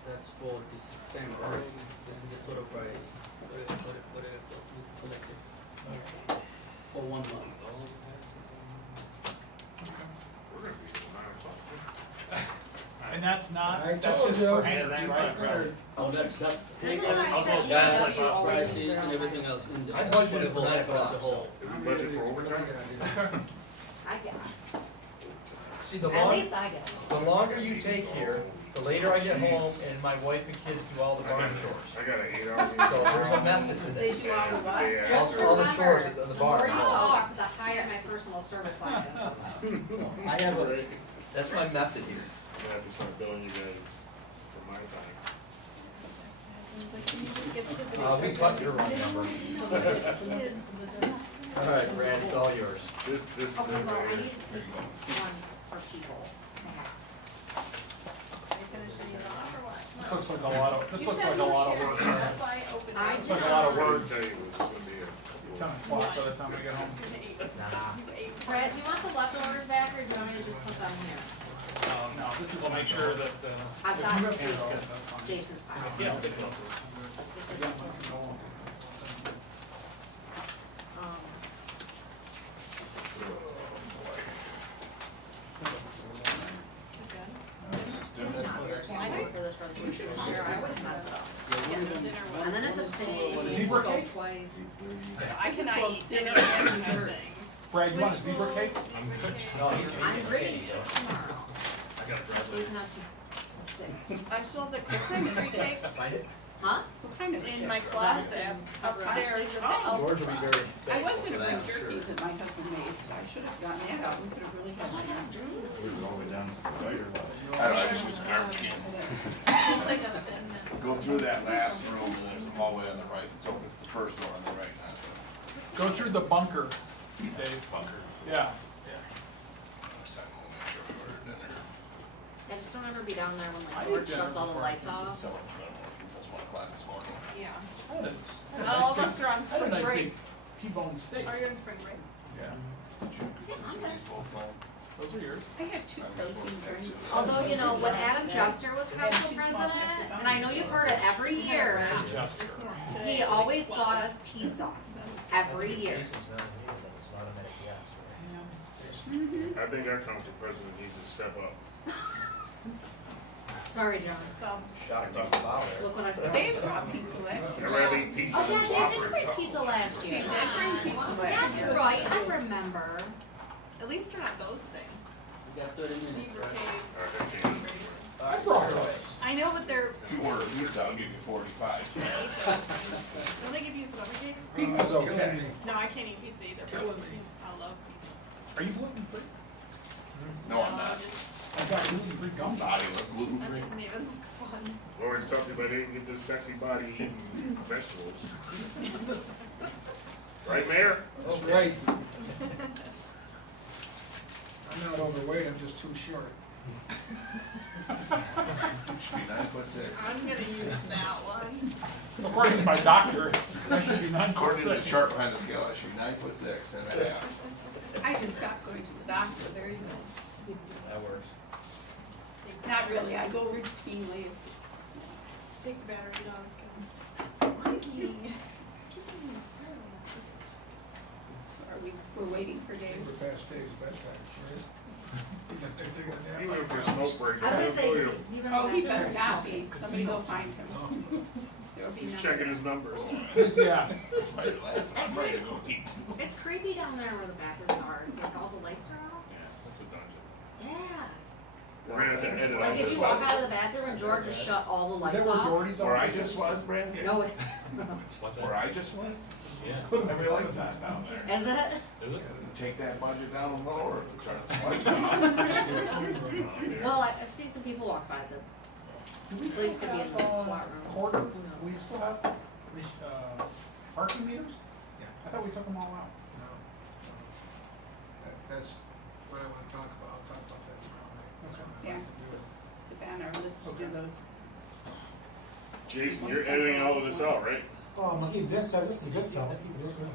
that's for December, this is the total price, for the we collected for 1 month. We're gonna be at 9 o'clock. And that's not, I that's told just you. for hangers, right? Right. Oh, that's, This is what I I'll said, go gas, check my prices and everything else in the, I for budgeted the for whole that airport as a cost. whole. Did we budget for overtime? I get it. See, the At least I get it. the longer you take here, the later I get home and my wife and kids do all the barn chores. I got an 8-hour. So there's a method to They this. do all the what? Just All the remember, chores at the the barn. more you talk, the higher my personal service line goes. I have a, that's my method here. I'm gonna have to start billing you guys for my time. He's like, can you just get to the. We cut your wrong number. Kids. All right, Brad, it's all yours. This is Okay, well, I it. need to take one for people to have. Are you finishing it off or what? This looks like a lot of, this You looks said like a no lot of sharing, work. That's why I opened it. I up. It's like a lot of I didn't words. tell you it was just gonna be a couple 10 of. o'clock by the time we get home. Nah. Brad, do you want the leftovers back or do you want me to just put them here? No, this is to make sure that, I've if got you have Jason. Jason, that's fine. Jason's pile. Yeah, I'll pick it up. I got my condolences. Can I go for this resolution this year? I always mess it up. Yeah, no dinner was. And then it's a thing, Zebra go cake? twice. I cannot eat dinner and dessert things. Brad, you want a zebra cake? I'm good. No, I'm bringing 6 tomorrow. I gotta grab So you that. can have some sticks. I still have the Christmas tree cakes Sign it. Huh? What kind of in sticks? my closet upstairs. Oh. George will be very I was thankful for gonna that, bring I'm sure. jerky that my husband made, so I should have gotten that out, we could have really had dinner. Was it all the way down to the right or what? I don't know, I just used a garbage can. It's like a bin. Go through that last room, and there's a hallway on the right that's open, it's the first door on the right, not the Go through the bunker, Dave. bunker. Yeah. Second one, make sure we ordered dinner. Yeah, just don't ever be down there when I like ate George dinner shuts all the before. lights off. Someone from Edwards, that's 1 o'clock this morning. Yeah. I had a Not all of nice us are on steak- I had a spring nice break. big T-bone steak. Are you on spring break? Yeah. Did you see these both home? Those are yours. I had 2 protein drinks. Although, you know, when Adam Jester was council president, and I know you've heard it every year, Just. This morning. he always bought us pizza. Every year. Mm-hmm. I think our council president needs to step up. Sorry, John. Some. Shot across the bow there. Look what I've said. Dave brought pizza last year. I'd rather eat pizza Oh, than yeah, Dave did Whopper or bring something. pizza last He year. did bring pizza last That's year. right, I remember. At least they're not those things. We got 30 minutes, Zebra right? cakes. Okay. I brought those. I know, but they're. If you order pizza, I'll give you 45. Don't they give you stomach ache? Pizza's Killing okay. me. No, I can't eat pizza either. but Killing me. I love pizza. Are you gluten free? No, I'm not. Just, I've got gluten free His gummies. body look gluten that free. doesn't even look fun. Always talking about they get this sexy body eating vegetables. Right, Mayor? That's right. I'm not overweight, I'm just too short. Should be 9'6". I'm gonna use that one. According to my doctor, I should be 9 According to the chart behind the scale, I should be 9'6" and a half. I just stopped going to the doctor, there you go. That works. Not really, I go routinely. Take the battery out, it's gonna stop working. So are we're waiting for Dave. We're past Dave's bedtime, sure is. They're taking a nap. Even if there's smoke break, I was I'll gonna say, tell you. even Oh, he back better there. not be, somebody go find him. There'll be He's none. checking his numbers. Yeah. I'm ready to go eat. It's creepy down there where the bathrooms are, like all the lights are off. Yeah, that's a dungeon. Yeah. We're gonna have to edit all Like if this you walk out. out of the bathroom and George just shut all the Is lights that where off. Doherty's Where I office is? just was, Brandon? No, it Where I just was? Yeah. Every light's on down there. is it? Is it? Take that budget down lower, turn some lights on. Well, I've seen some people walk by the police could be in the SWAT room. Quarter, Who knows? we still have, parking meters? Yeah. I thought we took them all out. No, no. That's what I want to talk about, I'll talk about that tomorrow night. Yeah. Put that on our list to do those. Jason, you're editing all of this out, right? Oh, I'm gonna keep this, this is good stuff, I'm keeping this in.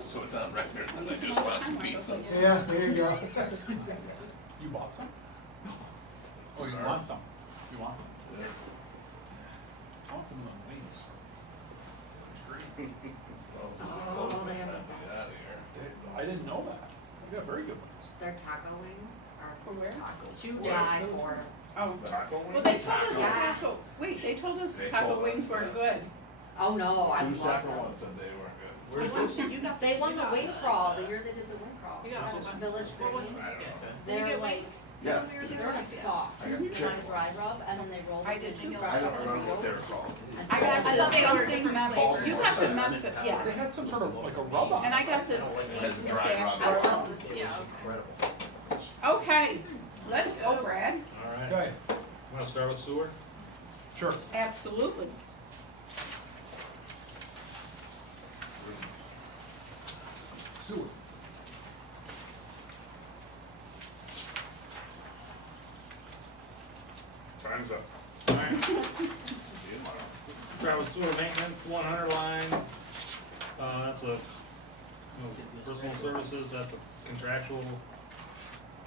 So it's on record that I just want some pizza. Yeah, there you go. You bought some? Oh, you want some? You want some? I want some of them wings. Oh, they have the Get best. out of here. I didn't know that. They got very good ones. Their taco wings are For where? to die for. Oh, Taco well, wings? they told us Yes. taco, wait, they told us They taco told wings us, weren't yeah. good. Oh no, I Two love separate them. ones said they weren't good. Where's this? You got. They won you the got wing the- crawl the year they did the wing crawl. You got At one. Village What ones Green. did you get? Did you They're get like wings? Yeah. they're in a sauce. I got They're chicken on a dry rub and then they roll I it did in too. crushed I don't remember what they tomatoes were called. and I got salt. this thought they were something different Memphis, flavors. you got the Memphis, They yes. had some sort of like a rub on. And I got this, Has this dry rub. Axel. Yeah, okay. Okay, let's go, Brad. All right. Okay, Wanna start with sewer? sure. Absolutely. Sewer. Time's up. See you tomorrow. Start with sewer maintenance, 100 line. That's a, personal services, that's a contractual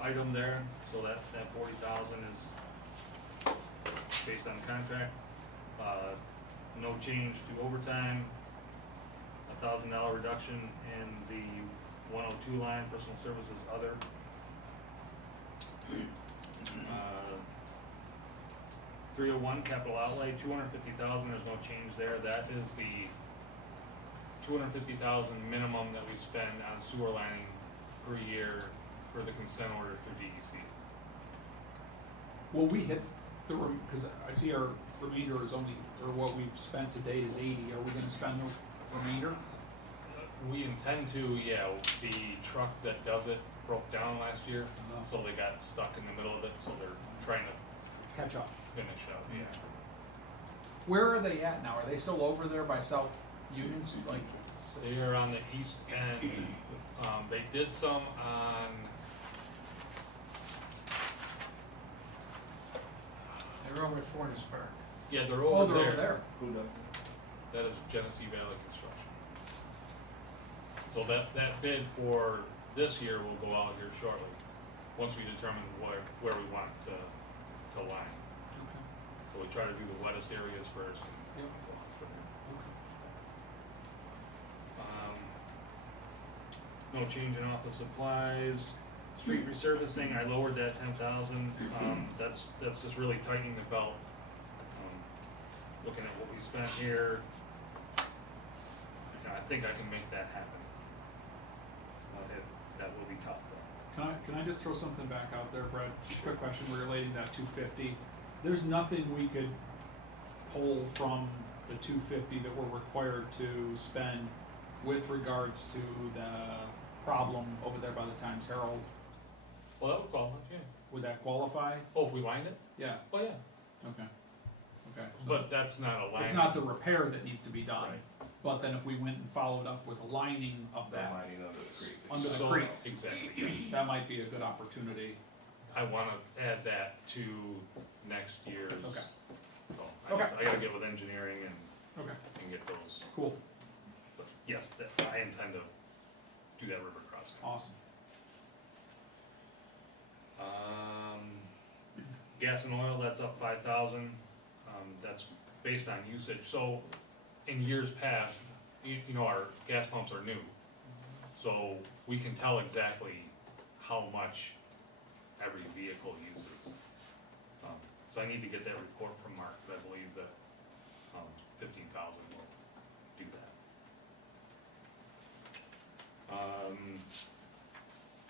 item there, so that 40,000 is based on contract. No change to overtime, $1,000 reduction in the 102 line, personal services other. 301 capital outlay, 250,000, there's no change there, that is the 250,000 minimum that we spend on sewer lining per year for the consent order through DEC. Will we hit the, because I see our remainder is only, or what we've spent to date is 80, are we gonna spend the remainder? We intend to, yeah, the truck that does it broke down last year, so they got stuck in the middle of it, so they're trying to Catch up. finish up, yeah. Where are they at now? Are they still over there by South Unions? Like, They are on the east end, they did some on, They're over at Fortis Park. yeah, they're oh, over they're there. over there. Who does it? That is Genesee Valley Construction. So that bid for this year will go out here shortly, once we determine where we want to line. Okay. So we try to do the wettest areas first and Yep. go on from there. No change in office supplies. Street resurfacing, I lowered that 10,000. That's just really tightening the belt. Looking at what we spent here, I think I can make that happen. That will be tough though. Can I just throw something back out there, Brett? Quick question relating that 250. There's nothing we could pull from the 250 that we're required to spend with regards to the problem over there by the Times Herald. Well, that would qualify, yeah. Would that qualify? Oh, if we lined it? Yeah. Oh, yeah. Okay. Okay. But that's not a line. It's not the repair that needs to be done. Right. But then if we went and followed up with a lining of that Lining under the creek. under the So, creek, exactly, yes. that might be a good opportunity. I wanna add that to next year's. Okay. So, Okay. I gotta get with engineering Okay. and get those, Cool. but yes, I intend to do that river crossing. Awesome. Gas and oil, that's up 5,000, that's based on usage, so in years past, you know, our gas pumps are new. So we can tell exactly how much every vehicle uses. So I need to get that report from Mark, but I believe that, 15,000 will do that.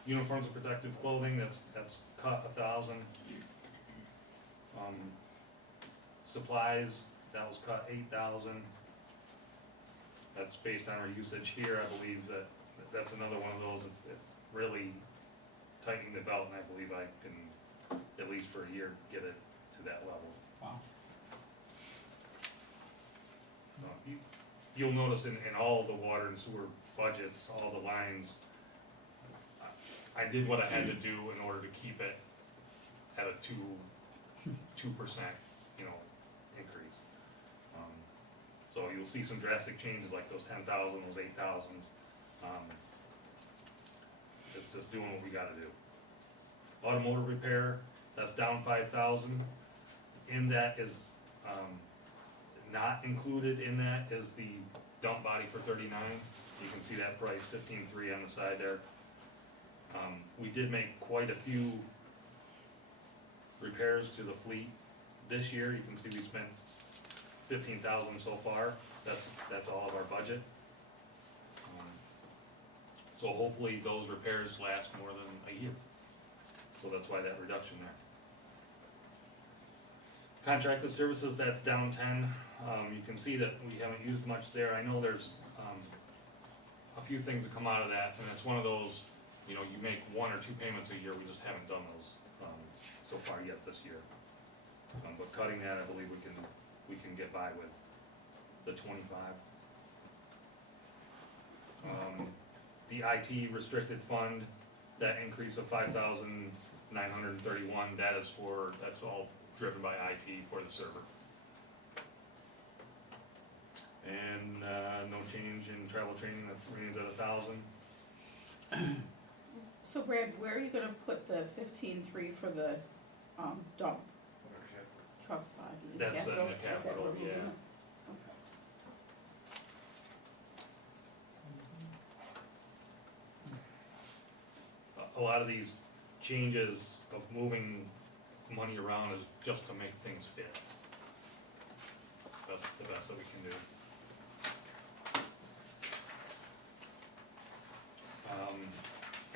Uniforms and protective clothing, that's cut 1,000. Supplies, that was cut 8,000. That's based on our usage here, I believe that's another one of those, it's really tightening the belt, and I believe I can, at least for a year, get it to that level. Wow. You'll notice in all the water and sewer budgets, all the lines, I did what I had to do in order to keep it at a 2%, you know, increase. So you'll see some drastic changes like those 10,000, those 8,000s. It's just doing what we gotta do. Automotive repair, that's down 5,000. In that is, not included in that is the dump body for 39. You can see that price, 15.3 on the side there. We did make quite a few repairs to the fleet this year. You can see we spent 15,000 so far. That's all of our budget. So hopefully those repairs last more than a year. So that's why that reduction there. Contracted services, that's down 10. You can see that we haven't used much there. I know there's a few things that come out of that, and it's one of those, you know, you make 1 or 2 payments a year. We just haven't done those so far yet this year. But cutting that, I believe we can get by with the 25. The IT restricted fund, that increase of 5,931, that's all driven by IT for the server. And no change in travel training, that remains at 1,000. So Brad, where are you gonna put the 15.3 for the, dump truck body? That's in the Is that capital, where we're yeah. gonna- A lot of these changes of moving money around is just to make things fit. That's the best that we can do.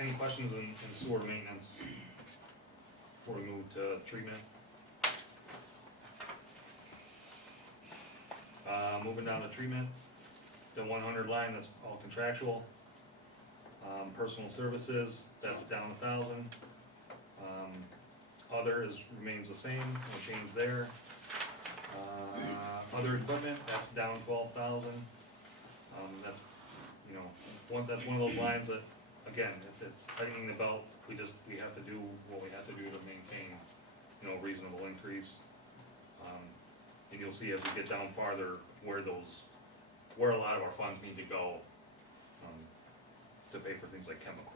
any questions in sewer maintenance before we move to treatment? Moving down to treatment, the 100 line, that's all contractual. Personal services, that's down 1,000. Other remains the same, no change there. Other equipment, that's down 12,000. That's, you know, that's one of those lines that, again, it's tightening the belt. We have to do what we have to do to maintain, you know, a reasonable increase. And you'll see as we get down farther where a lot of our funds need to go, to pay for things like chemicals.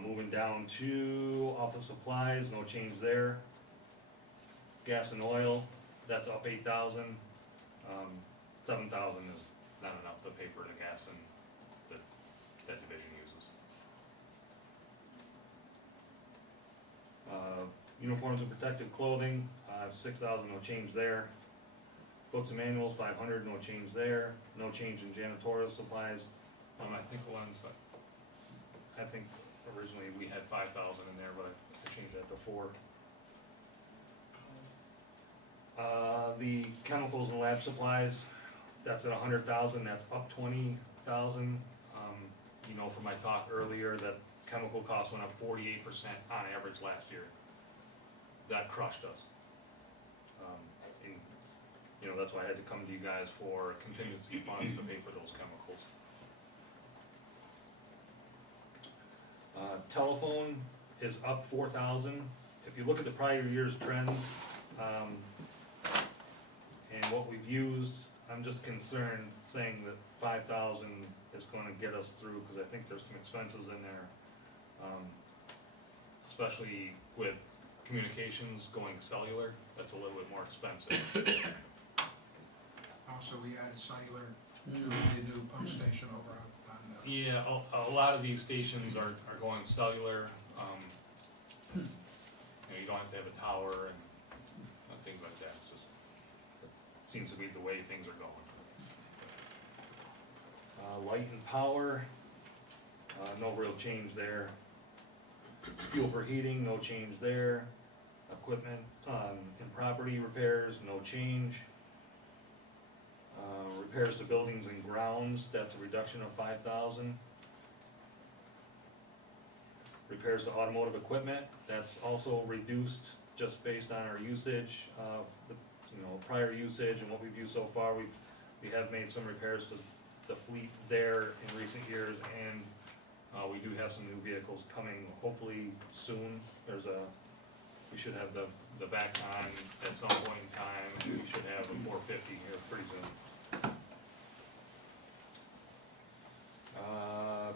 Moving down to office supplies, no change there. Gas and oil, that's up 8,000. 7,000 is not enough to pay for the gas and that division uses. Uniforms and protective clothing, 6,000, no change there. Books and manuals, 500, no change there. No change in janitorial supplies. I think originally we had 5,000 in there, but I changed that to 4. The chemicals and lab supplies, that's at 100,000, that's up 20,000. You know, from my talk earlier, that chemical costs went up 48% on average last year. That crushed us. And, you know, that's why I had to come to you guys for contingency funds to pay for those chemicals. Telephone is up 4,000. If you look at the prior year's trends, and what we've used, I'm just concerned saying that 5,000 is gonna get us through, because I think there's some expenses in there. Especially with communications going cellular, that's a little bit more expensive. Also, we added cellular to the new pump station over on Yeah, a lot of these stations are going cellular. You know, you don't have to have a tower and things like that. It's just, it seems to be the way things are going. Light and power, no real change there. Fuel for heating, no change there. Equipment and property repairs, no change. Repairs to buildings and grounds, that's a reduction of 5,000. Repairs to automotive equipment, that's also reduced just based on our usage, prior usage and what we've used so far. We have made some repairs to the fleet there in recent years, and we do have some new vehicles coming hopefully soon. We should have the back on at some point in time. We should have a 450 here pretty soon.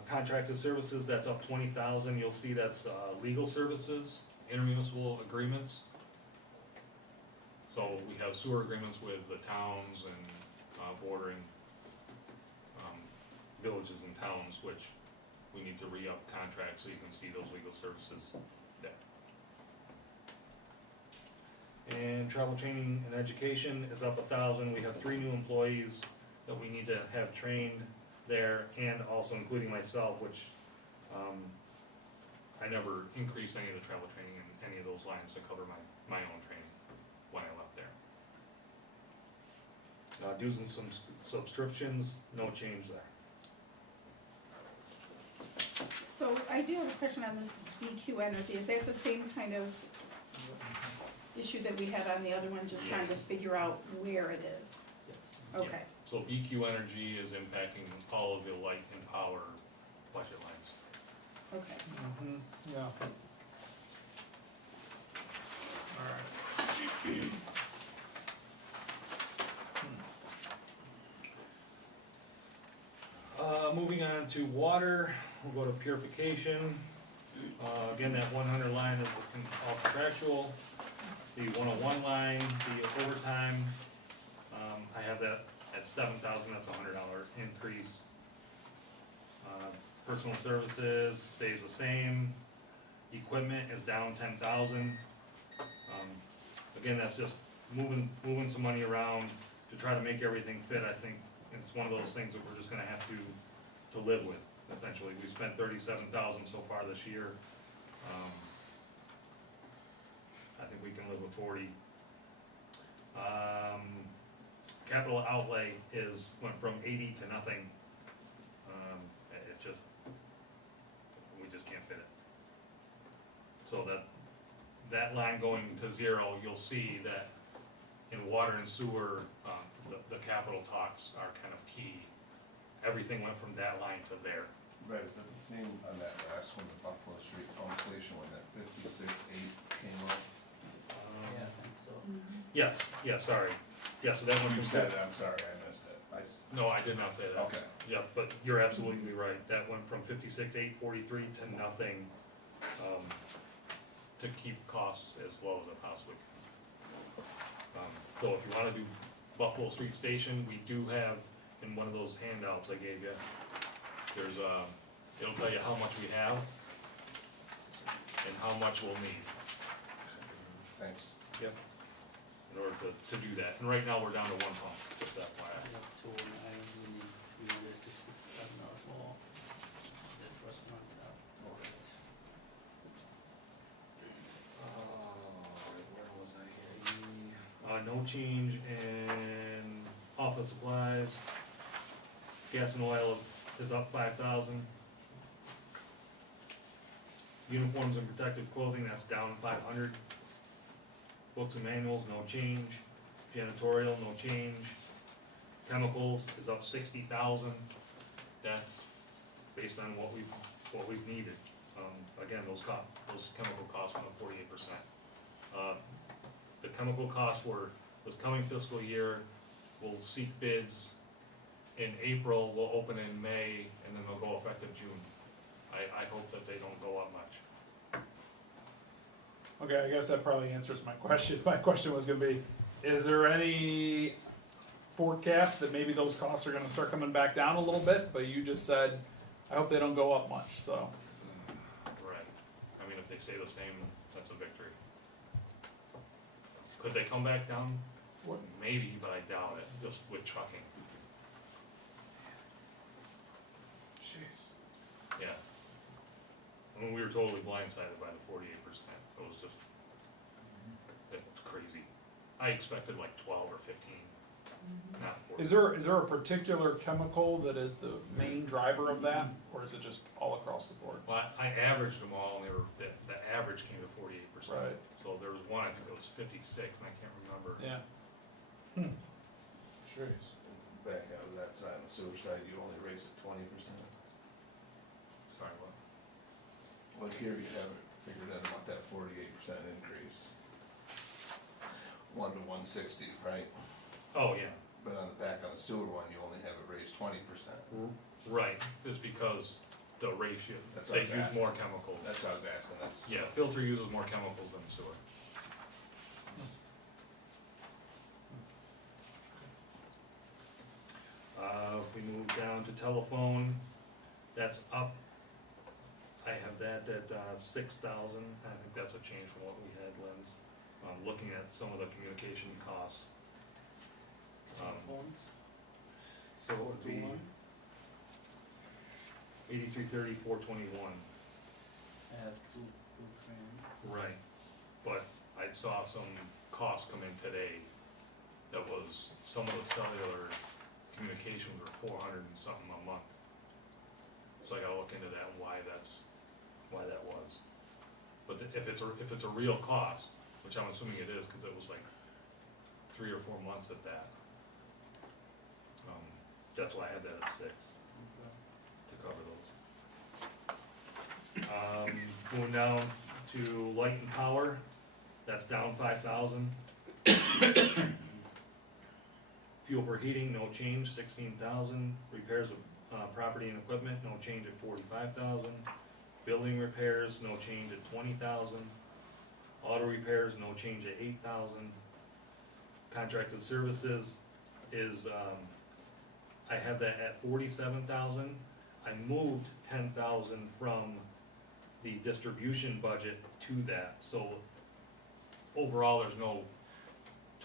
Contracted services, that's up 20,000. You'll see that's legal services, intermunicipal agreements. So we have sewer agreements with the towns and bordering villages and towns, which we need to re-up contracts so you can see those legal services there. And travel, training, and education is up 1,000. We have 3 new employees that we need to have trained there, and also including myself, which I never increased any of the travel training in any of those lines to cover my own training when I left there. Dues and some subscriptions, no change there. So I do have a question on this BQ Energy. Is that the same kind of issue that we had on the other one, just trying to figure out where it is? Yes. Okay. Yeah. So BQ Energy is impacting all of the light and power budget lines. Okay. Yeah. Alright. Moving on to water, we'll go to purification. Again, that 100 line is all contractual. The 101 line, the overtime, I have that at 7,000, that's a $100 increase. Personal services stays the same. Equipment is down 10,000. Again, that's just moving some money around to try to make everything fit. I think it's one of those things that we're just gonna have to live with. essentially. We spent 37,000 so far this year. I think we can live with 40. Capital outlay went from 80 to nothing. It just, we just can't fit it. So that line going to zero, you'll see that in water and sewer, the capital talks are kind of key. Everything went from that line to there. Right, is that the same on that last one, the Buffalo Street pump station, when that 56.8 came up? Yeah, I think so. Yes, sorry. Yeah, so that went You from. said it, I'm sorry, I missed it. No, I did not say that. Okay. Yeah, but you're absolutely right. That went from 56,843 to nothing, to keep costs as low as it possibly can. So if you wanna do Buffalo Street Station, we do have, in one of those handouts I gave you, there's it'll tell you how much we have and how much we'll need. Thanks. Yep. In order to do that. And right now, we're down to one pump, just that I FYI. have 209, we need $367 more. That first month up. Where was I here? No change in office supplies. Gas and oil is up 5,000. Uniforms and protective clothing, that's down 500. Books and manuals, no change. Janitorial, no change. Chemicals is up 60,000. That's based on what we've needed. Again, those chemical costs went up 48%. The chemical costs this coming fiscal year, we'll seek bids in April, we'll open in May, and then they'll go effective June. I hope that they don't go up much. Okay, I guess that probably answers my question. My question was gonna be, is there any forecast that maybe those costs are gonna start coming back down a little bit? But you just said, I hope they don't go up much, so. Right. I mean, if they stay the same, that's a victory. Could they come back down? Maybe, but I doubt it, just with trucking. Jeez. Yeah. I mean, we were totally blindsided by the 48%. It was just, it was crazy. I expected like 12 or 15, not 40. Is there a particular chemical that is the main driver of that, or is it just all across the board? Well, I averaged them all, and the average came to 48%. Right. So there was one, I think it was 56, and I can't remember. Yeah. Jeez. Back out of that side, on the sewer side, you only raised it 20%. Sorry, what? Well, here you have it figured in about that 48% increase. 1 to 160, right? Oh, yeah. But on the back on the sewer one, you only have it raised 20%. Right, just because the ratio, That's what they I was use asking. more chemicals. That's what I was asking, that's. Yeah, filter uses more chemicals than sewer. If we move down to telephone, that's up. I have that at 6,000. I think that's a change from what we had, Lynn's. Looking at some of the communication costs. Phones? So it would be 8330, 421. I have two friends. Right, but I saw some costs come in today that was, some of the cellular communications were 400 and something a month. So I gotta look into that, why that was. But if it's a real cost, which I'm assuming it is, cause it was like 3 or 4 months at that. That's why I had that at 6, to cover those. Going down to light and power, that's down 5,000. Fuel for heating, no change, 16,000. Repairs of property and equipment, no change at 45,000. Building repairs, no change at 20,000. Auto repairs, no change at 8,000. Contracted services is, I have that at 47,000. I moved 10,000 from the distribution budget to that, so overall, there's no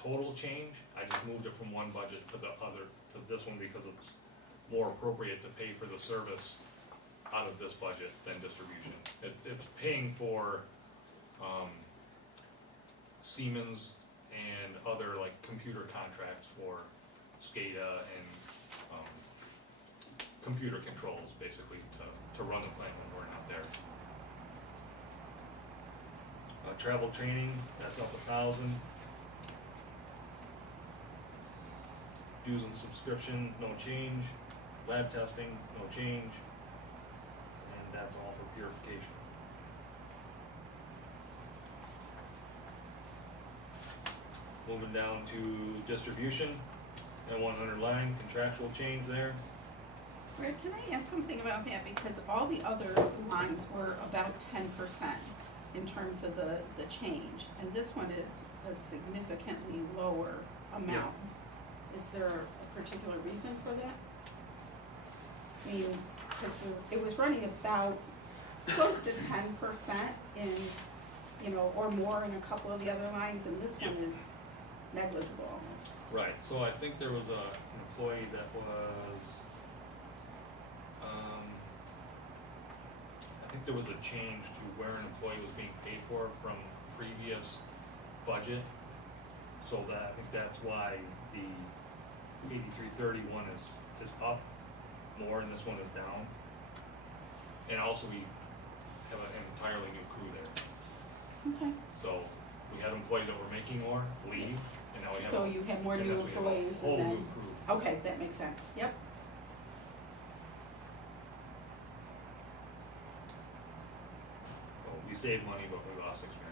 total change. I just moved it from one budget to the other, to this one, because it's more appropriate to pay for the service this budget than distribution. It's paying for, Siemens and other like computer contracts for SCADA and, computer controls basically to run the plant when we're not there. Travel training, that's up 1,000. Dues and subscription, no change. Lab testing, no change. And that's all for purification. Moving down to distribution, and 100 line, contractual change there. Rick, can I ask something about that? Because all the other lines were about 10% in terms of the change, and this one is a significantly lower amount. Is there a particular reason for that? I mean, because it was running about close to 10% in, you know, or more in a couple of the other lines, and this one is negligible almost. Right, so I think there was an employee that was, I think there was a change to where an employee was being paid for from previous budget. So that, I think that's why the 8331 is up more and this one is down. And also we have an entirely new crew there. Okay. So we had employees that were making more leave, and now we have. So you had more new employees Whole and then, new crew. okay, that makes sense, yep. Well, we saved money, but we lost experience.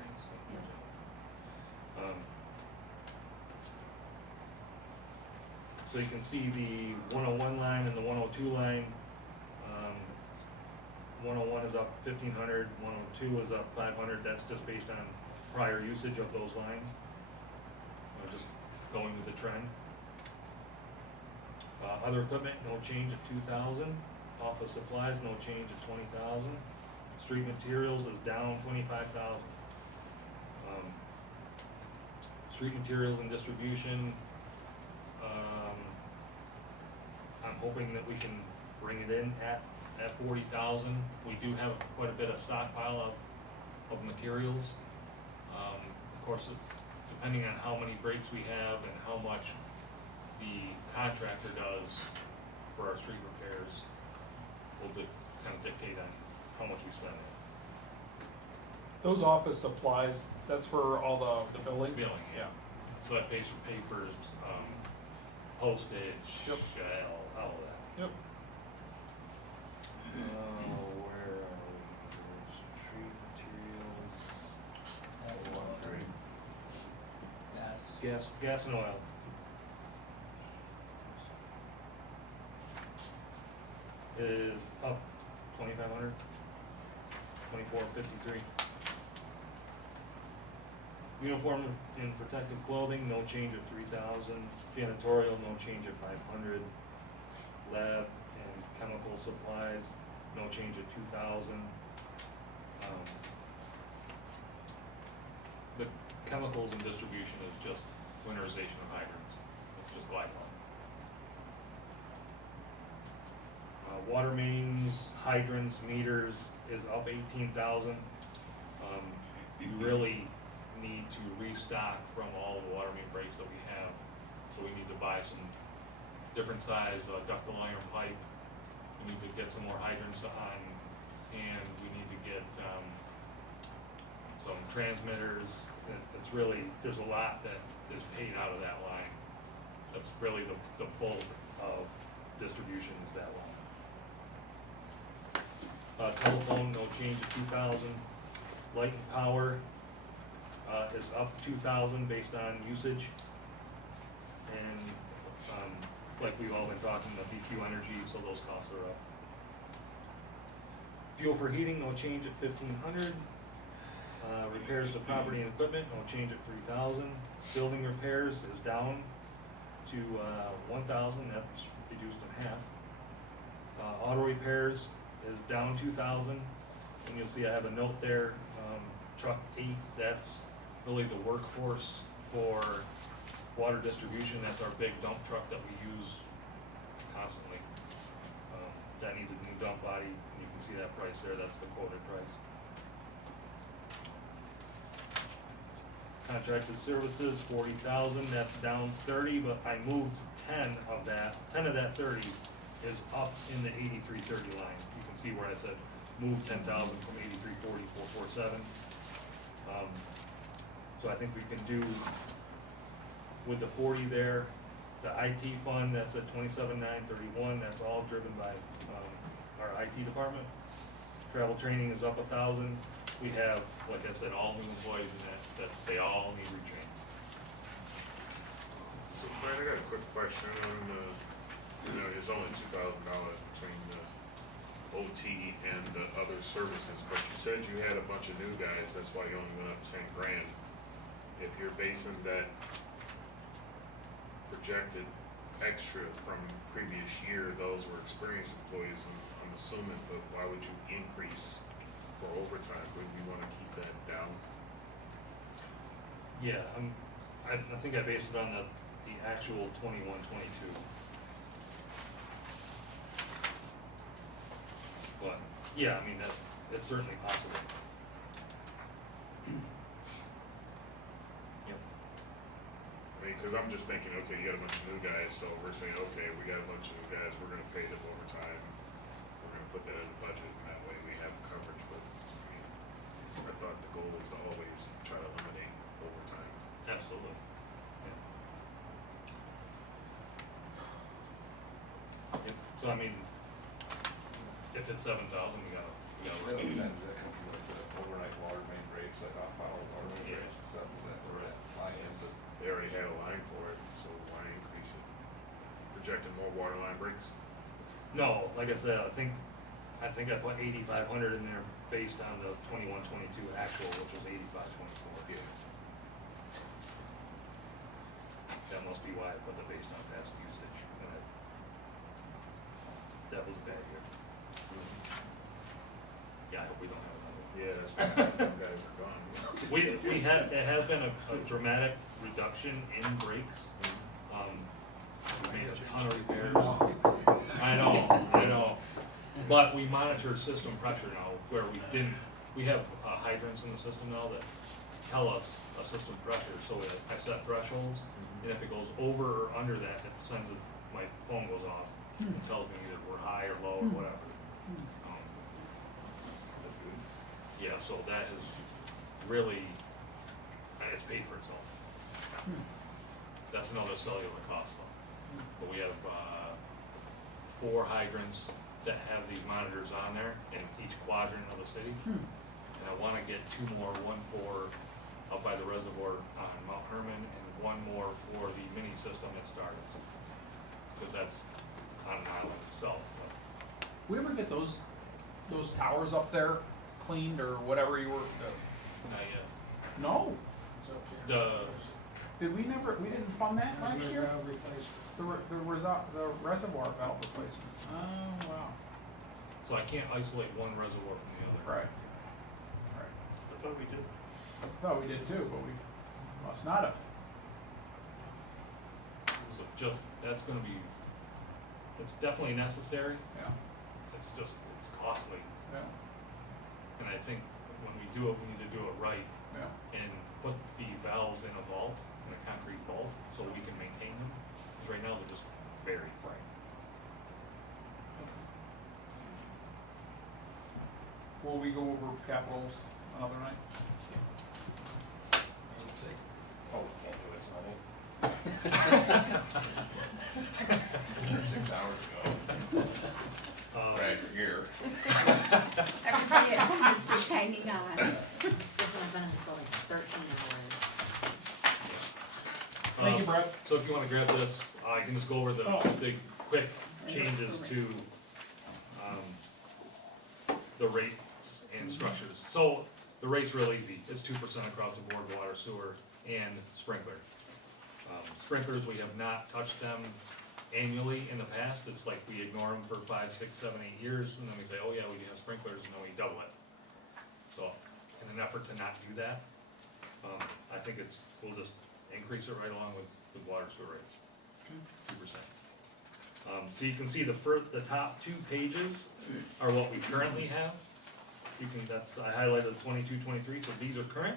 So you can see the 101 line and the 102 line. 101 is up 1,500, 102 is up 500. That's just based on prior usage of those lines. Just going with the trend. Other equipment, no change at 2,000. Office supplies, no change at 20,000. Street materials is down 25,000. Street materials and distribution, I'm hoping that we can bring it in at 40,000. We do have quite a bit of stockpile of materials. Of course, depending on how many breaks we have and how much the contractor does for our street repairs will kind of dictate on how much we spend. Those office supplies, that's for all the billing? Billing, yeah. So that pays for papers, postage, Yep. all of that. Yep. Where are we? Street materials. Gas and oil. Is up 2,500, 2,453. Uniform and protective clothing, no change at 3,000. Janitorial, no change at 500. Lab and chemical supplies, no change at 2,000. The chemicals and distribution is just winterization of hydrants. It's just glycol. Water mains, hydrants, meters is up 18,000. You really need to restock from all the water main breaks that we have. So we need to buy some different size ductile iron pipe. We need to get some more hydrants on, and we need to get some transmitters. It's really, there's a lot that is paid out of that line. That's really the bulk of distribution is that line. Telephone, no change at 2,000. Light and power is up 2,000 based on usage. And like we've all been talking about BQ Energy, so those costs are up. Fuel for heating, no change at 1,500. Repairs to property and equipment, no change at 3,000. Building repairs is down to 1,000, that's reduced in half. Auto repairs is down 2,000, and you'll see I have a note there, truck 8, that's really the workforce for water distribution. That's our big dump truck that we use constantly. That needs a new dump body, new can see that price there, that's the quoted price. Contracted services, 40,000, that's down 30, but I moved 10 of that 30 is up in the 8330 line. You can see where I said move 10,000 from 8340, 447. So I think we can do with the 40 there, the IT fund, that's at 27,931, that's all driven by, our IT department. Travel training is up 1,000. We have, like I said, all new employees in that they all need retraining. So Brian, I got a quick question on the, there's only $2,000 between the OT and the other services, but you said you had a bunch of new guys, that's why you only went up 10 grand. If you're basing that projected extra from previous year, those were experienced employees, and I'm assuming, but why would you increase for overtime? Wouldn't you wanna keep that down? Yeah, I think I based it on the actual 21, 22. But, yeah, I mean, it's certainly possible. Yep. I mean, cause I'm just thinking, okay, you got a bunch of new guys, so we're saying, okay, we got a bunch of new guys, we're gonna pay them overtime. We're gonna put that in the budget, and that way we have coverage, but, I mean, I thought the goal was to always try to eliminate overtime. Absolutely. Yeah. Yep. So I mean, if it's 7,000, we gotta Does that come from like the overnight water main breaks, like off bottled water main breaks and stuff, is that where that line is? They already had a line for it, so why increase it? Projecting more water line breaks? No, like I said, I think I put 8,500 in there based on the 21, 22 actual, which was 85, 24. Yeah. That must be why I put the based on past usage. That was a bad year. Yeah, I hope we don't have another. Yeah, that's why some guys are gone. There has been a dramatic reduction in brakes. We made a ton of repairs. I know. But we monitor system pressure now, where we have hydrants in the system now that tell us a system pressure, so I set thresholds, and if it goes over or under that, it sends my phone goes off and tells me either we're high or low or whatever. That's good. Yeah, so that has really, it's paid for itself. That's another cellular cost though. But we have 4 hydrants that have these monitors on there in each quadrant of the city. And I wanna get 2 more, one for up by the reservoir on Mount Herman and one more for the mini system at Stardust. Cause that's on an island itself. We ever get those towers up there cleaned or whatever you were, Not yet. no? The, We didn't fund that last year? Valve replacement. The reservoir valve replacement. Oh, wow. so I can't isolate one reservoir from the other. Right. I thought we did. I thought we did too, but we must not have. So that's gonna be, it's definitely necessary, Yeah, it's costly. yeah, And I think when we do it, we need to do it right yeah. and put the valves in a vault, in a concrete vault, so we can maintain them. Because right now they're just buried. Right. Will we go over capitals another night? Oh, we can't do this, money. 6 hours ago, right here. Everybody at home is just hanging on. This one I've been in this building for 13 hours. Thank you, Brett. So if you wanna grab this, I can just go over the quick changes to, the rates and structures. So the rate's real easy, it's 2% across the board, water, sewer, and sprinkler. Sprinklers, we have not touched them annually in the past, it's like we ignore them for 5, 6, 7, 8 years, and then we say, oh yeah, we do have sprinklers, and then we double it. So, in an effort to not do that, I think we'll just increase it right along with water sewer rates, 2%. So you can see the top 2 pages are what we currently have. I highlighted 22, 23, so these are current.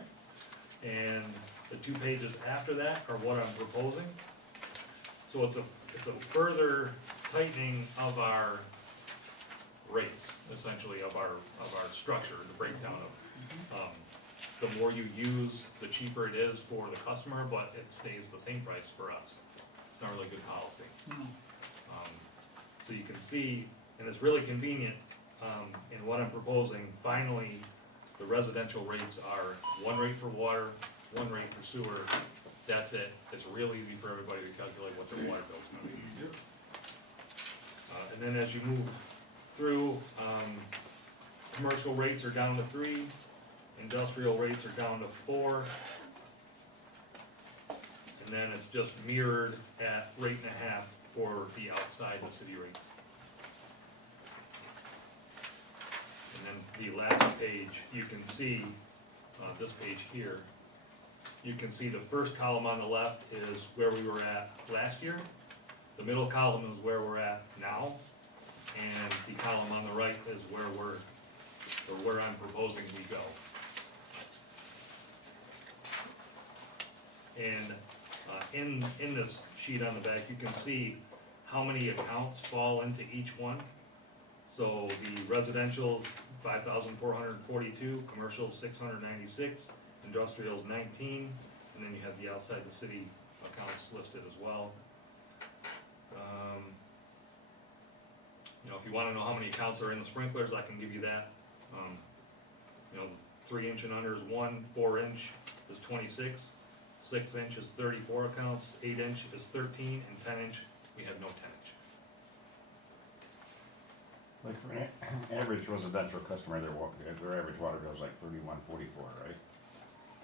And the 2 pages after that are what I'm proposing. So it's a further tightening of our rates, essentially, of our structure, the breakdown of, the more you use, the cheaper it is for the customer, but it stays the same price for us. It's not really good policy. So you can see, and it's really convenient, in what I'm proposing, finally, the residential rates are 1 rate for water, 1 rate for sewer. That's it. It's real easy for everybody to calculate what their water bill's gonna be. And then as you move through, commercial rates are down to 3, industrial rates are down to 4. And then it's just mirrored at rate and a half for the outside the city rate. And then the last page, you can see, this page here, you can see the first column on the left is where we were at last year. The middle column is where we're at now. And the column on the right is where I'm proposing we go. And in this sheet on the back, you can see how many accounts fall into each one. So the residential, 5,442, commercial, 696, industrial's 19, and then you have the outside the city accounts listed as well. You know, if you wanna know how many accounts are in the sprinklers, I can give you that. You know, 3 inch and under is 1, 4 inch is 26, 6 inch is 34 accounts, 8 inch is 13, and 10 inch, we have no 10 inch. Like for an average residential customer, their average water bill is like 31.44, right?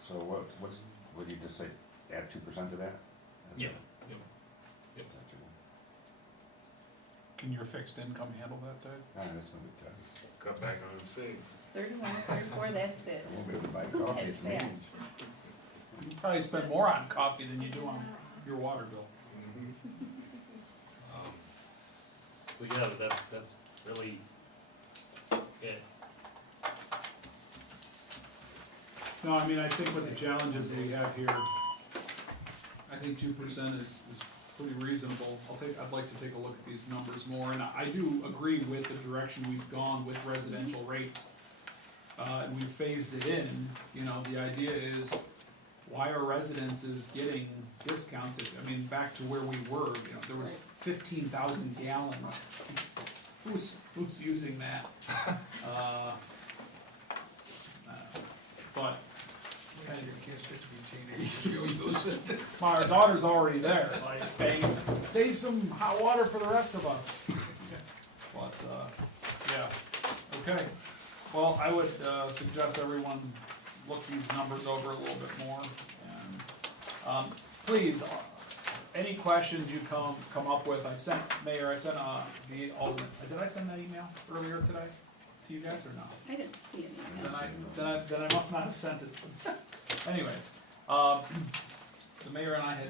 So what did you just say, add 2% to that? Yeah, yep. Can your fixed income handle that, Dave? Ah, that's no good time. Cut back on them cigs. 31, 34, that's it. I won't be able to buy coffee That's at the that. meeting. You probably spend more on coffee than you do on your water bill. So yeah, that's really it. No, I mean, I think with the challenges that we have here, I think 2% is pretty reasonable. I'd like to take a look at these numbers more, and I do agree with the direction we've gone with residential rates. And we've phased it in, you know, the idea is, why are residences getting discounted? I mean, back to where we were, you know, there was 15,000 gallons. Who's using that? But Yeah, your kids get to be teenagers, you'll use it. my daughter's already there, like, bang, save some hot water for the rest of us. But, yeah, okay. Well, I would, suggest everyone look these numbers over a little bit more, and, please, any questions you come up with, did I send that email earlier today to you guys or not? I didn't see any. Then I must not have sent it. Anyways, the mayor and I had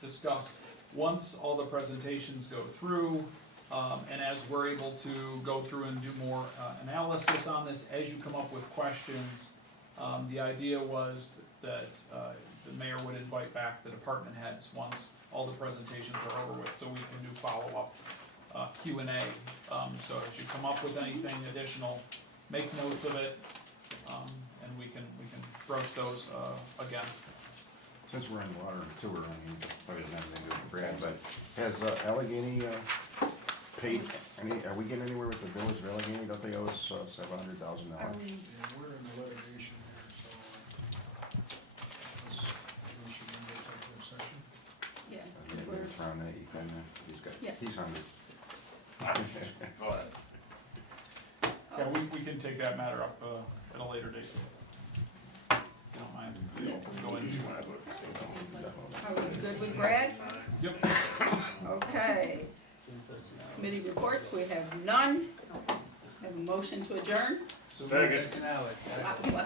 discussed, once all the presentations go through, and as we're able to go through and do more analysis on this, as you come up with questions, the idea was that the mayor would invite back the department heads once all the presentations are over with, so we can do follow-up Q&A. So as you come up with anything additional, make notes of it, and we can broach those again. Since we're in water and sewer, I mean, probably doesn't have anything to do with Brad, but has Allegheny paid are we getting anywhere with the village of Allegheny? Don't they owe us $700,000? Yeah, we're in the litigation there, so, we should end the executive session. Yeah, Maybe we're, it's around that, Yeah. he's hungry. Go ahead. Yeah, we can take that matter up at a later date. If you don't mind, we'll go into it. are we good with Brad? Yep. Okay. Committee reports, we have none. Have a motion to adjourn? Second. Wow.